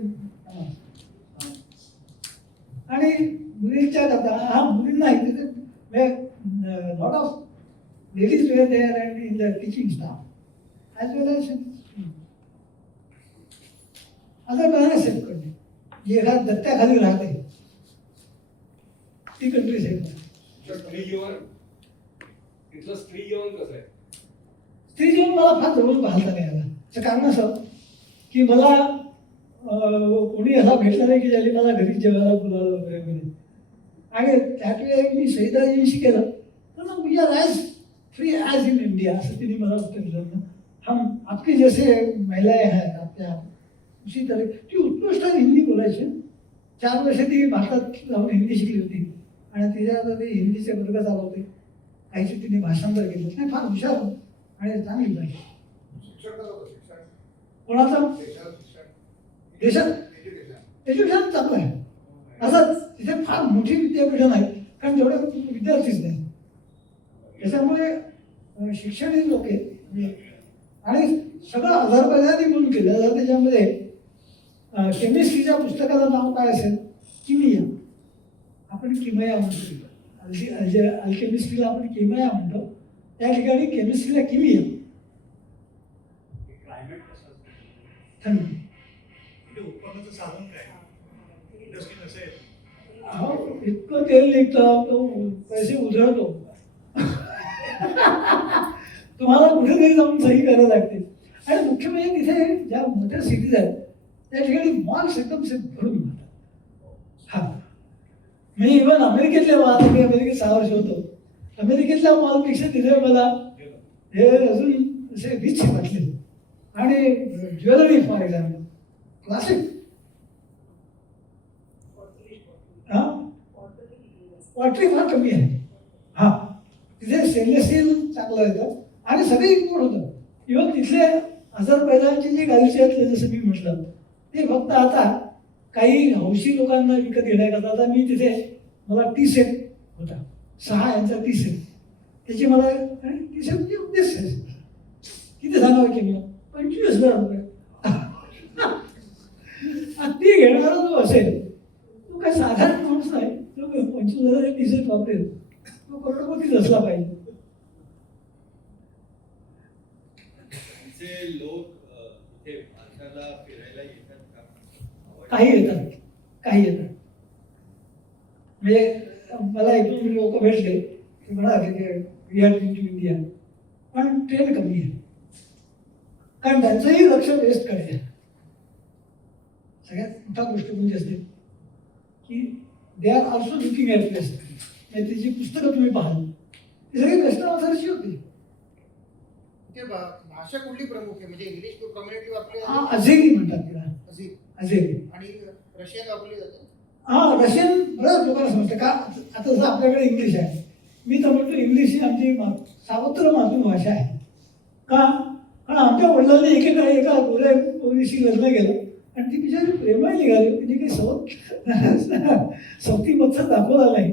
आणि मुलींच्या करता हा मुलींना तिथे lot of ladies were there and in the teaching staff as well as other banana safe country. जी एखाद दत्त्याखाली राहते ती कंट्री सेफ आहे. स्त्री जीवन, तिथलं स्त्री जीवन कसं आहे? स्त्री जीवन मला फार जवळून पाहता नाही आलं. त्याचं कारण असं की मला कोणी असा भेटला नाही की ज्याने मला घरी जेवायला बोलावलं वगैरे वगैरे. आणि त्यावेळी मी सईदाजींशी केलं तर मग we are as free as in India असं तिने मला उत्तर दिलं ना. हम आपके जैसे महिलाएं हैं आपल्या उसी तरह. ती उत्कृष्ट हिंदी बोलायची. 4 वर्ष ती भारतात जाऊन हिंदी शिकली होती आणि तिच्या ते हिंदीचे वर्ग चालवते. काहीची तिने भाषांतर केलं नाही. फार हुशार आणि चांगली पाहिजे. शिक्षण कसं होतं? शिक्षण कोणाचा देशात शिक्षण देशात एज्युकेशन चांगलं आहे. असं तिथे फार मोठी विद्यापीठं नाही, कारण तेवढे विद्यार्थीच नाही. त्याच्यामुळे शिक्षण ही लोक आणि सगळं अझरबैजानी म्हणून केलं जातं. त्याच्यामध्ये केमिस्ट्रीच्या पुस्तकाला नाव काय असेल? किमिया. आपण किमया म्हणतो. अल्केमिस्ट्रीला आपण किमया म्हणतो. त्या ठिकाणी केमिस्ट्रीला किमिया. क्लायमेट कसं असतं? थंडी. उत्पन्नाचं साधन काय? इंडस्ट्री नसेल. अहो, इतकं तेल निघतं तो पैसे उधळतो. तुम्हाला कुठेतरी जाऊन सही करायला लागते. आणि मुख्य म्हणजे तिथे ज्या मोठ्या सिटीज आहेत त्या ठिकाणी मॉल्स एकदम भरून जातात. हा, मी इव्हन अमेरिकेतल्या मॉल, मी अमेरिकेत 6 वर्ष होतो, अमेरिकेतल्या मॉलपेक्षा तिथे मला हे अजून असे रिच वाटले. आणि ज्वेलरी फॉर एक्झाम्पल क्लासिक. हा, पॉटरी फार कमी आहे. हा, तिथे स्टेनलेस स्टील चांगलं येतं आणि सगळं इम्पोर्ट होतं. इव्हन तिथले अझरबैजानची जी गालची आहेत जसं मी म्हटलं ते फक्त आता काही हौशी लोकांना विकत घेण्याकरता. आता मी तिथे मला टी सेट होता, 6 यांचा टी सेट. त्याची मला टी सेट म्हणजे उद्देश किती सांगावं की मला 25,000 रुपये. ती घेणारा जो असेल तो काही साधारण माणूस नाही. तो 25,000 टी सेट वापरेल, तो करोडपतीच असला पाहिजे. लोक इथे भारताला फिरायला येतात का? काही येतात, काही येतात. म्हणजे मला 1-2 लोक भेटले ते म्हणाले की we are in to India, पण ट्रेन कमी आहे. कारण त्यांचंही लक्ष वेस्टकडे आहे. सगळ्यात मोठा गोष्ट म्हणजे असते की they are also looking at west. म्हणजे तिची पुस्तकं तुम्ही पाहाल ती सगळी वेस्टर्न ऑथरची होती. ते भाषा कुठली प्रमुख आहे म्हणजे इंग्लिश कम्युनिटी वापरली हा, जाते अझेरी म्हणतात तिला, अझीर. अझेरी. आणि रशियन वापरली जाते. हा, रशियन बऱ्याच लोकांना समजतं का. आता जसं आपल्याकडे इंग्लिश आहे, मी तर म्हणतो इंग्लिश ही आमची सावत्र मातृभाषा आहे. का? कारण आमच्या वडिलांनी एकेकाळी एका गोऱ्या मुलीशी लग्न केलं आणि ती बिचारी प्रेमळ निघाली. तिने काही सौती मत्सर दाखवला नाही.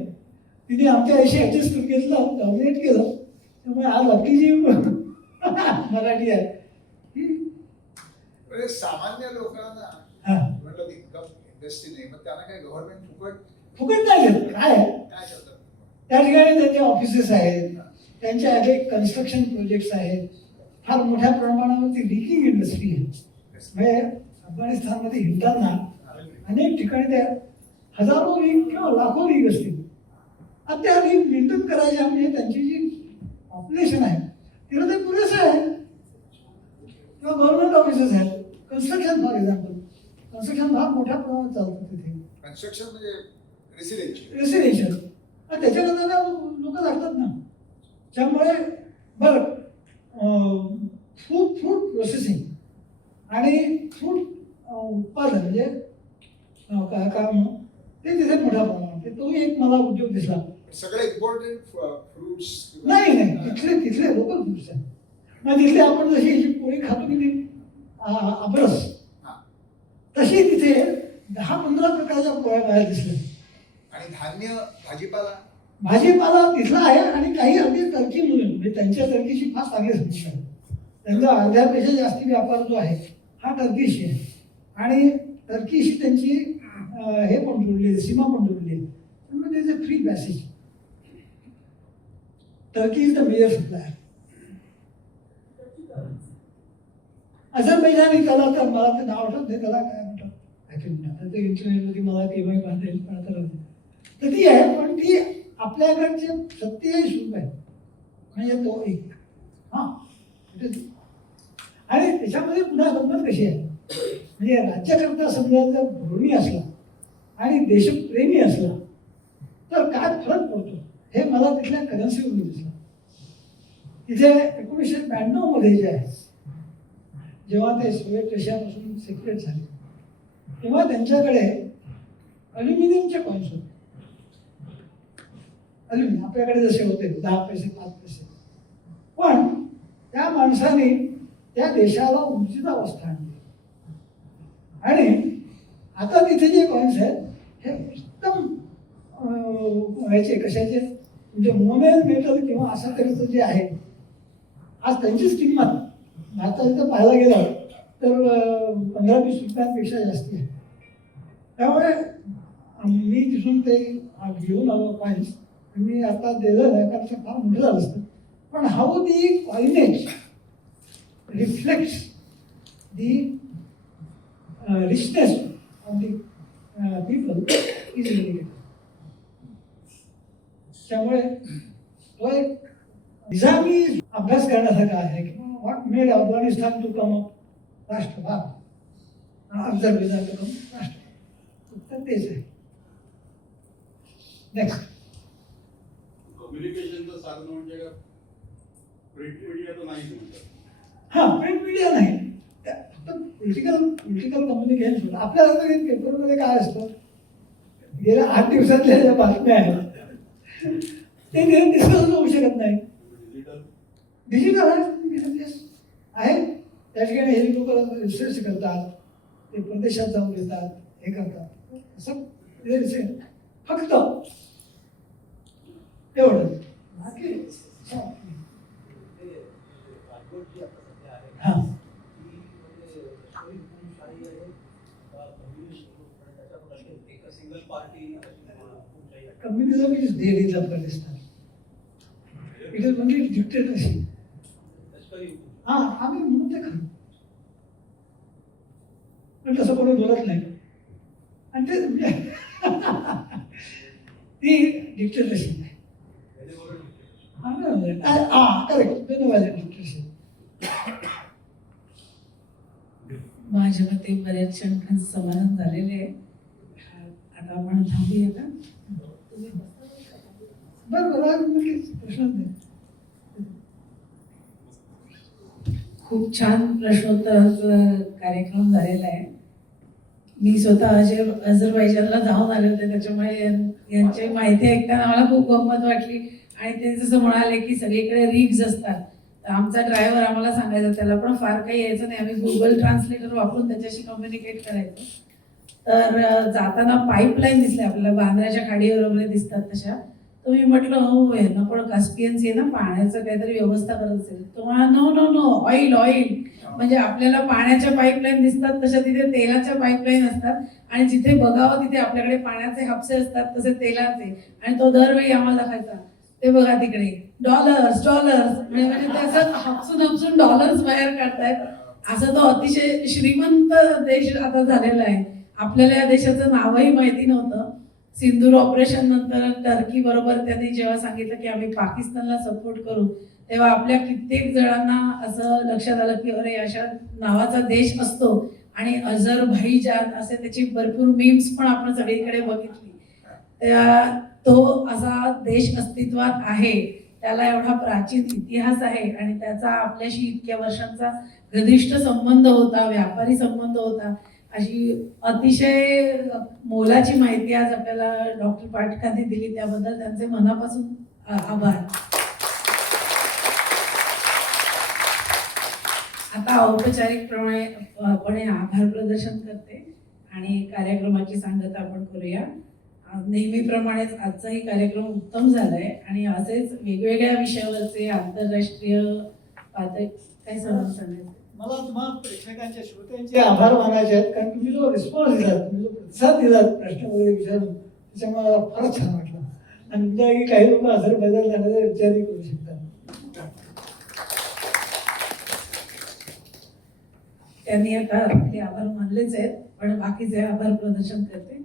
तिने आमच्या आईशी ॲडजस्ट करून घेतलं, डॉमिनेट केलं. त्यामुळे आज आपली जी मराठी आहे ही म्हणजे सामान्य लोकांना हा म्हटलं इन्कम इंडस्ट्री नाही मग त्यांना काय गव्हर्नमेंट फुकट नाही घेत. काय आहे, काय करतात. त्या ठिकाणी त्यांचे ऑफिसेस आहेत, त्यांचे अनेक कन्स्ट्रक्शन प्रोजेक्ट्स आहेत. फार मोठ्या प्रमाणावरती लिकिंग इंडस्ट्री आहे. म्हणजे अफगाणिस्तानमध्ये हिंडताना अनेक ठिकाणी त्या हजारो लीग किंवा लाखो लीग असतील. आता त्या लीग मेंटेन करायच्या म्हणजे त्यांची जी पॉप्युलेशन आहे तिला ते पुरेसं आहे. किंवा गव्हर्नमेंट ऑफिसेस आहेत. कन्स्ट्रक्शन फॉर एक्झाम्पल, कन्स्ट्रक्शन फार मोठ्या प्रमाणात चालतं तिथे. कन्स्ट्रक्शन म्हणजे रेसिडेन्शियल. रेसिडेन्शियल त्याच्याकरता लोक लागतात ना. त्यामुळे बरं फ्रूट प्रोसेसिंग आणि फ्रूट उत्पादन म्हणजे काय म्हणू ते तिथे मोठ्या प्रमाणात. तोही एक मला उद्योग दिसला. सगळे इम्पॉर्टंट फ्रुट्स नाही तिथले लोकल फ्रुट्स आहेत. मग तिथले आपण जशी याची पोळी खातो की नाही आबरस, तशी तिथे 10-15 प्रकारच्या पोळ्या बाहेर दिसल्या. आणि धान्य भाजीपाला तिथला आहे आणि काही अगदी टर्की म्हणून म्हणजे त्यांच्या टर्कीशी फार चांगली समजून आहे. त्यांचा अर्ध्यापेक्षा जास्ती व्यापार जो आहे हा टर्कीशी आहे. आणि टर्कीशी त्यांची हे पण जोडली आहे, सीमा पण जोडली आहे. त्यामुळे त्याचे free passage. Turkey is the major supplier. Azerbaijan त्याला तर मला ते नाव आठवत नाही, त्याला काय म्हणतात ॲक्च्युली आता ते इंटरनेटमध्ये मला केव्हाही पाहता येईल पण आता तर ती आहे. पण ती आपल्याकडचे 47 रुपये म्हणजे तो एक हां. आणि त्याच्यामध्ये पुन्हा गंमत कशी आहे म्हणजे राज्याकरता समजा जर धोरणी असला आणि देशप्रेमी असला तर काय फरक पडतो हे मला तिथल्या करन्सीवरून दिसलं. तिथे 1992 मध्ये जे आहे जेव्हा ते सोव्हिएट रशियापासून सेपरेट झाले तेव्हा त्यांच्याकडे अल्युमिनियमचे कॉइन्स होते. अल्युमिनियम आपल्याकडे जसे होते 10 पैसे 5 पैसे. पण त्या माणसाने त्या देशाला उंचीतावस्था आणली. आणि आता तिथे जे कॉइन्स आहेत हे एकदम व्हायचे कशाचे म्हणजे मोनेल मेटल किंवा असं तऱ्हेचं जे आहे आज त्यांचीच किंमत भारतात जर पाहायला गेलं तर 15-20 रुपयांपेक्षा जास्ती आहे. त्यामुळे मी तिथून ते घेऊन आलो कॉइन्स. मी आता दिलं नाही कारण ते फार मोठं झालं असतं. पण how the coinage reflects the richness of the people is limited. त्यामुळे तो एक निजामी अभ्यास करण्यासारखा आहे की what made Afghanistan to come up राष्ट्रभाग, अफगाणिस्तान टू कम राष्ट्रभाग. तर तेच आहे. नेक्स्ट कम्युनिकेशनचं साधन म्हणजे का प्रिंट मीडिया तर नाही म्हणतात. हां, प्रिंट मीडिया नाही, फक्त पॉलिटिकल कम्युनिकेशन होतं. आपल्याला तरी पेपरमध्ये काय असतं गेल्या 8 दिवसातल्या ज्या बातम्या आहेत ते डिस्कस होऊ शकत नाही. डिजिटल आहे त्या ठिकाणी हे लोक रिसर्च करतात, ते प्रदेशात जाऊन येतात, हे करतात. असं फक्त एवढं बाकी हां communism is there in Afghanistan. It is only dictatorship. हां आम्ही म्हणून ते खरं पण तसं कोणी बोलत नाही. आणि ते म्हणजे ती डिक्टेटरशिप आहे. करेक्ट धन्यवाद. डिक्टेटरशिप माझ्या मते बऱ्याचशा लोकांचं समाधान झालेलं आहे. आता आपण थांबूया का? बरं बरं प्रश्न नाही. खूप छान प्रश्नोत्तराचा कार्यक्रम झालेला आहे. मी स्वतः अझरबैजानला जाऊन आले होते, त्याच्यामुळे यांची माहिती ऐकताना मला खूप गंमत वाटली. आणि ते जसं म्हणाले की सगळीकडे रिग्स असतात, तर आमचा ड्रायव्हर आम्हाला सांगायचा त्याला पण फार काही यायचं नाही, आम्ही गुगल ट्रान्सलेटर वापरून त्याच्याशी कम्युनिकेट करायचो. तर जाताना पाईपलाईन दिसल्या आपल्याला, बांद्राच्या खाडीवर वगैरे दिसतात तशा. तर मी म्हटलं हो यांना पण कास्पियन सी ना, पाण्याचं काहीतरी व्यवस्था करत असेल. तो म्हणा no no no, oil oil. म्हणजे आपल्याला पाण्याच्या पाईपलाईन दिसतात तशा तिथे तेलाच्या पाईपलाईन असतात, आणि जिथे बघावं तिथे आपल्याकडे पाण्याचे हापसे असतात तसे तेलाचे. आणि तो दरवेळी आम्हाला दाखवायचा, ते बघा तिकडे डॉलर्स डॉलर्स, म्हणजे ते असं हापसून हापसून डॉलर्स बाहेर काढतायत. असं तो अतिशय श्रीमंत देश आता झालेला आहे. आपल्याला या देशाचं नावही माहिती नव्हतं. सिंदूर ऑपरेशन नंतर टर्की बरोबर त्यांनी जेव्हा सांगितलं की आम्ही पाकिस्तानला सपोर्ट करू, तेव्हा आपल्या कित्येक जणांना असं लक्षात आलं की अरे अशा नावाचा देश असतो. आणि अझरबैजान असे त्याची भरपूर मीम्स पण आपण सगळीकडे बघितली. तो असा देश अस्तित्वात आहे, त्याला एवढा प्राचीन इतिहास आहे, आणि त्याचा आपल्याशी इतक्या वर्षांचा घनिष्ठ संबंध होता, व्यापारी संबंध होता. अशी अतिशय मोलाची माहिती आज आपल्याला डॉक्टर पाठकांनी दिली, त्याबद्दल त्यांचे मनापासून आभार. आता औपचारिकपणे आभार प्रदर्शन करते आणि कार्यक्रमाची सांगता आपण करूया. नेहमीप्रमाणेच आजचाही कार्यक्रम उत्तम झालाय, आणि असेच वेगवेगळ्या विषयावरचे आंतरराष्ट्रीय पातळी काय सांगायचं. मला तुम्हा प्रेक्षकांच्या श्रोत्यांचे आभार मानायचे आहेत, कारण तुम्ही जो रिस्पॉन्स दिलात, तुम्ही जो प्रतिसाद दिलात प्रश्न वगैरे विचारून, त्याच्यामुळे मला फारच छान वाटलं. आणि तुमच्यापैकी काही लोक अझरबैजान जाण्याचा विचारही करू शकतात. त्यांनी आता आपले आभार मानलेच आहेत, पण बाकीचे आभार प्रदर्शन करते.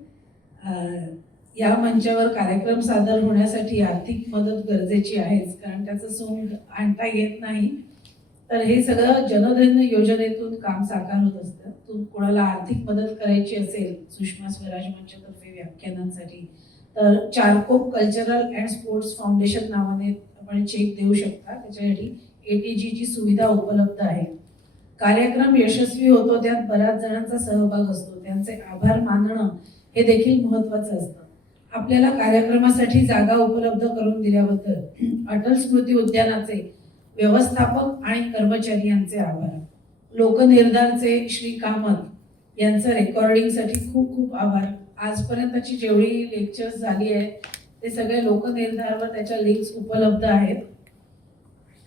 या मंचावर कार्यक्रम सादर होण्यासाठी आर्थिक मदत गरजेची आहेच, कारण त्याचं सोंग आणता येत नाही. तर हे सगळं जनधन योजनेतून काम साकार होत असतं. कोणाला आर्थिक मदत करायची असेल सुषमा स्वराज मंचातर्फे व्याख्यानांसाठी, तर Charkop cultural and sports foundation नावाने आपण चेक देऊ शकता. त्याच्यासाठी ATG ची सुविधा उपलब्ध आहे. कार्यक्रम यशस्वी होतो, त्यात बऱ्याच जणांचा सहभाग असतो, त्यांचे आभार मानणं हे देखील महत्त्वाचं असतं. आपल्याला कार्यक्रमासाठी जागा उपलब्ध करून दिल्याबद्दल अटल स्मृती उद्यानाचे व्यवस्थापक आणि कर्मचारी यांचे आभार. लोकनिर्धारचे श्री कामत यांचं रेकॉर्डिंगसाठी खूप खूप आभार. आजपर्यंतची जेवढी लेक्चर्स झाली आहेत ते सगळे लोकनिर्धारवर त्याच्या लिंक्स उपलब्ध आहेत.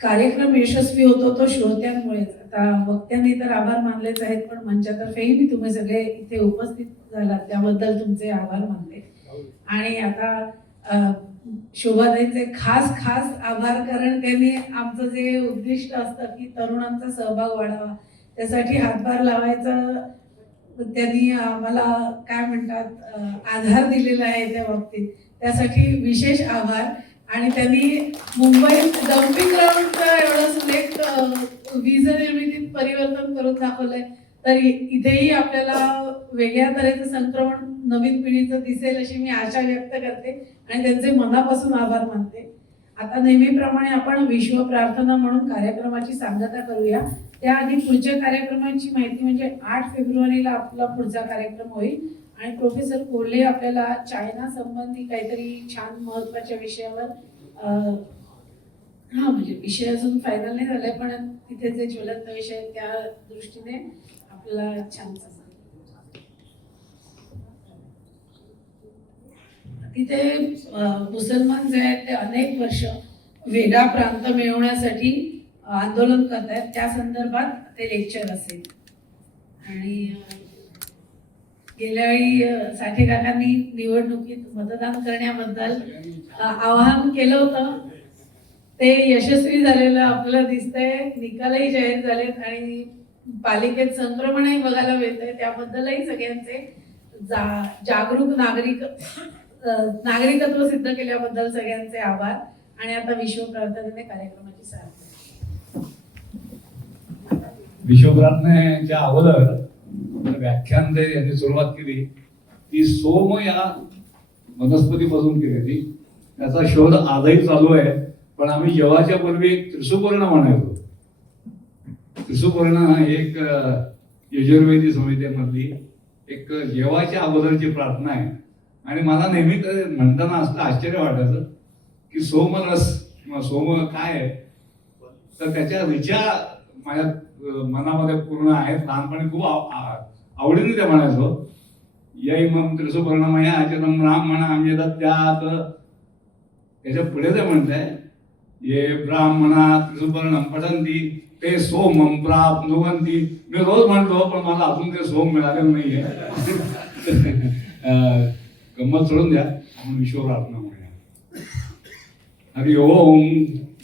कार्यक्रम यशस्वी होतो तो श्रोत्यांमुळेच. आता वक्त्यांनी तर आभार मानलेच आहेत, पण मंचातर्फेही मी तुम्ही सगळे इथे उपस्थित झालात त्याबद्दल तुमचे आभार मानते. आणि आता शोभाताईंचे खास खास आभार, कारण त्यांनी आमचं जे उद्दिष्ट असतं की तरुणांचा सहभाग वाढावा, त्यासाठी हातभार लावायचा त्यांनी आम्हाला काय म्हणतात आधार दिलेला आहे त्या बाबतीत. त्यासाठी विशेष आभार. आणि त्यांनी मुंबईत डम्पिंग ग्राउंडचं एवढं सुरेख वीज निर्मितीत परिवर्तन करून दाखवलंय, तर इथेही आपल्याला वेगळ्या तऱ्हेचं संक्रमण नवीन पिढीचं दिसेल अशी मी आशा व्यक्त करते आणि त्यांचे मनापासून आभार मानते. आता नेहमीप्रमाणे आपण विश्व प्रार्थना म्हणून कार्यक्रमाची सांगता करूया. त्याआधी पुढच्या कार्यक्रमाची माहिती म्हणजे 8 फेब्रुवारीला आपला पुढचा कार्यक्रम होईल आणि प्रोफेसर कोल्हे आपल्याला चायना संबंधी काहीतरी छान महत्त्वाच्या विषयावर म्हणजे विषय अजून फायनल नाही झालाय, पण तिथे जे ज्वलंत विषय आहेत त्या दृष्टीने आपल्याला छान तिथे मुसलमान जे आहेत ते अनेक वर्ष वेगळा प्रांत मिळवण्यासाठी आंदोलन करत आहेत, त्या संदर्भात ते लेक्चर असेल. आणि गेल्या वेळी साठे काकांनी निवडणुकीत मतदान करण्याबद्दल आवाहन केलं होतं, ते यशस्वी झालेलं आपल्याला दिसतंय. निकालही जाहीर झालेत आणि पालिकेत संक्रमणही बघायला मिळतंय. त्याबद्दलही सगळ्यांचे जागरूक नागरिकत्व सिद्ध केल्याबद्दल सगळ्यांचे आभार. आणि आता विश्व प्रार्थनेने कार्यक्रमाची सांगता. विश्व प्रार्थनेच्या अगोदर व्याख्यान जे यांनी सुरुवात केली ती सोम या वनस्पतीपासून केलेली. त्याचा शोध आजही चालू आहे. पण आम्ही जेवाच्या पूर्वी एक त्रिसुपर्ण म्हणायचो. त्रिसुपर्ण हा एक यजुर्वेदी संहितेमधली एक जेवाच्या अगोदरची प्रार्थना आहे. आणि मला नेहमी म्हणताना असलं आश्चर्य वाटायचं की सोमरस किंवा सोम काय आहे, तर त्याच्या ऋचा माझ्या मनामध्ये पूर्ण आहेत. लहानपणी खूप आवडीने ते म्हणायचो. यै मम त्रिसुपर्णमय आचरम ब्राह्मण आम्ही त्यात. त्याच्या पुढे ते म्हणताय ये ब्राह्मणा त्रिसुपर्णम पठंती ते सोमम प्राप्नुवन्ति. मी रोज म्हणतो पण मला अजून ते सोम मिळालेलं नाहीये. गंमत सोडून द्या, आपण विश्व प्रार्थना म्हणूया. हरि ओम.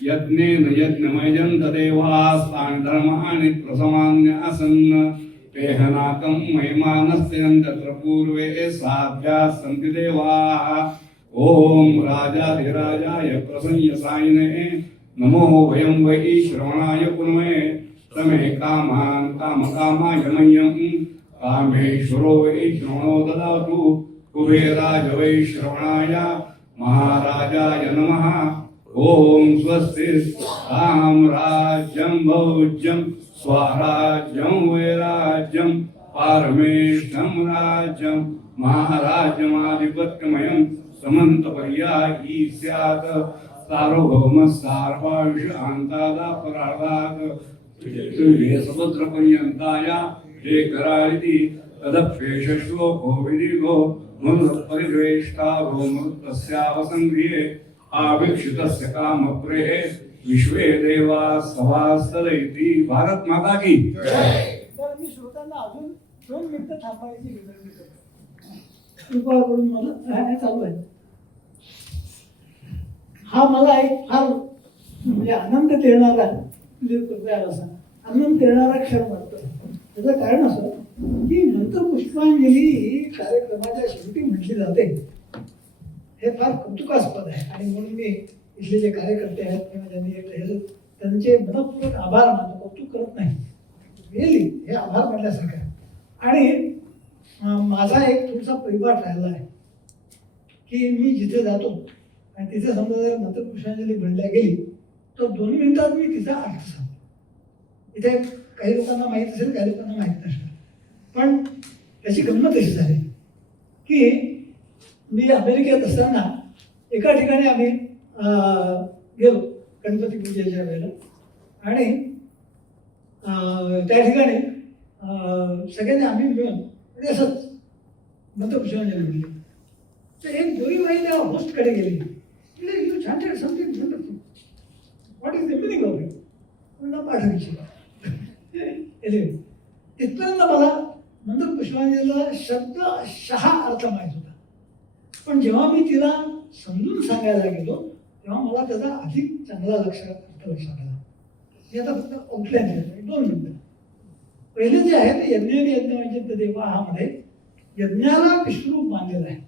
यज्ञेन यज्ञमयं तदेवास्तान् धर्माणि प्रसमान्यासन् पेहनाकं महिमानस्यन् तत्र पूर्वे साध्याः सन्ति देवाः. ओम राजाधिराजाय प्रसंयसायिने नमो वयं वै श्रवणाय पुनमे तमे कामान् कामकामाय मह्यं कामेश्वरो वै श्रवणो ददातु. कुबेराय वै श्रवणाय महाराजाय नमः. ओम स्वस्ति साम्राज्यं भोज्यं स्वराज्यं वैराज्यं पारमेष्ठं राज्यं महाराज्यमाधिपत्यमयं समन्तपर्यायी स्यात्. सार्वभौम सार्वांश अंतादापराधात् समुद्रपर्यन्ताया हे कराळिति तदप्येषश्लोको विदितो मृतपरिवेष्टारो मृतस्यावसङ्गृहे आवीक्षितस्य कामप्रेः विश्वे देवा सभास्तदैति. भारत माता की. तर मी श्रोत्यांना अजून 2 मिनिटं थांबायची विनंती करतो. कृपा करून मला हे चालू आहे. हा मला एक फार म्हणजे आनंद देणारा असा आनंद देणारा क्षण वाटतो. त्याचं कारण असं की नंतर पुष्पांजली ही कार्यक्रमाच्या शेवटी म्हटली जाते, हे फार कौतुकास्पद आहे. आणि म्हणून मी इथले जे कार्यकर्ते आहेत किंवा ज्यांनी हे त्यांचे मनपूर्वक आभार मानतो. कौतुक करत नाही, रिअली हे आभार मानल्यासारखं आहे. आणि माझा एक थोडासा परिपाठ राहिला आहे की मी जिथे जातो आणि तिथे समजा जर नंतर पुष्पांजली म्हणल्या गेली तर 2 मिनिटात मी तिचा अर्थ सांगतो. इथे काही लोकांना माहीत असेल, काही लोकांना माहीत नसेल. पण त्याची गंमत अशी झाली की मी अमेरिकेत असताना एका ठिकाणी आम्ही गेलो गणपती पूजेच्या वेळेला. आणि त्या ठिकाणी सगळ्यांनी आम्ही मिळून म्हणजे असंच मंत्रपुष्पांजली म्हणली. तर एक गोरीबाई त्या होस्टकडे गेली. You chanted something wonderful, what is the meaning of it? म्हणलं पाठवची. तिथपर्यंत मला मंत्रपुष्पांजलीला शब्दशः अर्थ माहीत होता. पण जेव्हा मी तिला समजून सांगायला गेलो तेव्हा मला त्याचा अधिक चांगला अर्थ लक्षात आला. मी आता फक्त आउटलाईन देतो 2 मिनिटं. पहिले जे आहे ते यज्ञाने यज्ञ देवामध्ये यज्ञाला विश्वरूप मानलेलं आहे.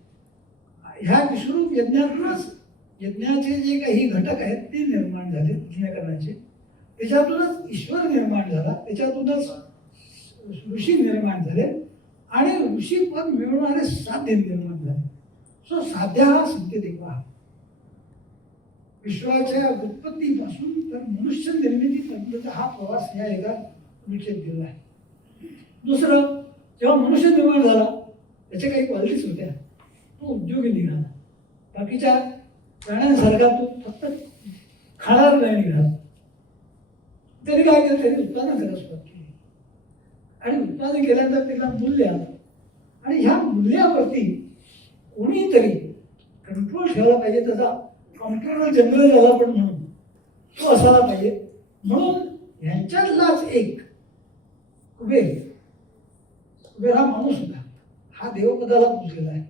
ह्या विश्वरूप यज्ञातूनच यज्ञाचे जे काही घटक आहेत ते निर्माण झाले यज्ञकरणाचे. त्याच्यातूनच ईश्वर निर्माण झाला, त्याच्यातूनच ऋषी निर्माण झाले आणि ऋषीपद मिळवणारे साध्य निर्माण झाले. सो साध्य हा सत्य देवा. विश्वाच्या उत्पत्तीपासून तर मनुष्य निर्मितीपर्यंतचा हा प्रवास या एका अनुच्छेद दिला आहे. दुसरं, जेव्हा मनुष्य निर्माण झाला त्याच्या काही क्वालिटीज होत्या. तो उद्योगी निघाला. बाकीच्या प्राण्यांसारखा तो फक्त खाणार नाही निघाला. तरी काय केलं, त्यांनी उत्पादन करायला सुरुवात केली. आणि उत्पादन केल्यानंतर त्याला मूल्य आलं. आणि ह्या मूल्यावरती कोणीतरी कंट्रोल ठेवायला पाहिजे. त्याचा कॉम्प्युटर जनरल झाला पण म्हणून तो असायला पाहिजे. म्हणून ह्यांच्यातलाच एक कुबेर हा माणूस होता. हा देवपदाला पोचलेला आहे.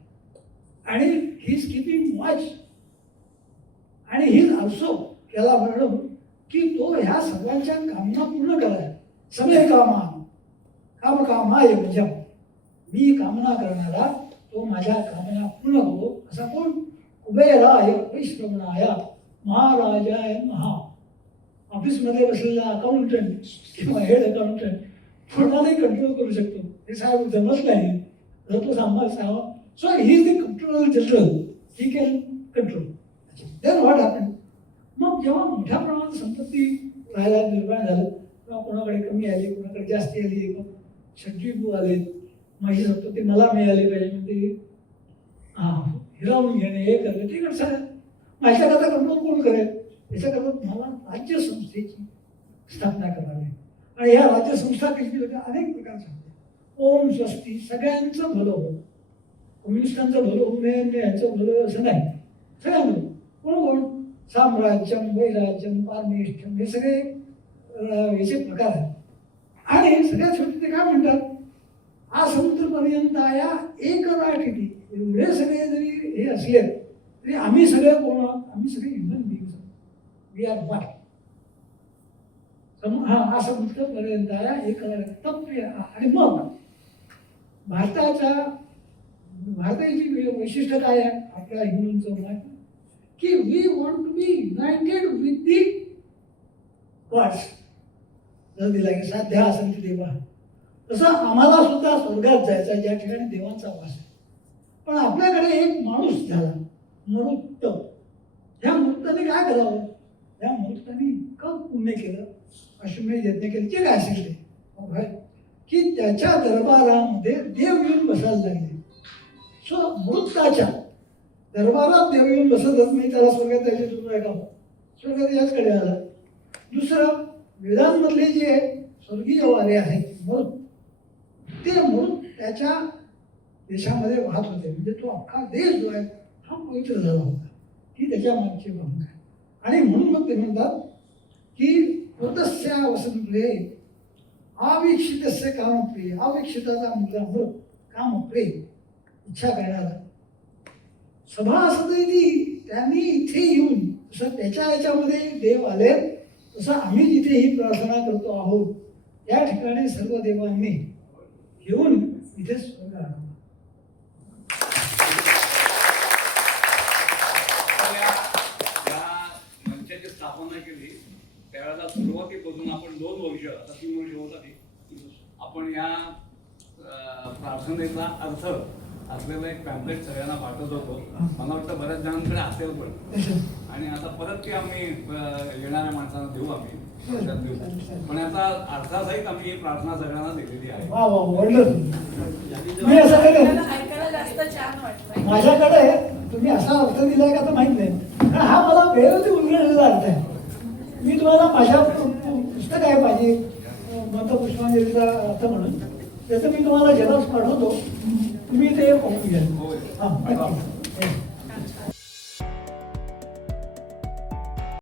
आणि ही इज कीपिंग वॉच आणि ही इज ऑल्सो त्याला म्हणून की तो ह्या सर्वांच्या कामना पूर्ण करायला. सगळे काम कामाय म्हणजे मी कामना करणारा तो माझ्या कामना पूर्ण करो. असा कोण? कुबेराय वैश्रवणाय महाराजाय महा. ऑफिसमध्ये बसलेला अकाउंटंट किंवा हेड अकाउंटंट कोणालाही कंट्रोल करू शकतो. हे साहेब जमत नाही. जर तो So he is the Comptroller General. He can control. Then what happened? मग जेव्हा मोठ्या प्रमाणात संपत्ती राहायला निर्माण झालं तेव्हा कोणाकडे कमी आली, कोणाकडे जास्ती आली, मग षड्जीभू आले, मग ही संपत्ती मला मिळाली पाहिजे, मग ते हिरावून घेणे, हे करणे, ते कसं माझ्याकरता कंट्रोल कोण करेल? याच्याकरता मला राज्य संस्थेची स्थापना करावी आणि या राज्य संस्था कशी अनेक प्रकारच्या ओम स्वस्ती, सगळ्यांचं भलं हो, कम्युनिस्टांचं भलं होऊ नये, यांचं भलं असं नाही, सगळ्यांचं कोण कोण साम्राज्यम, वैराज्यम, पारमेष्ठ्यम, हे सगळे याचे प्रकार आहेत. आणि सगळ्यात शेवटी ते काय म्हणतात, हा समुद्रपर्यंत या एक राठीती, एवढे सगळे जरी हे असले तरी आम्ही सगळे कोण आहोत? आम्ही सगळे ह्युमन बिंग्स आहोत. We are one. हा समुद्रपर्यंत या एक राठी. आणि मग भारताची वैशिष्ट्य काय आहे आपल्या हिंदूंचं मत की we want to be united with the gods. जर दिला की साध्य असेल की देवा, तसं आम्हाला सुद्धा स्वर्गात जायचं ज्या ठिकाणी देवांचा वास आहे. पण आपल्याकडे एक माणूस झाला मरुत्त. ह्या मरुत्ताने काय करावं? ह्या मरुत्ताने इतकं पुण्य केलं, अश्वमेध यज्ञ केले, जे काय असेल ते, की त्याच्या दरबारामध्ये देव येऊन बसायला लागले. सो मृताच्या दरबारात देव येऊन बसतच नाही, त्याला स्वर्गात जायचे सुरू आहे का? स्वर्गात याचकडे आला. दुसरं, वेदांमधले जे स्वर्गीय वारे आहेत मृत, ते मृत त्याच्या देशामध्ये वाहत होते. म्हणजे तो अख्खा देश जो आहे हा पवित्र झाला होता, ही त्याच्या मागची भूमिका आहे. आणि म्हणून मग ते म्हणतात की मृतस्या वसंतप्रिय अवीक्षितस्य कामप्रिय. अवीक्षिताचा मुलगा मृत, कामप्रिय, इच्छा करणारा. सभासदेची त्यांनी इथे येऊन, जसं त्याच्या याच्यामध्ये देव आले तसं आम्ही जिथे ही प्रार्थना करतो आहोत त्या ठिकाणी सर्व देवांनी येऊन इथे स्वर्ग आणावा. मंचाची स्थापना केली त्यावेळेला सुरुवातीपासून आपण 2 वर्ष, आता 3 वर्ष होत आली, आपण या प्रार्थनेचा अर्थ असलेला एक पॅम्पलेट सगळ्यांना पाठवत होतो. मला वाटतं बऱ्याच जणांकडे असेल पण, आणि आता परत ते आम्ही येणाऱ्या माणसांना देऊ, आम्ही देऊ. पण याचा अर्थासहित आम्ही ही प्रार्थना सगळ्यांना दिलेली आहे. माझ्याकडे तुम्ही असा अर्थ दिलाय का तर माहित नाही, कारण हा मला वेळेवरती उलगडलेला अर्थ आहे. मी तुम्हाला माझ्या पुस्तक आहे माझी मतपुष्पांजलीचा अर्थ म्हणून, त्याचं मी तुम्हाला झेरॉक्स पाठवतो, तुम्ही ते पाहून घ्या. होय.